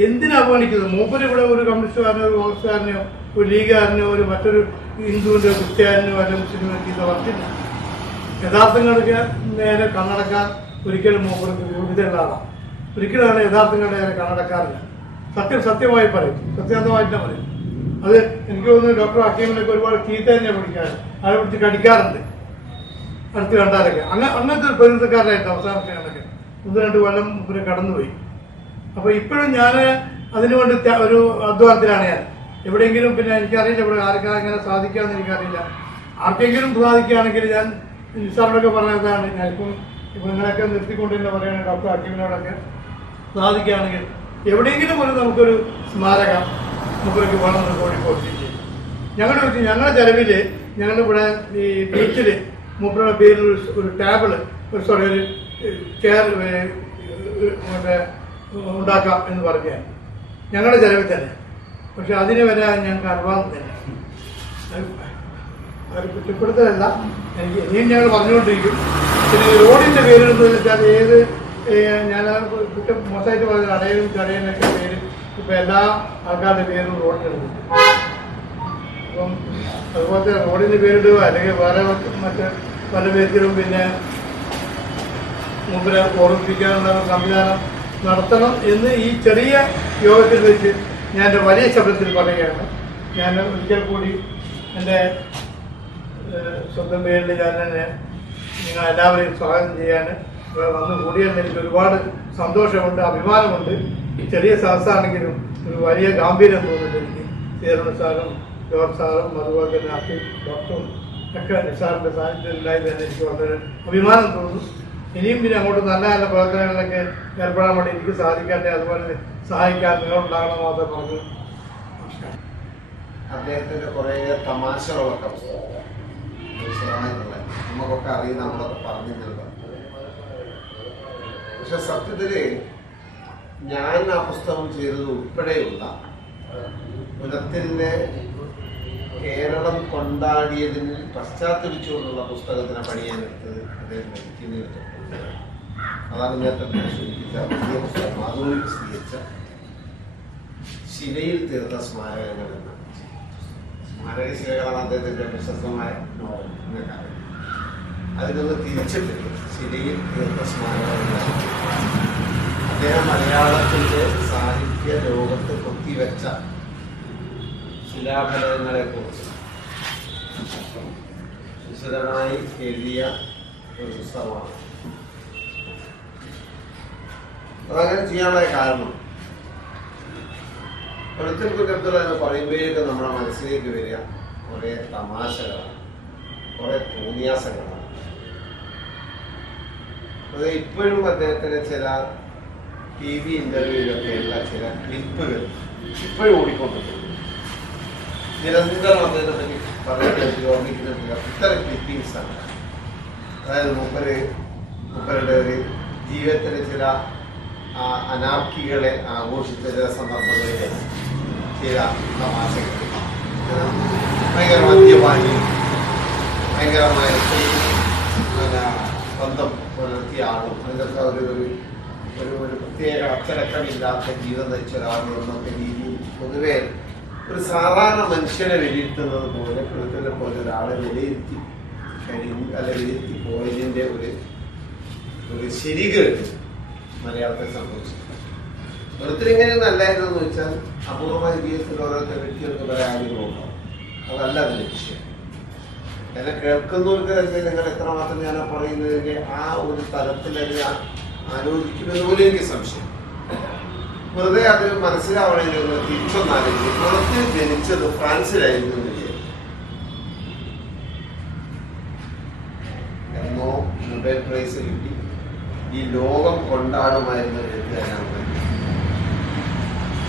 എന്തിനാ അവഗണിക്കുന്നത്? മൂപ്പര് ഇവിടെ ഒരു കമ്മ്യൂണിസ്റ്റുകാരനോ ഒരു കോൺഗ്രസ്സുകാരനെയോ ഒരു ലീഗുകാരനോ ഒരു മറ്റൊരു ഹിന്ദുവിൻ്റെ ക്രിസ്ത്യാനിനോ അല്ല മുസ്ലിമിനൊക്കെ ഇത് വർത്തില്ല. യഥാർത്ഥങ്ങൾക്ക് നേരെ കണ്ണടക്കാൻ ഒരിക്കലും മൂപ്പർക്ക് യോഗ്യതയുള്ള ആളാണ്. ഒരിക്കലാണ് യഥാർത്ഥങ്ങളുടെ നേരെ കണ്ണടക്കാറില്ല. സത്യമായി പറയും, സത്യസന്ധമായിട്ട് പറയും. അത് എനിക്ക് തോന്നുന്നു ഡോക്ടർ ഹക്കീമിനൊക്കെ ഒരുപാട് ചീത്ത തന്നെ പിടിക്കാറ്, അയാളെ പിടിച്ച് കടിക്കാറുണ്ട് അടുത്ത് കണ്ടാലൊക്കെ. അങ്ങനത്തെ ഒരു പരിണിതക്കാരനായിട്ട് അവസാനത്തിനൊക്കെ 1-2 കൊല്ലം മുമ്പ് കടന്നുപോയി. അപ്പോൾ ഇപ്പോഴും ഞാൻ അതിനുവേണ്ടി ഒരു അധ്വാനത്തിലാണ് ഞാൻ. എവിടെയെങ്കിലും പിന്നെ എനിക്കറിയില്ല ഇവിടെ ആർക്കാ ഇങ്ങനെ സാധിക്കാമെന്ന് എനിക്കറിയില്ല. ആർക്കെങ്കിലും സാധിക്കുകയാണെങ്കിൽ ഞാൻ നിസാറിനൊക്കെ പറഞ്ഞതാണ്. ഞാനിപ്പോൾ നിങ്ങളൊക്കെ നിർത്തിക്കൊണ്ട് തന്നെ പറയുകയാണെങ്കിൽ ഡോക്ടർ ഹക്കീമിനോടൊക്കെ സാധിക്കുകയാണെങ്കിൽ എവിടെയെങ്കിലും ഒരു നമുക്കൊരു സ്മാരകം നമുക്കൊക്കെ വേണമെന്ന് കോഴിക്കോട് ചെയ്യും. ഞങ്ങളുടെ ചെലവിൽ ഞങ്ങളിവിടെ ഈ ബീച്ചിൽ മൂപ്പരുടെ പേരിൽ ഒരു ടേബിള് ഒരു ചെയർ മറ്റേ ഉണ്ടാക്കാം എന്ന് പറഞ്ഞാൽ ഞങ്ങളുടെ ചെലവിൽ തന്നെ. പക്ഷെ അതിന് വരാൻ ഞങ്ങൾക്ക് അനുവാദം തന്നെ. അത് കുറ്റപ്പെടുത്തലല്ല, എനിക്ക് ഇനിയും ഞങ്ങൾ പറഞ്ഞുകൊണ്ടിരിക്കും. പിന്നെ റോഡിൻ്റെ പേരെന്ന് വെച്ചാൽ ഏത് ഞാൻ കുറ്റം മോശമായിട്ട് പറഞ്ഞ അടയും ചടയനൊക്കെ പേര് ഇപ്പം എല്ലാ ആൾക്കാരുടെ പേരും റോഡിനുണ്ട്. അപ്പം അതുപോലത്തെ റോഡിന് പേരിടുക അല്ലെങ്കിൽ വേറെ മറ്റ് പല പേരിലും പിന്നെ മുമ്പിൽ ഓർമ്മിപ്പിക്കാനുള്ള സംവിധാനം നടത്തണം എന്ന് ഈ ചെറിയ യോഗത്തിൽ വെച്ച് ഞാൻ എൻ്റെ വലിയ ശബ്ദത്തിൽ പറയുകയാണ്. ഞാൻ ഒരിക്കൽ കൂടി എൻ്റെ സ്വന്തം പേരിൽ ഞാൻ തന്നെ നിങ്ങൾ എല്ലാവരെയും സ്വാഗതം ചെയ്യാൻ വന്നു കൂടിയതിൽ എനിക്ക് ഒരുപാട് സന്തോഷമുണ്ട്, അഭിമാനമുണ്ട്. ഈ ചെറിയ സദസ്സാണെങ്കിലും ഒരു വലിയ ഗാംഭീര്യം തോന്നുന്നുണ്ട് എനിക്ക്. ചേർന്ന സാറും ജോർജ് സാറും അതുപോലെ തന്നെ ആക്കി ഡോക്ടറും ഒക്കെ നിസാറിൻ്റെ സാന്നിധ്യത്തിലായി തന്നെ എനിക്ക് വളരെ അഭിമാനം തോന്നുന്നു. ഇനിയും പിന്നെ അങ്ങോട്ട് നല്ല നല്ല പ്രവർത്തനങ്ങളിലൊക്കെ ഏർപ്പെടാൻ വേണ്ടി എനിക്ക് സാധിക്കട്ടെ, അതുപോലെ സഹായിക്കാൻ നിങ്ങളുണ്ടാകണം മാത്രമേ പറഞ്ഞു. നമസ്കാരം. അദ്ദേഹത്തിൻ്റെ കുറേ തമാശകളൊക്കെ വിശദമായിട്ടുള്ള നമുക്കൊക്കെ അറിയുന്ന നമ്മളൊക്കെ പറഞ്ഞിട്ടുണ്ട്. പക്ഷെ സത്യത്തിൽ ഞാൻ ആ പുസ്തകം ചെയ്തത് ഉൾപ്പെടെയുള്ള പുനത്തിൻ്റെ കേരളം കൊണ്ടാടിയതിന് പശ്ചാത്തലിച്ചുകൊണ്ടുള്ള പുസ്തകത്തിനെ പണിയാനെടുത്തത് അദ്ദേഹം നേതൃത്വം. അതാണ് നേരത്തെ സൂചിപ്പിച്ച പുതിയ പുസ്തകം മാധവി പ്രസിദ്ധീകരിച്ച ശിലയിൽ തീർത്ത സ്മാരകങ്ങൾ എന്ന സ്മാരക ശിലകളാണ് അദ്ദേഹത്തിൻ്റെ പ്രശസ്തമായ നോവൽ. നിങ്ങൾക്കറിയാം. അതിനൊന്ന് തിരിച്ചിട്ട് ശിലയിൽ തീർത്ത സ്മാരകങ്ങൾ അദ്ദേഹം മലയാളത്തിൻ്റെ സാഹിത്യ ലോകത്ത് കൊത്തിവെച്ച ശിലാഫലങ്ങളെക്കുറിച്ച് വിശദമായി എഴുതിയ ഒരു പുസ്തകമാണ്. അതങ്ങനെ ചെയ്യാനുള്ള കാരണം വെളുത്തിൽ കുറ്റത്തിൽ എന്ന് പറയുമ്പോഴേക്കും നമ്മുടെ മനസ്സിലേക്ക് വരിക കുറേ തമാശകളാണ്, കുറേ തോന്നിയാസങ്ങളാണ്. അത് ഇപ്പോഴും അദ്ദേഹത്തിന് ചില TV ഇന്റർവ്യൂവിലൊക്കെയുള്ള ചില ക്ലിപ്പുകൾ ഇപ്പോഴും ഓടിക്കൊണ്ടിട്ടുണ്ട്. നിരന്തരം അദ്ദേഹത്തെ പറ്റി പറയാൻ ഓർമ്മിക്കുന്നില്ല. ഇത്തരം ക്ലിപ്പിങ്സ് ആണ്. അതായത് മൂപ്പരുടെ ഒരു ജീവിതത്തിലെ ചില അനാർക്കികളെ ആഘോഷിച്ച ചില സന്ദർഭങ്ങളിലെ ചില തമാശകൾ, ഭയങ്കര മദ്യപാനി, ഭയങ്കരമായ ബന്ധം പുലർത്തിയ ആളും, അതിലൊക്കെ ഒരു പ്രത്യേക അച്ചടക്കമില്ലാത്ത ജീവിതം നയിച്ച ഒരാളെന്നൊക്കെ രീതിയിൽ പൊതുവെ ഒരു സാധാരണ മനുഷ്യനെ വിലയിരുത്തുന്നത് പോലെ കൃത്യത്തെ പോലെ ഒരാളെ വിലയിരുത്തി വിലയിരുത്തി പോയതിൻ്റെ ഒരു ശരികേട് മലയാളത്തിൽ സംഭവിച്ചു. ഓരോരുത്തർ ഇങ്ങനെയൊന്നും അല്ലായിരുന്നു എന്ന് വെച്ചാൽ അപൂർവമായ ജീവിതത്തിൽ ഓരോരുത്തർ വ്യക്തികൾക്ക് പല കാര്യങ്ങളുണ്ടാവും. അതല്ല അതിന്റെ വിഷയം. എന്നെ കേൾക്കുന്നവർക്ക് തന്നെ നിങ്ങൾ എത്രമാത്രം ഞാൻ പറയുന്നതിന്റെ ആ ഒരു തലത്തിൽ തന്നെ ആലോചിക്കുമെന്ന് പോലും എനിക്ക് സംശയം. വെറുതെ അത് മനസ്സിലാവണമെങ്കിൽ തിരിച്ചൊന്നാലോചിക്കും. പുറത്തിൽ ജനിച്ചത് ഫ്രാൻസിലായിരുന്നു എന്ന് വിചാരിക്കും. എന്നോ നൊബേൽ പ്രൈസ് കിട്ടി ഈ ലോകം കൊണ്ടാടുമായിരുന്ന എഴുത്തുകാരനാണ്.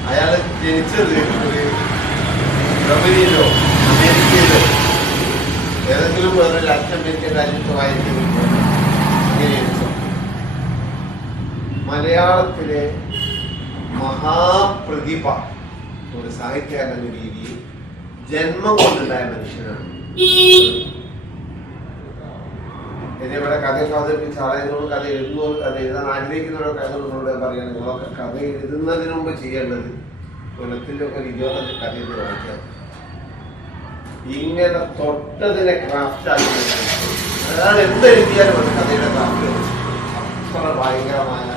അയാൾ ജനിച്ചത് ജർമ്മനിയിലോ അമേരിക്കയിലോ ഏതെങ്കിലും വേറെ ലാറ്റിൻ അമേരിക്കൻ രാജ്യത്തോ ആയിരിക്കും. മലയാളത്തിലെ മഹാപ്രതിഭ ഒരു സാഹിത്യകാരൻ എന്ന രീതിയിൽ ജന്മം കൊണ്ടുണ്ടായ മനുഷ്യനാണ്. എന്നെ ഇവിടെ കഥയൊക്കെ അവതരിപ്പിച്ച ആളെന്നോട് കഥ എഴുതുന്നവർ, കഥ എഴുതാൻ ആഗ്രഹിക്കുന്നവരോ കഥകളോട് പറയുകയാണ് നിങ്ങളൊക്കെ കഥ എഴുതുന്നതിന് മുമ്പ് ചെയ്യേണ്ടത് കൊല്ലത്തിൻ്റെ ഒക്കെ 25 കഥയൊക്കെ വായിക്കാം. ഇങ്ങനെ തൊട്ടതിനെ ക്രാഫ്റ്റ് ആക്കി അയാൾ എന്തെഴുതിയാലും അത് കഥയുടെ ക്രാഫ്റ്റ് അത്ര ഭയങ്കരമായ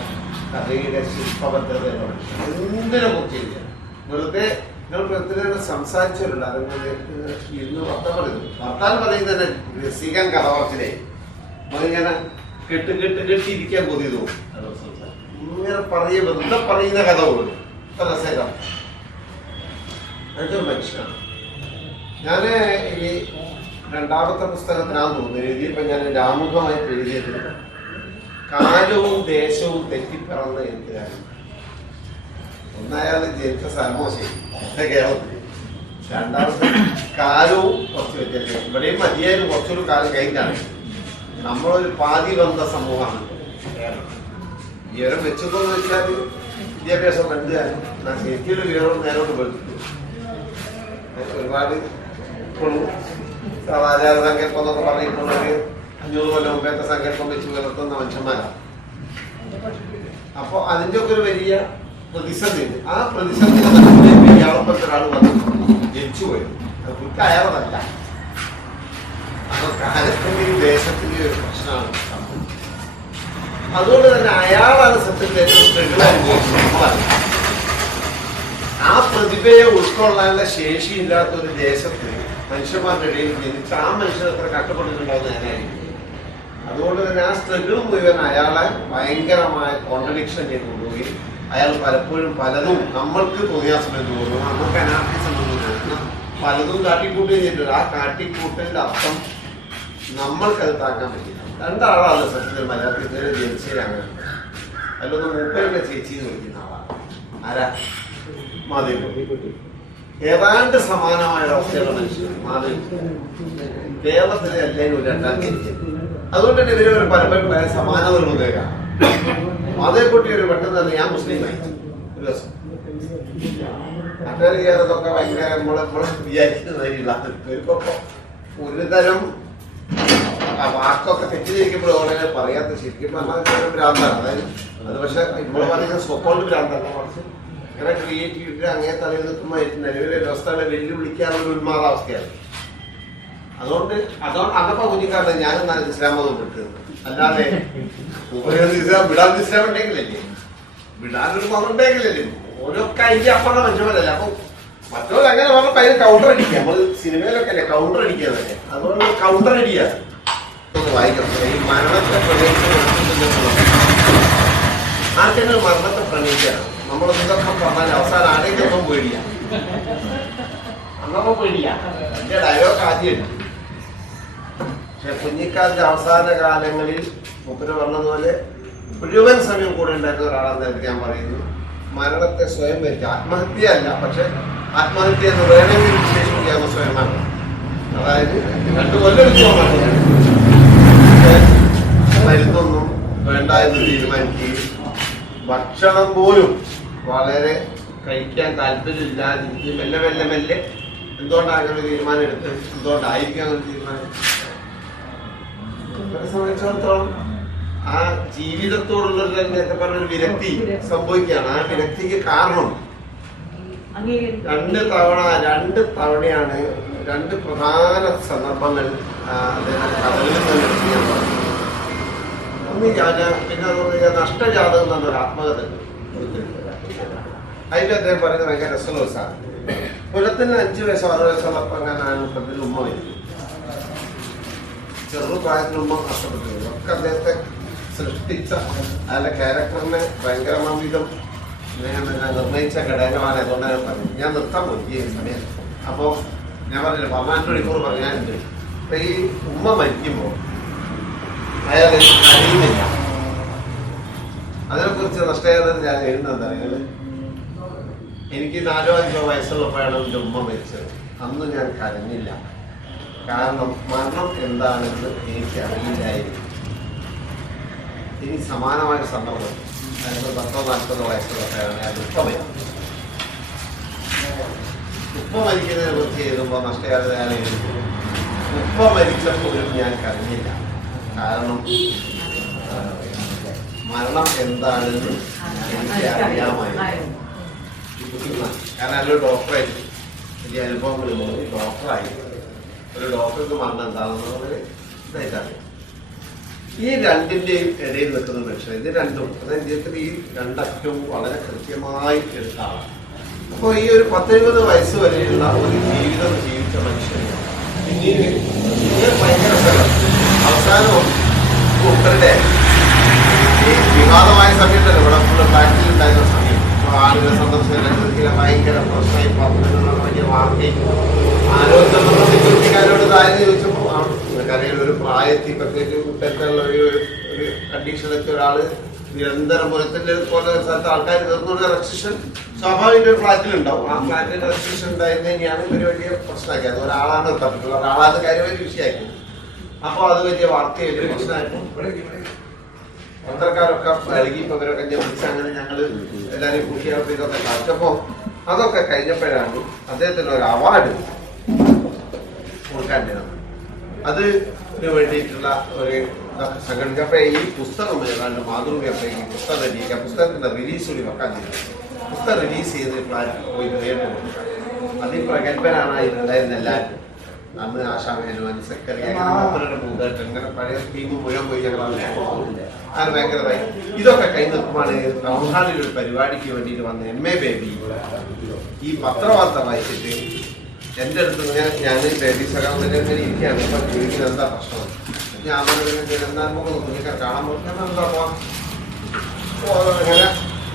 കഥയുടെ ശില്പബദ്ധതയുള്ള എന്തിനെ കുറിച്ച് എഴുതിയാൽ വെറുതെ നിങ്ങൾ പ്രത്യേകം സംസാരിച്ചിട്ടുണ്ട്. അതുകൊണ്ട് ഇന്ന് വർത്താനം പറയുന്നതന്നെ രസിക്കാൻ കഥ പറച്ചിലേ അതിങ്ങനെ കെട്ടിരിക്കാൻ കൊതി തോന്നും. ഇങ്ങനെ വെറുതെ പറയുന്ന കഥ പോലും ഇത്ര രസകരം. അതൊരു മനുഷ്യനാണ്. ഞാൻ ഈ 2ാമത്തെ പുസ്തകത്തിനാന്ന് തോന്നുന്നു എഴുതിയപ്പോൾ ഞാൻ എൻ്റെ ആമുഖമായിട്ട് എഴുതിയത് കാലവും ദേശവും തെറ്റിപ്പിറന്ന എഴുത്തുകാരൻ. ഒന്നയാൾ ജനിച്ച സ്ഥലമോ ശരി കേരളത്തിൽ, 2ാമത്തെ കാലവും കുറച്ച് വ്യത്യാസം. ഇവിടെയും മതിയായാലും കുറച്ചൊരു കാലം കഴിഞ്ഞാണ്. നമ്മളൊരു പാതി വന്ന സമൂഹമാണ് കേരളം. വിവരം വെച്ചതെന്ന് വെച്ചാൽ വിദ്യാഭ്യാസം കണ്ടുകാരൻ ശരിക്കൊരു വിവരം നേരോട് വെളുത്തു. ഒരുപാട് ഇപ്പോഴും ആചാര സങ്കല്പം എന്നൊക്കെ പറഞ്ഞിട്ടുള്ളവര് 500 കൊല്ലം മുമ്പേത്തെ സങ്കല്പം വെച്ച് പുലർത്തുന്ന മനുഷ്യന്മാരാണ്. അപ്പൊ അതിന്റെ ഒക്കെ ഒരു വലിയ പ്രതിസന്ധി ഉണ്ട്. ആ പ്രതിസന്ധി ഇയാളെപ്പോലത്തെ ഒരാൾ വന്ന് ജനിച്ചു പോയത് അത് കുറ്റം അയാളതല്ല. അപ്പൊ കാലത്തിന്റെ ഈ ദേശത്തിന്റെ ഒരു പ്രശ്നമാണ് സംഭവം. അതുകൊണ്ട് തന്നെ അയാളാണ് സത്യത്തിൽ ഏറ്റവും സ്ട്രഗിൾ അനുഭവിച്ചത്. ആ പ്രതിഭയെ ഉൾക്കൊള്ളാനുള്ള ശേഷിയില്ലാത്ത ഒരു ദേശത്ത് മനുഷ്യന്മാരുടെ ഇടയിൽ ജനിച്ച ആ മനുഷ്യർ എത്ര കഷ്ടപ്പെട്ടിട്ടുണ്ടാവുന്ന ഞാനായിരിക്കും. അതുകൊണ്ട് തന്നെ ആ സ്ട്രഗിൾ മുഴുവൻ അയാളെ ഭയങ്കരമായ കോൺട്രഡിക്ഷനിലേക്ക് കൊണ്ടുപോയി അയാൾ പലപ്പോഴും പലതും നമ്മൾക്ക് തോന്നിയാസമെന്ന് തോന്നുന്നു, നമുക്ക് അനാർക്കിസം എന്ന് തോന്നുന്നു, പലതും കാട്ടിക്കൂട്ടുകയും ചെയ്തിട്ടുണ്ട്. ആ കാട്ടിക്കൂട്ടലിന്റെ അർത്ഥം നമ്മൾക്കത് താക്കാൻ പറ്റില്ല. 2 ആളാണ് സത്യത്തിൽ മലയാളത്തിൽ ഇതുവരെ ജനിച്ചതാണ്. അതിലൊന്ന് മൂപ്പരുടെ ചേച്ചി എന്ന് വിളിക്കുന്ന ആളാണ്. ആരാ? മാധവി. ഏതാണ്ട് സമാനമായ അവസ്ഥയുള്ള മനുഷ്യർ മാധവി കേരളത്തിലെ എല്ലാവരും 2ാം ജനിച്ചത്. അതുകൊണ്ട് തന്നെ ഇവര് പരമ്പര സമാനതകളൊന്നും കേൾക്കാം. മാധവക്കുട്ടി ഒരു പെട്ടെന്ന് തന്നെ ഞാൻ മുസ്ലിമായി ഒരു ദിവസം മറ്റൊരു കേരളത്തൊക്കെ ഭയങ്കര നമ്മളെ വിചാരിക്കുന്നതിനുള്ള ഒരു തരം വാക്കൊക്കെ തെറ്റിദ്ധരിക്കുമ്പോൾ ഓരോ പറയാത്ത ശരിക്കും പറഞ്ഞാൽ ഭ്രാന്താണ്. അതായത് അത് പക്ഷെ ഇപ്പോൾ പറയുന്ന സ്വക്കോൾഡ് ഭ്രാന്താണ്. കുറച്ച് ഇങ്ങനെ ക്രിയേറ്റിവിറ്റി അങ്ങനെ തലയിൽ നിൽക്കുമ്പോൾ നിലവിലെ വ്യവസ്ഥകളെ വെല്ലുവിളിക്കാനുള്ള ഉന്മാദാവസ്ഥയാണ്. അതുകൊണ്ട് അന്നപ്പോ കുഞ്ഞിക്കാരുടെ ഞാനെന്നാണ് ഇസ്ലാം മതം വിട്ടത്. അല്ലാതെ വിടാൻ ഇസ്ലാം ഉണ്ടെങ്കിലല്ലേ, വിടാനൊരു മതം ഉണ്ടെങ്കിലല്ലേ. ഓരോക്കെ അതിന്റെ അപ്പുറം മനുഷ്യന്മാരല്ലേ. അപ്പൊ മറ്റൊരു അങ്ങനെ പറഞ്ഞപ്പോ അതിന് കൗണ്ടർ അടിക്കുക. നമ്മൾ സിനിമയിലൊക്കെ അല്ലേ കൗണ്ടർ അടിക്കാന്നല്ലേ. അതുകൊണ്ട് കൗണ്ടർ അടിയാണ് വായിക്കണം. ഈ മരണത്തെ പ്രദേശം ആർക്കെങ്കിലും മരണത്തെ പ്രണയിക്കാനാണ് നമ്മൾ ഇതൊക്കെ പറഞ്ഞാൽ അവസാനം ആരെങ്കിലും പേടിയ അന്നൊക്കെ പേടിയ എന്റെ ഡയലോഗ് ആദ്യമുണ്ട്. പക്ഷെ കുഞ്ഞിക്കാലിന്റെ അവസാന കാലങ്ങളിൽ മുപ്പര് പറഞ്ഞതുപോലെ മുഴുവൻ സമയം കൂടെ ഉണ്ടായിരുന്ന ഒരാളെന്ന് ഞാൻ പറയുന്നു. മരണത്തെ സ്വയം വരിക്കുക, ആത്മഹത്യ അല്ല, പക്ഷെ ആത്മഹത്യ എന്ന് വേണമെങ്കിൽ വിശേഷിപ്പിക്കാവുന്ന സ്വയമാണ്. അതായത് 2 കൊല്ലം എടുത്തു മരുന്നൊന്നും വേണ്ട എന്ന് തീരുമാനിക്കുകയും ഭക്ഷണം പോലും വളരെ കഴിക്കാൻ താല്പര്യമില്ലാതിരിക്കും. മെല്ലെ മെല്ലെ മെല്ലെ എന്തുകൊണ്ടാണ് തീരുമാനം എടുത്ത്, എന്തുകൊണ്ടായിരിക്കും അങ്ങനെ തീരുമാനം. എന്നെ സംബന്ധിച്ചിടത്തോളം ആ ജീവിതത്തോടുള്ള നേരത്തെ പറഞ്ഞൊരു വിരക്തി സംഭവിക്കുകയാണ്. ആ വിരക്തിക്ക് കാരണം 2 തവണയാണ് 2 പ്രധാന സന്ദർഭങ്ങൾ കഥകളിൽ തന്നെ ചെയ്യാൻ പറഞ്ഞു. ഒന്ന് പിന്നെ നഷ്ടജാതകം എന്നൊരു ആത്മകഥ അതിൽ അദ്ദേഹം പറയുന്നത് ഭയങ്കര രസമുള്ള സാധനം. പുലത്തിന് 5 വയസ്സോ 6 വയസ്സുള്ളപ്പോൾ ഞാനാണ് പെണ്ണിന് ഉമ്മ വരുന്നത്. ചെറുപ്രായത്തിന് ഉമ്മ നഷ്ടപ്പെട്ടിരുന്നു. ഒക്കെ അദ്ദേഹത്തെ സൃഷ്ടിച്ച അയാളുടെ ക്യാരക്ടറിനെ ഭയങ്കരമാംവിധം നിർണയിച്ച ഘടകമാണ്. അതുകൊണ്ട് ഞാൻ പറഞ്ഞു ഞാൻ നിർത്താൻ പോയി ഈ സമയം. അപ്പോൾ ഞാൻ പറഞ്ഞില്ല 12 മണിക്കൂർ പറഞ്ഞാലുണ്ട്. അപ്പൊ ഈ ഉമ്മ മരിക്കുമ്പോൾ അയാൾ അറിയുന്നില്ല. അതിനെക്കുറിച്ച് നഷ്ടജാതകത്തിൽ ഞാൻ എഴുതുന്നത് നിങ്ങൾ എനിക്ക് 4 or 5 വയസ്സുള്ളപ്പോഴാണ് എൻ്റെ ഉമ്മ മരിച്ചത്. അന്ന് ഞാൻ കരഞ്ഞില്ല. കാരണം മരണം എന്താണെന്ന് എനിക്ക് അറിയില്ലായിരുന്നു. ഇനി സമാനമായ സന്ദർഭം 10-40 വയസ്സുള്ളപ്പോഴാണ് ഞാൻ ഉപ്പ മരിക്കുന്നത്. ഉപ്പ മരിക്കുന്നതിനെ കുറിച്ച് എഴുതുമ്പോൾ നഷ്ടജാതകത്തിൽ എഴുതുന്നു ഉപ്പ മരിച്ചപ്പോഴും ഞാൻ കരഞ്ഞില്ല. കാരണം മരണം എന്താണെന്ന് എനിക്ക് അറിയാമായിരുന്നു. കാരണം അതിലൊരു ഡോക്ടറായിട്ട് വലിയ അനുഭവങ്ങളിൽ ഡോക്ടറായി ഒരു ഡോക്ടർക്ക് മരണം എന്താണെന്നുള്ളത് ഇതായിട്ടാണ്. ഈ 2ന്റെയും ഇടയിൽ നിൽക്കുന്ന മനുഷ്യൻ ഇത് 2ഉം അതായത് ജീവിതത്തിൽ ഈ 2 അറ്റവും വളരെ കൃത്യമായി എടുത്ത ആളാണ്. അപ്പോൾ ഈ ഒരു 10-20 വയസ്സ് വരെയുള്ള ഒരു ജീവിതം ജീവിച്ച മനുഷ്യൻ പിന്നീട് ഭയങ്കര അവസാനവും ഉപ്പരുടെ ഈ വിവാദമായ സമയത്തല്ല ഇവിടെ ഫുള്ള് ഫ്ലാറ്റിലുണ്ടായിരുന്ന സമയം ആളുകൾ സന്ദർശകരെ ഭയങ്കര പ്രശ്നമായി പറഞ്ഞിട്ടുള്ള വലിയ വാർത്തയും ആരോഗ്യമുള്ള സെക്യൂരിറ്റിക്കാരോട് കാര്യം ചോദിച്ചപ്പോൾ കരയിൽ ഒരു പ്രായത്തിൽ പ്രത്യേകിച്ച് തെറ്റുള്ള ഒരു കണ്ടീഷൻ എത്തിയ ഒരാള് നിരന്തരം പുറത്തിന്റെ പോലെ സ്ഥലത്ത് ആൾക്കാർ തീർന്നുള്ള റെസ്ട്രിക്ഷൻ സ്വാഭാവിക ഒരു ഫ്ലാറ്റിലുണ്ടാവും. ആ ഫ്ലാറ്റിന്റെ റെസ്ട്രിക്ഷൻ ഉണ്ടായിരുന്നു തന്നെയാണ് ഇവര് വലിയ പ്രശ്നമാക്കിയത്. ഒരാളാണ് തട്ടിട്ടുള്ളത്, ഒരാളാണ് കാര്യമായി വിഷയമാക്കിയത്. അപ്പൊ അത് വലിയ വാർത്തയെ വലിയ പ്രശ്നമായിരുന്നു. പത്രക്കാരൊക്കെ ഇളകിയപ്പോ ഇവരൊക്കെ വിളിച്ച് അങ്ങനെ ഞങ്ങൾ എല്ലാവരും കൂട്ടിയപ്പോൾ ഇതൊക്കെ കാണിച്ചപ്പോ അതൊക്കെ കഴിഞ്ഞപ്പോഴാണ് അദ്ദേഹത്തിന് ഒരു അവാർഡ് കൊടുക്കാൻ അതിന് വേണ്ടിയിട്ടുള്ള ഒരു സംഘടിച്ചപ്പോ ഈ പുസ്തകം ഏതാണ്ട് മാതൃകയപ്പോ ഈ പുസ്തകം രചിക്കുക പുസ്തകത്തിന്റെ റിലീസ് കൂടി വെക്കാൻ ചെയ്തു. പുസ്തകം റിലീസ് ചെയ്ത് പോയി നേരിട്ട് കൊടുക്കുക. അതിപ്രഗത്ഭനാണ് ഇതിലുണ്ടായിരുന്ന എല്ലാവരും. അന്ന് ആശാമേനോൻ സെക്രട്ടറി അങ്ങനെ മൂന്നായിട്ട് അങ്ങനെ പഴയ ടീം മുഴുവൻ പോയി ഞങ്ങൾ അത് ഭയങ്കരതായി. ഇതൊക്കെ കൈ നിൽക്കുമ്പോൾ ടൗൺ ഹാളിൽ ഒരു പരിപാടിക്ക് വേണ്ടിയിട്ട് വന്ന MA ബേബി ഈ പത്രവാർത്ത വായിച്ചിട്ട് എൻ്റെ അടുത്ത് ഞാൻ ബേബി സഖാവിനെ ഇരിക്കുകയാണ്. ഇപ്പം ജീവിക്കുന്ന എന്താ പ്രശ്നം ഞാൻ എന്താ നമുക്ക് കാണാൻ പറ്റുന്ന എന്താ പോവാം. അങ്ങനെ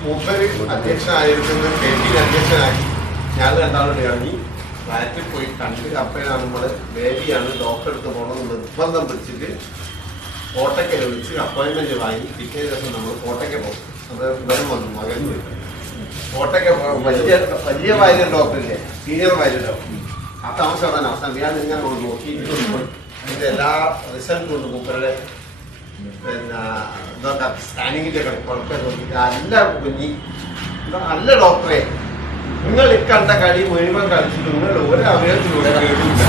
മുമ്പര് അധ്യക്ഷനായിരിക്കുന്ന ബേബി അധ്യക്ഷനാക്കി ഞാൻ രണ്ടാളുടെ ഇറങ്ങി ഫ്ലാറ്റിൽ പോയി കണ്ട് അപ്പോഴാണ് നമ്മൾ ബേബിയാണ് ഡോക്ടറെ അടുത്ത് പോകണമെന്ന് നിർബന്ധം പിടിച്ചിട്ട് കോട്ടയ്ക്കൽ വിളിച്ച് അപ്പോയിൻമെന്റ് വാങ്ങി പിറ്റേ ദിവസം നമ്മൾ കോട്ടയ്ക്ക് പോകും. അത് വരും വന്നു മകൻ പോയി കോട്ടയ്ക്ക് വലിയ വയലിൻ ഡോക്ടറില്ലേ സീനിയർ വയലിൻ ഡോക്ടർ ആ താമസം പറയാൻ അവസാനം ഞാൻ ഇങ്ങനെ നോക്കിയിട്ട് ഇതിന്റെ എല്ലാ റിസൾട്ടും കൊണ്ട് മൂപ്പരുടെ പിന്നെ എന്താ സ്കാനിങ്ങിന്റെ കുഴപ്പമൊക്കെ നോക്കിയിട്ട് നല്ല കുഞ്ഞി നല്ല ഡോക്ടറെ നിങ്ങൾ ഇക്കണ്ട കളി മുഴുവൻ കളിച്ചിട്ട് നിങ്ങൾ ഒരു അവയവത്തിലൂടെ കേട്ടില്ല.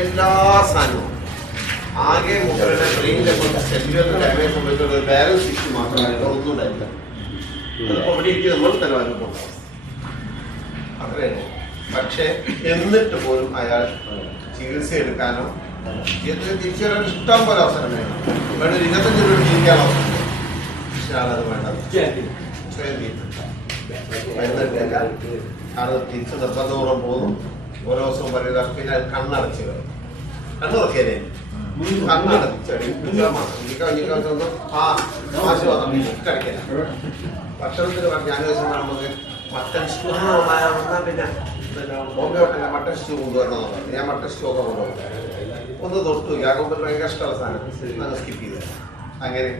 എല്ലാ സാധനവും ആകെ മൂപ്പരുടെ ബ്രെയിനിലെ കൊണ്ട് സെല്ലുകളുടെ ഡാമേജ് സംബന്ധിച്ചുള്ള ഒരു ബാലൻസ് ഇഷ്യൂ മാത്രമായിട്ട് ഒന്നും ഉണ്ടായില്ല. അതിപ്പോ ഇവിടെ ഇരിക്കും നമ്മൾ തന്നെ അനുഭവം അത്രയാണ്. പക്ഷെ എന്നിട്ട് പോലും അയാൾ ചികിത്സ എടുക്കാനോ ജീവിതത്തിൽ തിരിച്ചു വരാൻ ഇഷ്ടം പോലെ അവസരം വേണം. വേണ്ട 25 രൂപ ജീവിക്കാൻ അവസരം. പക്ഷെ ആളത് വേണ്ട അത് തിരിച്ച് നിർബന്ധപൂർവ്വം പോകുന്നു. ഓരോ ദിവസവും പറയുക പിന്നെ കണ്ണടച്ച് കണ്ണുറക്കിയതേ കണ്ണടച്ചടി മാഷ് വന്നു കഴിക്കില്ല. ഭക്ഷണത്തിന് ഞാൻ ദിവസം നമുക്ക് മട്ടൺ സ്റ്റൂ പിന്നെ ബോംബെ ഹോട്ടലിലെ മട്ടൺ സ്റ്റൂ കൊണ്ടുവരണമെന്ന് പറഞ്ഞു. ഞാൻ മട്ടൺ സ്റ്റൂ ഒക്കെ കൊണ്ടുപോകും. ഒന്ന് തൊട്ടു യാകുമ്പോൾ ഭയങ്കര ഇഷ്ടമുള്ള സാധനം അത് സ്കിപ്പ് ചെയ്ത്. അങ്ങനെ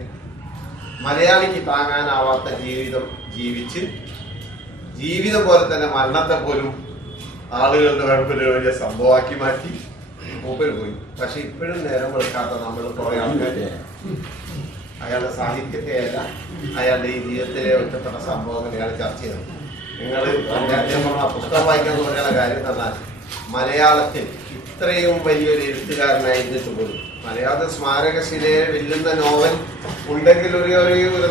മലയാളിക്ക് താങ്ങാനാവാത്ത ജീവിതം ജീവിച്ച് ജീവിതം പോലെ തന്നെ മരണത്തെ പോലും ആളുകളുടെ കുഴപ്പമില്ല വലിയ സംഭവമാക്കി മാറ്റി മൂപ്പര് പോയി. പക്ഷെ ഇപ്പോഴും നേരം വെളുക്കാത്ത നമ്മൾ കുറെ ആൾക്കാർ അയാളുടെ സാഹിത്യത്തെയല്ല അയാളുടെ ഈ ജീവിതത്തിലെ ഒറ്റപ്പെട്ട സംഭവങ്ങൾ അയാൾ ചർച്ച ചെയ്തു. നിങ്ങൾ പുസ്തകം വായിക്കാന്ന് പറയുന്ന കാര്യം തന്നാൽ മലയാളത്തിൽ ഇത്രയും വലിയൊരു എഴുത്തുകാരനായിരുന്നിട്ട് പോലും മലയാളത്തിൽ സ്മാരകശിലയെ വെല്ലുന്ന നോവൽ ഉണ്ടെങ്കിൽ ഒരു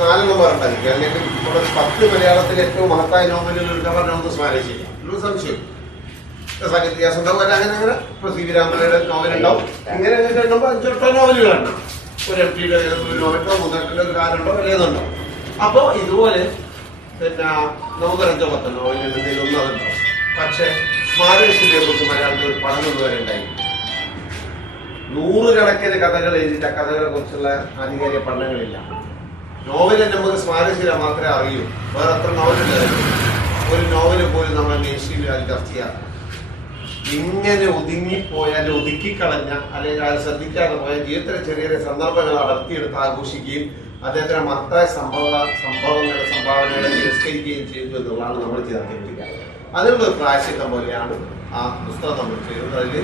4 പറഞ്ഞിട്ടായിരിക്കും. അല്ലെങ്കിൽ ഒരു 10 മലയാളത്തിലെ ഏറ്റവും മഹത്തായ നോവലുകൾ എടുക്കാൻ പറഞ്ഞ സ്മാരകശില ഒരു സംശയം സാഹിത്യാസം ഉണ്ടാവും. അങ്ങനെ അങ്ങനെ ഇപ്പൊ സി വി രാമനയുടെ നോവലുണ്ടാവും. ഇങ്ങനെ എണ്ണുമ്പോൾ 5-8 നോവലുകളുണ്ട്. ഒരു എം ടിയുടെ നോവലുണ്ടോ 3-8 ഒരു കാലുണ്ടോ ഏതുണ്ടോ. അപ്പൊ ഇതുപോലെ പിന്നെ നമുക്ക് 5-10 നോവലുണ്ട് എന്തെങ്കിലും അതുണ്ടാവും. പക്ഷെ സ്മാരകശിലയെ കുറിച്ച് മലയാളത്തിൽ ഒരു പഠനം വരെ ഉണ്ടായി. 100 കണക്കിന് കഥകൾ എഴുതിയിട്ട് കഥകളെ കുറിച്ചുള്ള ആധികാരിക പഠനങ്ങളില്ല. നോവലിൽ നമുക്ക് സ്മാരകശില മാത്രമേ അറിയൂ. വേറെ അത്ര നോവലുണ്ടായിരുന്നു. ഒരു നോവല് പോലും നമ്മൾ മെയിൻസ്ട്രീമിൽ അത് ചർച്ച ചെയ്യാറ്. ഇങ്ങനെ ഒതുങ്ങിപ്പോയാൽ ഒതുക്കിക്കളഞ്ഞ അല്ലെങ്കിൽ അത് ശ്രദ്ധിക്കാതെ പോയ ജീവിതത്തിലെ ചെറിയ ചെറിയ സന്ദർഭങ്ങൾ അടർത്തിയെടുത്ത് ആഘോഷിക്കുകയും അദ്ദേഹത്തിന് മഹത്തായ സംഭാവനകളെ തിരസ്കരിക്കുകയും ചെയ്തു എന്നുള്ളതാണ് നമ്മൾ ചെയ്തിരിക്കുക. അതിനുള്ള ഒരു പ്രായശ്ചിത്തം പോലെയാണ് ആ പുസ്തകം നമ്മൾ ചെയ്യുന്നത്. അതിൽ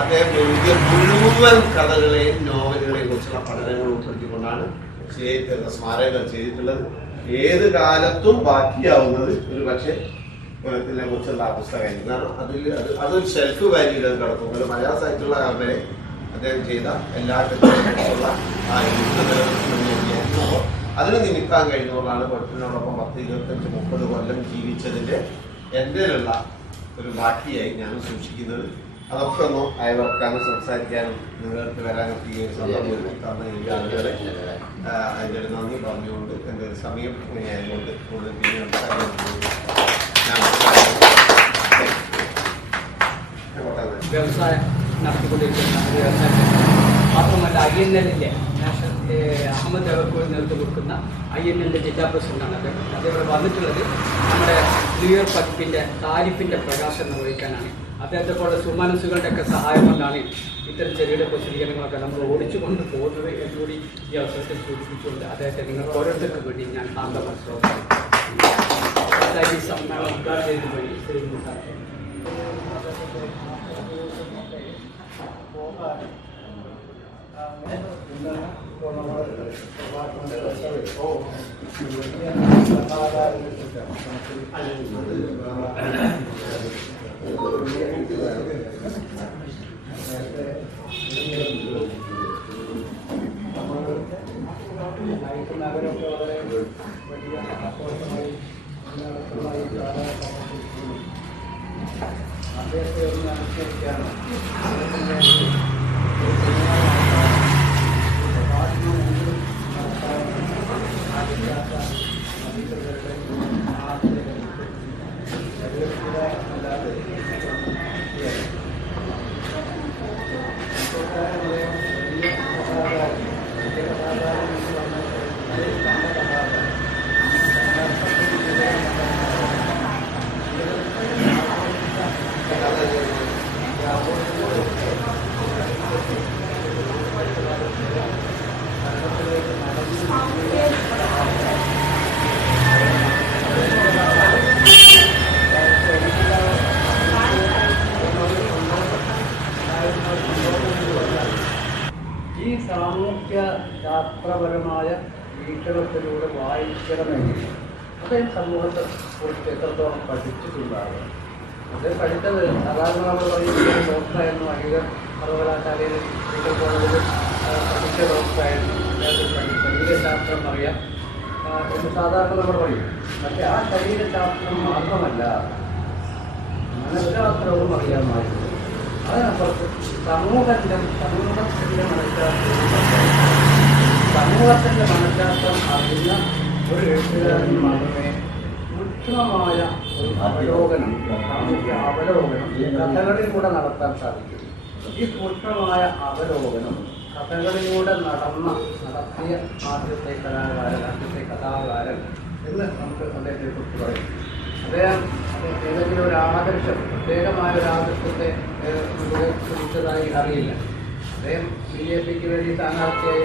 അദ്ദേഹം എഴുതിയ മുഴുവൻ കഥകളെയും നോവലുകളെയും കുറിച്ചുള്ള പഠനങ്ങൾ ഉൾപ്പെടുത്തിക്കൊണ്ടാണ് സ്മാരകങ്ങൾ ചെയ്തിട്ടുള്ളത്. ഏത് കാലത്തും ബാക്കിയാവുന്നത് ഒരു പക്ഷേ കുലത്തിനെ കുറിച്ചുള്ള ആ പുസ്തകമായിരിക്കും. കാരണം അതൊരു ഷെൽഫ് വാല്യൂയിൽ അത് കിടക്കും. ഒരു മലയാള സാഹിത്യമുള്ള കാലം വരെ അദ്ദേഹം ചെയ്ത എല്ലാ കൃത്യങ്ങളുള്ള ആ എഴുത്തുനിലനിൽക്കുന്നു. അപ്പോൾ അതിന് നിമിത്താൻ കഴിഞ്ഞുകൊണ്ടാണ് കുലത്തിനോടൊപ്പം 10-25-30 കൊല്ലം ജീവിച്ചതിന്റെ എന്റെയിലുള്ള ഒരു ബാക്കിയായി ഞാൻ സൂക്ഷിക്കുന്നത്. അതൊക്കെ ഒന്ന് അയവർക്കാനും സംസാരിക്കാനും നിങ്ങൾക്ക് വരാനൊക്കെ ഈ സന്ദർഭം തന്ന ഈ ആളുകളെ അതിൻ്റെ ഒരു നന്ദി പറഞ്ഞുകൊണ്ട് എൻ്റെ ഒരു സമയം ഇങ്ങനെയായതുകൊണ്ട് കൂടുതൽ വ്യവസായം നടത്തിക്കൊണ്ടിരിക്കുന്ന ഒരു വ്യവസായം മാത്രമല്ല INL-ന്റെ അഹമ്മദ് ദേവർകോട് നേതൃത്വം കൊടുക്കുന്ന INL-ന്റെ ജില്ലാ പ്രസിഡന്റാണ് അദ്ദേഹം. അതേപോലെ വന്നിട്ടുള്ളത് നമ്മുടെ ന്യൂ ഇയർ പതിപ്പിന്റെ താരിഫിന്റെ പ്രകാശനം നിർവഹിക്കാനാണ്. അദ്ദേഹത്തെ പോലെ സുമനസ്സുകളുടെ ഒക്കെ സഹായം കൊണ്ടാണ് ഇത്തരം ചെറിയ പ്രസിദ്ധീകരണങ്ങളൊക്കെ നമ്മൾ ഓടിച്ചു കൊണ്ട് പോകുന്നത് എന്നുകൂടി ഈ അവസരത്തിൽ സൂചിപ്പിച്ചുകൊണ്ട് അദ്ദേഹത്തെ നിങ്ങൾക്ക് ഓരോരുത്തർക്കും വേണ്ടി ഞാൻ ആന്തമായി ഈ സമ്മേളനം ഉദ്ഘാടനം ചെയ്തതിനു വേണ്ടി ശ്രീ ഈ സാമൂഹ്യ ശാസ്ത്രപരമായ വീക്ഷണത്തിലൂടെ വായിക്കണമെങ്കിൽ അദ്ദേഹം സമൂഹത്തെ കുറിച്ച് എത്രത്തോളം പഠിച്ചിട്ടുണ്ടാകും. അദ്ദേഹം പഠിച്ചത് സാധാരണ നമ്മൾ പറയുന്നത് ഡോക്ടറായിരുന്നു. അഖില സർവകലാശാലയിൽ മെഡിക്കൽ കോളേജിൽ പഠിച്ച ഡോക്ടറായിരുന്നു. ശരീരശാസ്ത്രം അറിയാം എന്ന് സാധാരണ നമ്മൾ പറയും. പക്ഷെ ആ ശരീരശാസ്ത്രം മാത്രമല്ല, മനഃശാസ്ത്രവും അറിയാമായിരുന്നു. അതിനപ്പുറത്ത് സമൂഹത്തിന്റെ മനഃശാസ്ത്രം അറിയുന്ന ഒരു എഴുത്തുകാരൻ മാത്രമേ സൂക്ഷ്മമായ ഒരു അവലോകനം, സാമൂഹ്യ അവലോകനം കഥകളിൽ കൂടെ നടത്താൻ സാധിക്കും. ഈ സൂക്ഷ്മമായ അവലോകനം കഥകളിലൂടെ നടത്തിയ ആദ്യത്തെ കഥാകാരൻ എന്ന് നമുക്ക് അദ്ദേഹത്തെ കുറിച്ച് പറയും. അദ്ദേഹം ഏതെങ്കിലും ഒരു ആദർശം, പ്രത്യേകമായ ഒരു ആദർശത്തെ കുറിച്ചതായി അറിയില്ല. അദ്ദേഹം BJP വേണ്ടി സ്ഥാനാർത്ഥിയായി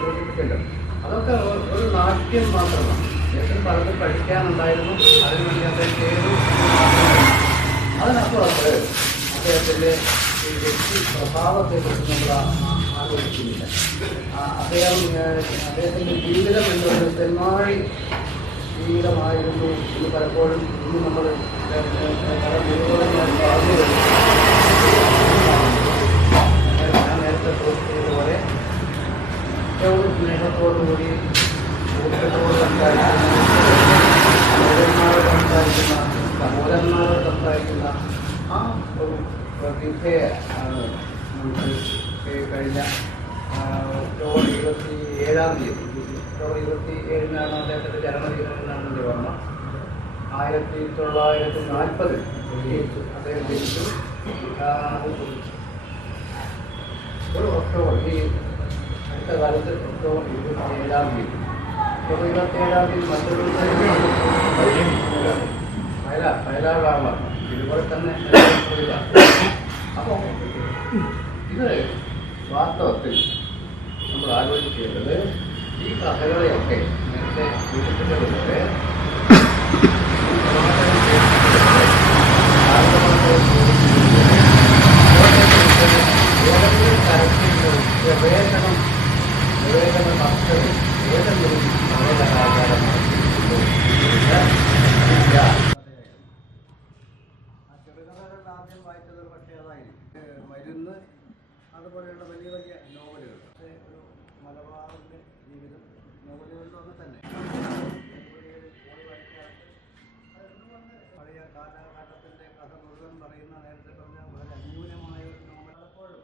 സൂചിപ്പിച്ചല്ലോ. അതൊക്കെ ഒരു നാട്യം മാത്രമാണ്. അദ്ദേഹത്തിന് പലതും പഠിക്കാനുണ്ടായിരുന്നു, അതിനുവേണ്ടി അദ്ദേഹം ചെയ്തു. അതിനപ്പുറത്ത് അദ്ദേഹത്തിൻ്റെ ഈ വ്യക്തി പ്രഭാവത്തെക്കുറിച്ച് നമ്മൾ ആലോചിക്കുന്നില്ല. അദ്ദേഹത്തിൻ്റെ ജീവിതം എന്നൊരു തെന്നാഴി ജീവിതമായിരുന്നു എന്ന് പലപ്പോഴും ഇന്ന് നമ്മൾ പല ഗുരുകുലങ്ങൾ പറഞ്ഞു വരുന്നു. ഞാൻ നേരത്തെ സൂചിപ്പിച്ചതുപോലെ ഏറ്റവും സ്നേഹത്തോടുകൂടി സുഹൃത്തുക്കളോട് സംസാരിക്കുന്ന സഹോദരന്മാരോട് സംസാരിക്കുന്ന ആ ഒരു വിധയെ നമുക്ക് കഴിഞ്ഞ ഒക്ടോബർ 27-ാം തീയതി, ഒക്ടോബർ 27-നാണ് അദ്ദേഹത്തിൻ്റെ ജന്മദിനമെന്നാണ് എൻ്റെ ഓർമ്മ. 1940 അദ്ദേഹം ജനിച്ചു. ഒരു ഒക്ടോബർ ഈ അടുത്ത കാലത്ത് ഒക്ടോബർ 27-ാം തീയതി മറ്റൊരു വയലാളാണ്. ഇതുപോലെ തന്നെ അപ്പോൾ ഇത് വാസ്തവത്തിൽ നമ്മൾ ആലോചിക്കേണ്ടത് ഈ കഥകളെയൊക്കെ നേരത്തെ സൂചിപ്പിച്ചതുപോലെ ഏതെങ്കിലും തരത്തിലുള്ള നിവേദന ഭക്തർ ഏതെങ്കിലും കലാകാരന്മാർ ആദ്യം വായിച്ചത് പക്ഷേ അതായിരിക്കും മരുന്ന്, അതുപോലെയുള്ള വലിയ വലിയ നോവലുകൾ. പക്ഷേ ഒരു മലബാറിൻ്റെ ജീവിതം നോവലുകളിലൊക്കെ തന്നെ പഴയ കാലഘട്ടത്തിൻ്റെ കഥ മുഴുവൻ പറയുന്ന, നേരത്തെ പറഞ്ഞ വളരെ അന്യൂനമായ ഒരു നോവൽ. പലപ്പോഴും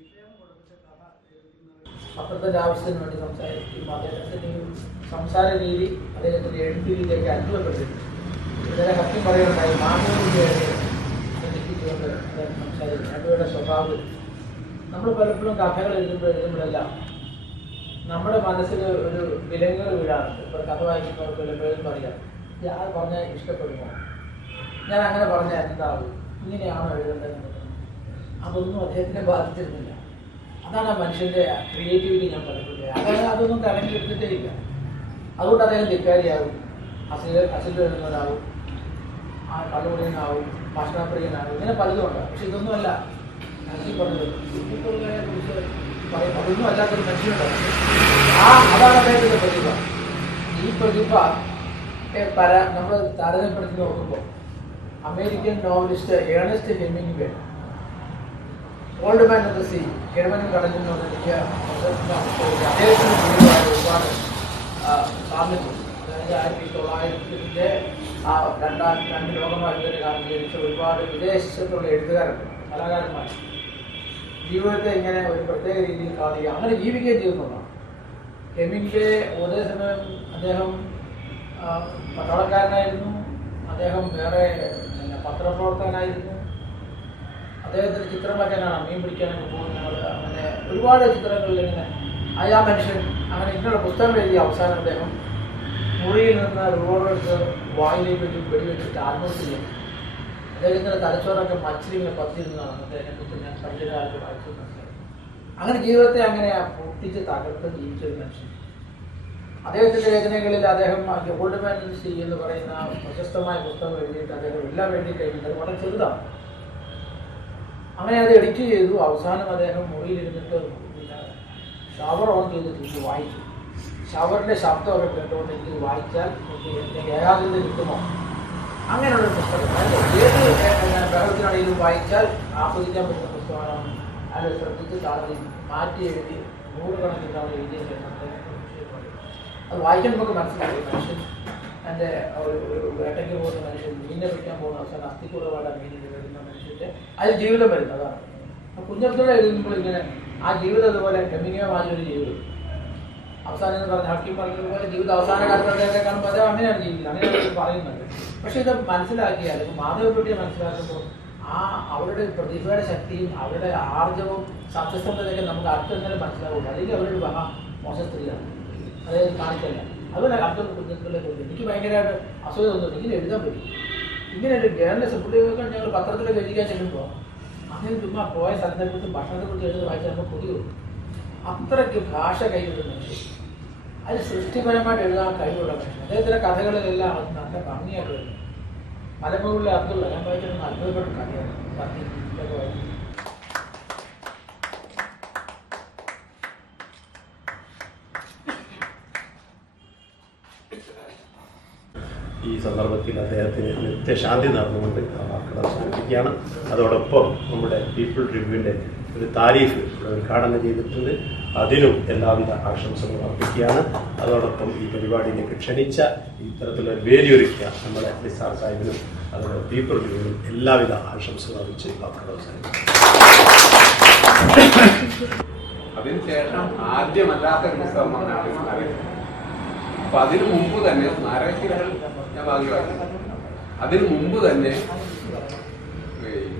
വിഷയം കൊടുത്തിട്ട് കഥ എഴുതുന്നവർ പത്രത്തിൻ്റെ ആവശ്യത്തിന് വേണ്ടി സംസാരിക്കും. അദ്ദേഹത്തിൻ്റെയും സംസാര രീതി, അദ്ദേഹത്തിൻ്റെ എഴുത്ത് രീതിയൊക്കെ അത്ഭുതപ്പെട്ടിട്ടുണ്ട്. ഇതിനെ സത്യം പറയുന്നുണ്ടായി മാനവീയതയെ ശ്രദ്ധിച്ചുകൊണ്ട് അദ്ദേഹം സംസാരിക്കും. രണ്ടുപേരുടെ സ്വഭാവം നമ്മൾ പലപ്പോഴും കഥകൾ എഴുതുമ്പോഴെല്ലാം നമ്മുടെ മനസ്സിൽ ഒരു വിലങ്ങൾ വീഴാറുണ്ട്. ഇപ്പോൾ കഥ വായിക്കുന്നവർക്ക് പലപ്പോഴും പറയാം, ഞാൻ പറഞ്ഞാൽ ഇഷ്ടപ്പെടുമോ, ഞാൻ അങ്ങനെ പറഞ്ഞാൽ എന്താവും, ഇങ്ങനെയാണോ എഴുതേണ്ടത്. അതൊന്നും അദ്ദേഹത്തിനെ ബാധിച്ചിരുന്നില്ല. അതാണ് ആ മനുഷ്യൻ്റെ ക്രിയേറ്റിവിറ്റി. ഞാൻ പലപ്പോഴും അതൊന്നും കടങ്ങിയെടുത്തിട്ടേ ഇല്ല. അതുകൊണ്ട് അദ്ദേഹം ധിക്കാരിയാവും, അസിൽ എഴുതുന്നതാവും, കള്ളുകുടിയനാവും, ഭക്ഷണപ്രിയനാവും, ഇങ്ങനെ പലതും ഉണ്ടാവും. പക്ഷെ ഇതൊന്നുമല്ല മനസ്സിൽ പറഞ്ഞത്. കുറിച്ച് പറയും അതൊന്നും അല്ലാത്തൊരു മനുഷ്യനുണ്ടാവും. അതാണ് അദ്ദേഹത്തിൻ്റെ പ്രതിഭ. ഈ പ്രതിഭ നമ്മൾ താരതമ്യപ്പെടുത്തി നോക്കുമ്പോൾ American novelist Ernest Hemingway, old man of the sea, കിഴവനും കടലിൽ എനിക്ക് അദ്ദേഹത്തിന് ജീവിതമായ ഒരുപാട് സാമ്യമുണ്ട്. അതായത് 1900-ന്റെ ആ രണ്ട് ലോകമഹായുദ്ധത്തിന് കാലത്ത് ജനിച്ച ഒരുപാട് വിദേശത്തുള്ള എഴുത്തുകാരുണ്ട്, കലാകാരന്മാർ. ജീവിതത്തെ ഇങ്ങനെ ഒരു പ്രത്യേക രീതിയിൽ കാണുക, അങ്ങനെ ജീവിക്കുകയും ചെയ്യുന്നതാണ്. ഹെമിംഗ്വേ ഒരേ സമയം അദ്ദേഹം പട്ടാളക്കാരനായിരുന്നു, അദ്ദേഹം വേറെ പത്രപ്രവർത്തകനായിരുന്നു, അദ്ദേഹത്തിന് ചിത്രങ്ങളൊക്കെ കാണാം, മീൻ പിടിക്കാനൊക്കെ പോകുന്നത്, അങ്ങനെ ഒരുപാട് ചിത്രങ്ങളിൽ ഇങ്ങനെ ആ മനുഷ്യൻ അങ്ങനെ ഇങ്ങനെയുള്ള പുസ്തകം എഴുതിയ അവസാനം അദ്ദേഹം മുറിയിൽ നിന്ന് റിവോൾവർ വായിലേക്ക് വെടിവെച്ചിട്ട് ആത്മഹത്യ ചെയ്യും. അദ്ദേഹത്തിൻ്റെ തലച്ചോറൊക്കെ മച്ചിലിങ്ങനെ പത്തിരുന്നതാണ് അദ്ദേഹത്തെക്കുറിച്ച് ഞാൻ പഠിച്ച കാലത്ത് വായിച്ചു മനസ്സിലായി. അങ്ങനെ ജീവിതത്തെ അങ്ങനെ പൊട്ടിച്ച് തകർത്ത് ജീവിച്ചൊരു മനുഷ്യൻ. അദ്ദേഹത്തിൻ്റെ രചനകളിൽ അദ്ദേഹം old man of the see എന്ന് പറയുന്ന പ്രശസ്തമായ പുസ്തകം എഴുതിയിട്ട് അദ്ദേഹം എല്ലാം എഴുതി കഴിഞ്ഞിട്ട് അത് വളരെ ചെറുതാണ്. അങ്ങനെ അത് എഡിറ്റ് ചെയ്തു. അവസാനം അദ്ദേഹം മുറിയിലിരുന്നിട്ട് ഷവർ ഓൺ ചെയ്തിട്ട് ഇത് വായിച്ചു. ഷവറിൻ്റെ ശബ്ദമൊക്കെ കേട്ടുകൊണ്ട് എനിക്ക് വായിച്ചാൽ എനിക്ക് ഏകാഗ്രത കിട്ടുമോ, അങ്ങനെയുള്ള പുസ്തകം. ഏത് ബഹളത്തിനാണെങ്കിലും വായിച്ചാൽ ആസ്വദിക്കാൻ പറ്റുന്ന പുസ്തകമാണ്. അത് ശ്രദ്ധിച്ച് താഴെ മാറ്റി എഴുതി 100 കണക്കിന് തവണ എഴുതിയ ശേഷം അത് വായിക്കാൻ നമുക്ക് മനസ്സിലായി. മനുഷ്യൻ എൻ്റെ ഒരു വേട്ടയ്ക്ക് പോകുന്ന മനുഷ്യൻ, മീനിനെ പിടിക്കാൻ പോകുന്ന അവസാനം അസ്ഥിക്കൂടപാടാണ് മീനിന് വരുന്ന മനുഷ്യൻ്റെ അതിൽ ജീവിതം വരുന്നതാണ്. കുഞ്ഞത്തോടെ എഴുതുമ്പോൾ ഇങ്ങനെ ആ ജീവിതം അതുപോലെ ഗമ്യമായൊരു ജീവിതം അവസാനം എന്ന് പറഞ്ഞ ഹക്കീം പറഞ്ഞതുപോലെ ജീവിതം അവസാന കാലത്ത് അദ്ദേഹത്തെ കാണുമ്പോൾ അത് അങ്ങനെയാണ് ജീവിക്കുന്നത്, അങ്ങനെയാണ് പറയുന്നത്. പക്ഷെ ഇത് മനസ്സിലാക്കിയാൽ മാധവക്കുട്ടിയെ മനസ്സിലാക്കുമ്പോൾ അവരുടെ പ്രതിഭയുടെ ശക്തിയും അവരുടെ ആർജവും സത്യസന്ധതയൊക്കെ നമുക്ക് അടുത്തെന്നാലും മനസ്സിലാവുള്ളൂ. അല്ലെങ്കിൽ അവരൊരു മോശം സ്ത്രീയാണ്, അതായത് കാണിക്കല്ല. അതുപോലെ അടുത്ത കുഞ്ഞുങ്ങളെ കൊണ്ട് എനിക്ക് ഭയങ്കരമായിട്ട് അസൂയ തോന്നുന്നു. ഇങ്ങനെ എഴുതാൻ പറ്റും, ഇങ്ങനെ ഒരു ജേർണലിസ്റ്റ് പുള്ളിയൊക്കെ ഞങ്ങൾ പത്രത്തിലൊക്കെ എഴുതിക്കാൻ ചെല്ലുമ്പോൾ അങ്ങനെ ചുമ്മാ പോയ സ്ഥലത്തെക്കുറിച്ച് ഭക്ഷണത്തെക്കുറിച്ച് എഴുതി വായിച്ചാൽ നമുക്ക് കൊതിയും. അത്രയ്ക്ക് ഭാഷ കൈവിടുന്ന മനുഷ്യൻ, അത് സൃഷ്ടിപരമായിട്ട് എഴുതാൻ കഴിവുള്ള മനുഷ്യൻ. അദ്ദേഹത്തിൻ്റെ കഥകളിലെല്ലാം അത് നല്ല ഭംഗിയായിട്ട് വരുന്നു. മലമുകളിലെ അബ്ദുള്ള ഞാൻ വായിച്ചിരുന്ന അത്ഭുതപ്പെട്ട കഥയാണ്. ഇതൊക്കെ വായിക്കും. ഈ സന്ദർഭത്തിൽ അദ്ദേഹത്തിന് നിത്യശാന്തി നടന്നുകൊണ്ട് ആ വാക്കുകൾ അവസാനിപ്പിക്കുകയാണ്. അതോടൊപ്പം നമ്മുടെ പീപ്പിൾ റിവ്യൂവിൻ്റെ ഒരു താരീഫ് ഇവിടെ ഉദ്ഘാടനം ചെയ്തിട്ടുണ്ട്. അതിനും എല്ലാവിധ ആശംസകളും അർപ്പിക്കുകയാണ്. അതോടൊപ്പം ഈ പരിപാടിയിലേക്ക് ക്ഷണിച്ച ഇത്തരത്തിലുള്ള വേദിയൊരുക്കിയ നമ്മുടെ നിസാർ സാഹിബിനും അതുപോലെ പീപ്പിൾ റിവ്യൂവിനും എല്ലാവിധ ആശംസകളും അറിയിച്ച് വാക്കുകൾ അവസാനിപ്പിക്കും. അതിനുശേഷം ആദ്യമല്ലാത്ത ഒരു പുസ്തകമാണ് അപ്പൊ അതിനു മുമ്പ് തന്നെ സ്മാരകശിലകൾ ഞാൻ ഭാഗ്യമാക്കി. അതിനു മുമ്പ് തന്നെ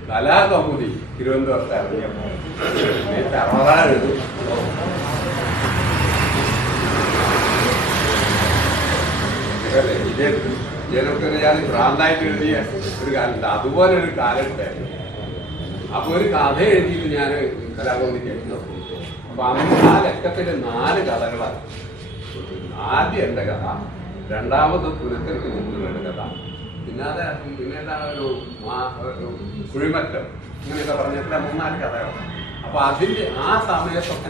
കലാകൗമുദി തിരുവനന്തപുരത്ത് ഇറങ്ങിയപ്പോൾ 60 ഇതിനൊക്കെ ഞാൻ ഭ്രാന്തായിട്ട് എഴുതിയ ഒരു കാലത്ത് അതുപോലെ ഒരു കാലം ഉണ്ടായിരുന്നു. അപ്പൊ ഒരു കഥ എഴുതിയിട്ട് ഞാൻ കലാകൗമുദിക്ക് എഴുതുന്നു. അപ്പൊ അന്ന് ആ ലക്കത്തിൽ 4 കഥകളാണ്. ആദ്യം എൻ്റെ കഥ, രണ്ടാമത് പുരത്തിற்கு മുമ്പുള്ള കഥ, പിന്നെ ഒരു കുഴിമറ്റം, ഇങ്ങനെയൊക്കെ പറഞ്ഞിട്ടുള്ള 3-4 കഥകളാണ്. അപ്പൊ അതിന്റെ ആ സമയത്തൊക്കെ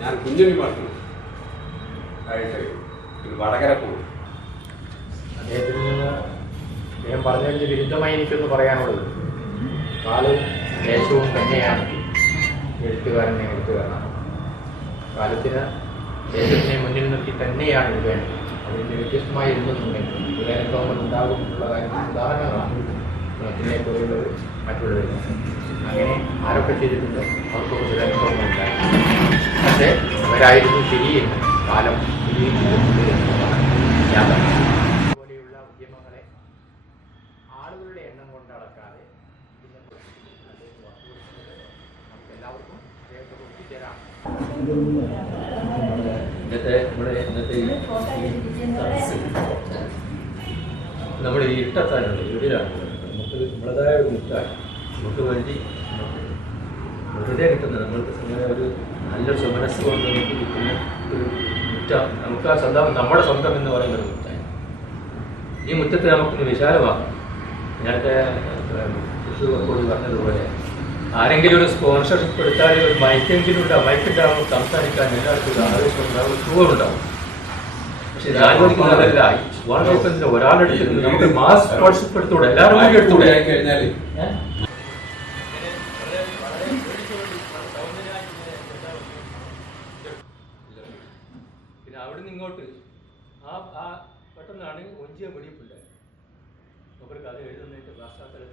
ഞാൻ കുഞ്ഞുണ്ണി പാട്ടു ആയിട്ട് ഒരു വടകര പോകും. അദ്ദേഹത്തിൽ നിന്ന് അദ്ദേഹം പറഞ്ഞതിന് വിരുദ്ധമായി എനിക്കൊന്ന് പറയാനുള്ളത്, കാലവും ദേശവും തന്നെയാണ് എഴുത്തുകാരനാണ്. കാലത്തിന് ദേശത്തിനെ മുന്നിൽ നിർത്തി തന്നെയാണ് എഴുതേണ്ടത്. അതിൻ്റെ വ്യത്യസ്തമായി എഴുതുന്നുണ്ടെങ്കിൽ വിലയക്രമങ്ങൾ ഉണ്ടാകും എന്നുള്ള കാര്യം ഉദാഹരണമാണ്. പിന്നെ പോലുള്ളത് മറ്റുള്ളവർ അങ്ങനെ ആരൊക്കെ ചെയ്തിട്ടുണ്ട്, അവർക്കൊക്കെ വിലയക്രമങ്ങൾ ഉണ്ടായി. പക്ഷേ അവരായിരുന്നു ശരിയെന്ന് കാലം ഞാൻ പോലെയുള്ള ഉദ്യമങ്ങളെ ആളുകളുടെ എണ്ണം കൊണ്ട് അളക്കാതെ നമുക്ക് എല്ലാവർക്കും അദ്ദേഹത്തെ ഒത്തുചേരാം. നമ്മുടെ ഈ ഇഷ്ടത്താനുണ്ട് എവിടെയാണ് നമുക്ക് നമ്മളതായ ഒരു മുറ്റാണ് നമുക്ക് വേണ്ടി വെറുതെ കിട്ടുന്നത്. നമ്മൾക്ക് ഒരു നല്ലൊരു മനസ്സ് കൊണ്ട് നമുക്ക് കിട്ടുന്ന ഒരു മുറ്റം, നമുക്ക് ആ സ്വന്തം നമ്മുടെ സ്വന്തം എന്ന് പറയുന്ന ഒരു മുറ്റാണ്. ഈ മുറ്റത്തെ നമുക്കൊന്ന് വിശാലമാക്കാം. നേരത്തെ കൂടി പറഞ്ഞതുപോലെ ആരെങ്കിലും ഒരു സ്പോൺസർഷിപ്പ് എടുത്താൽ ഒരു മൈക്കെങ്കിലും ഉണ്ടാവും, മൈക്കുണ്ടാവും, സംസാരിക്കാൻ എല്ലാവർക്കും ഒരു ആവേശം ഉണ്ടാവും, സുഖമുണ്ടാവും. പക്ഷെ ഞാനോദിക്കുന്നതല്ല, ഒരാളെടുത്തിരുന്നു നമുക്ക് മാസ് സ്പോൺസർഷിപ്പ് എടുത്തൂടെ, എല്ലാവരും കൂടി എടുത്തൂടെ കഴിഞ്ഞാൽ പിന്നെ അവിടെ നിന്ന് ഇങ്ങോട്ട് ആ പെട്ടെന്നാണ് ഒഞ്ചിയ വെടിയിപ്പുണ്ടായത്. നമുക്കൊരു കഥ എഴുതുന്നതിന്റെ പശ്ചാത്തലത്തിൽ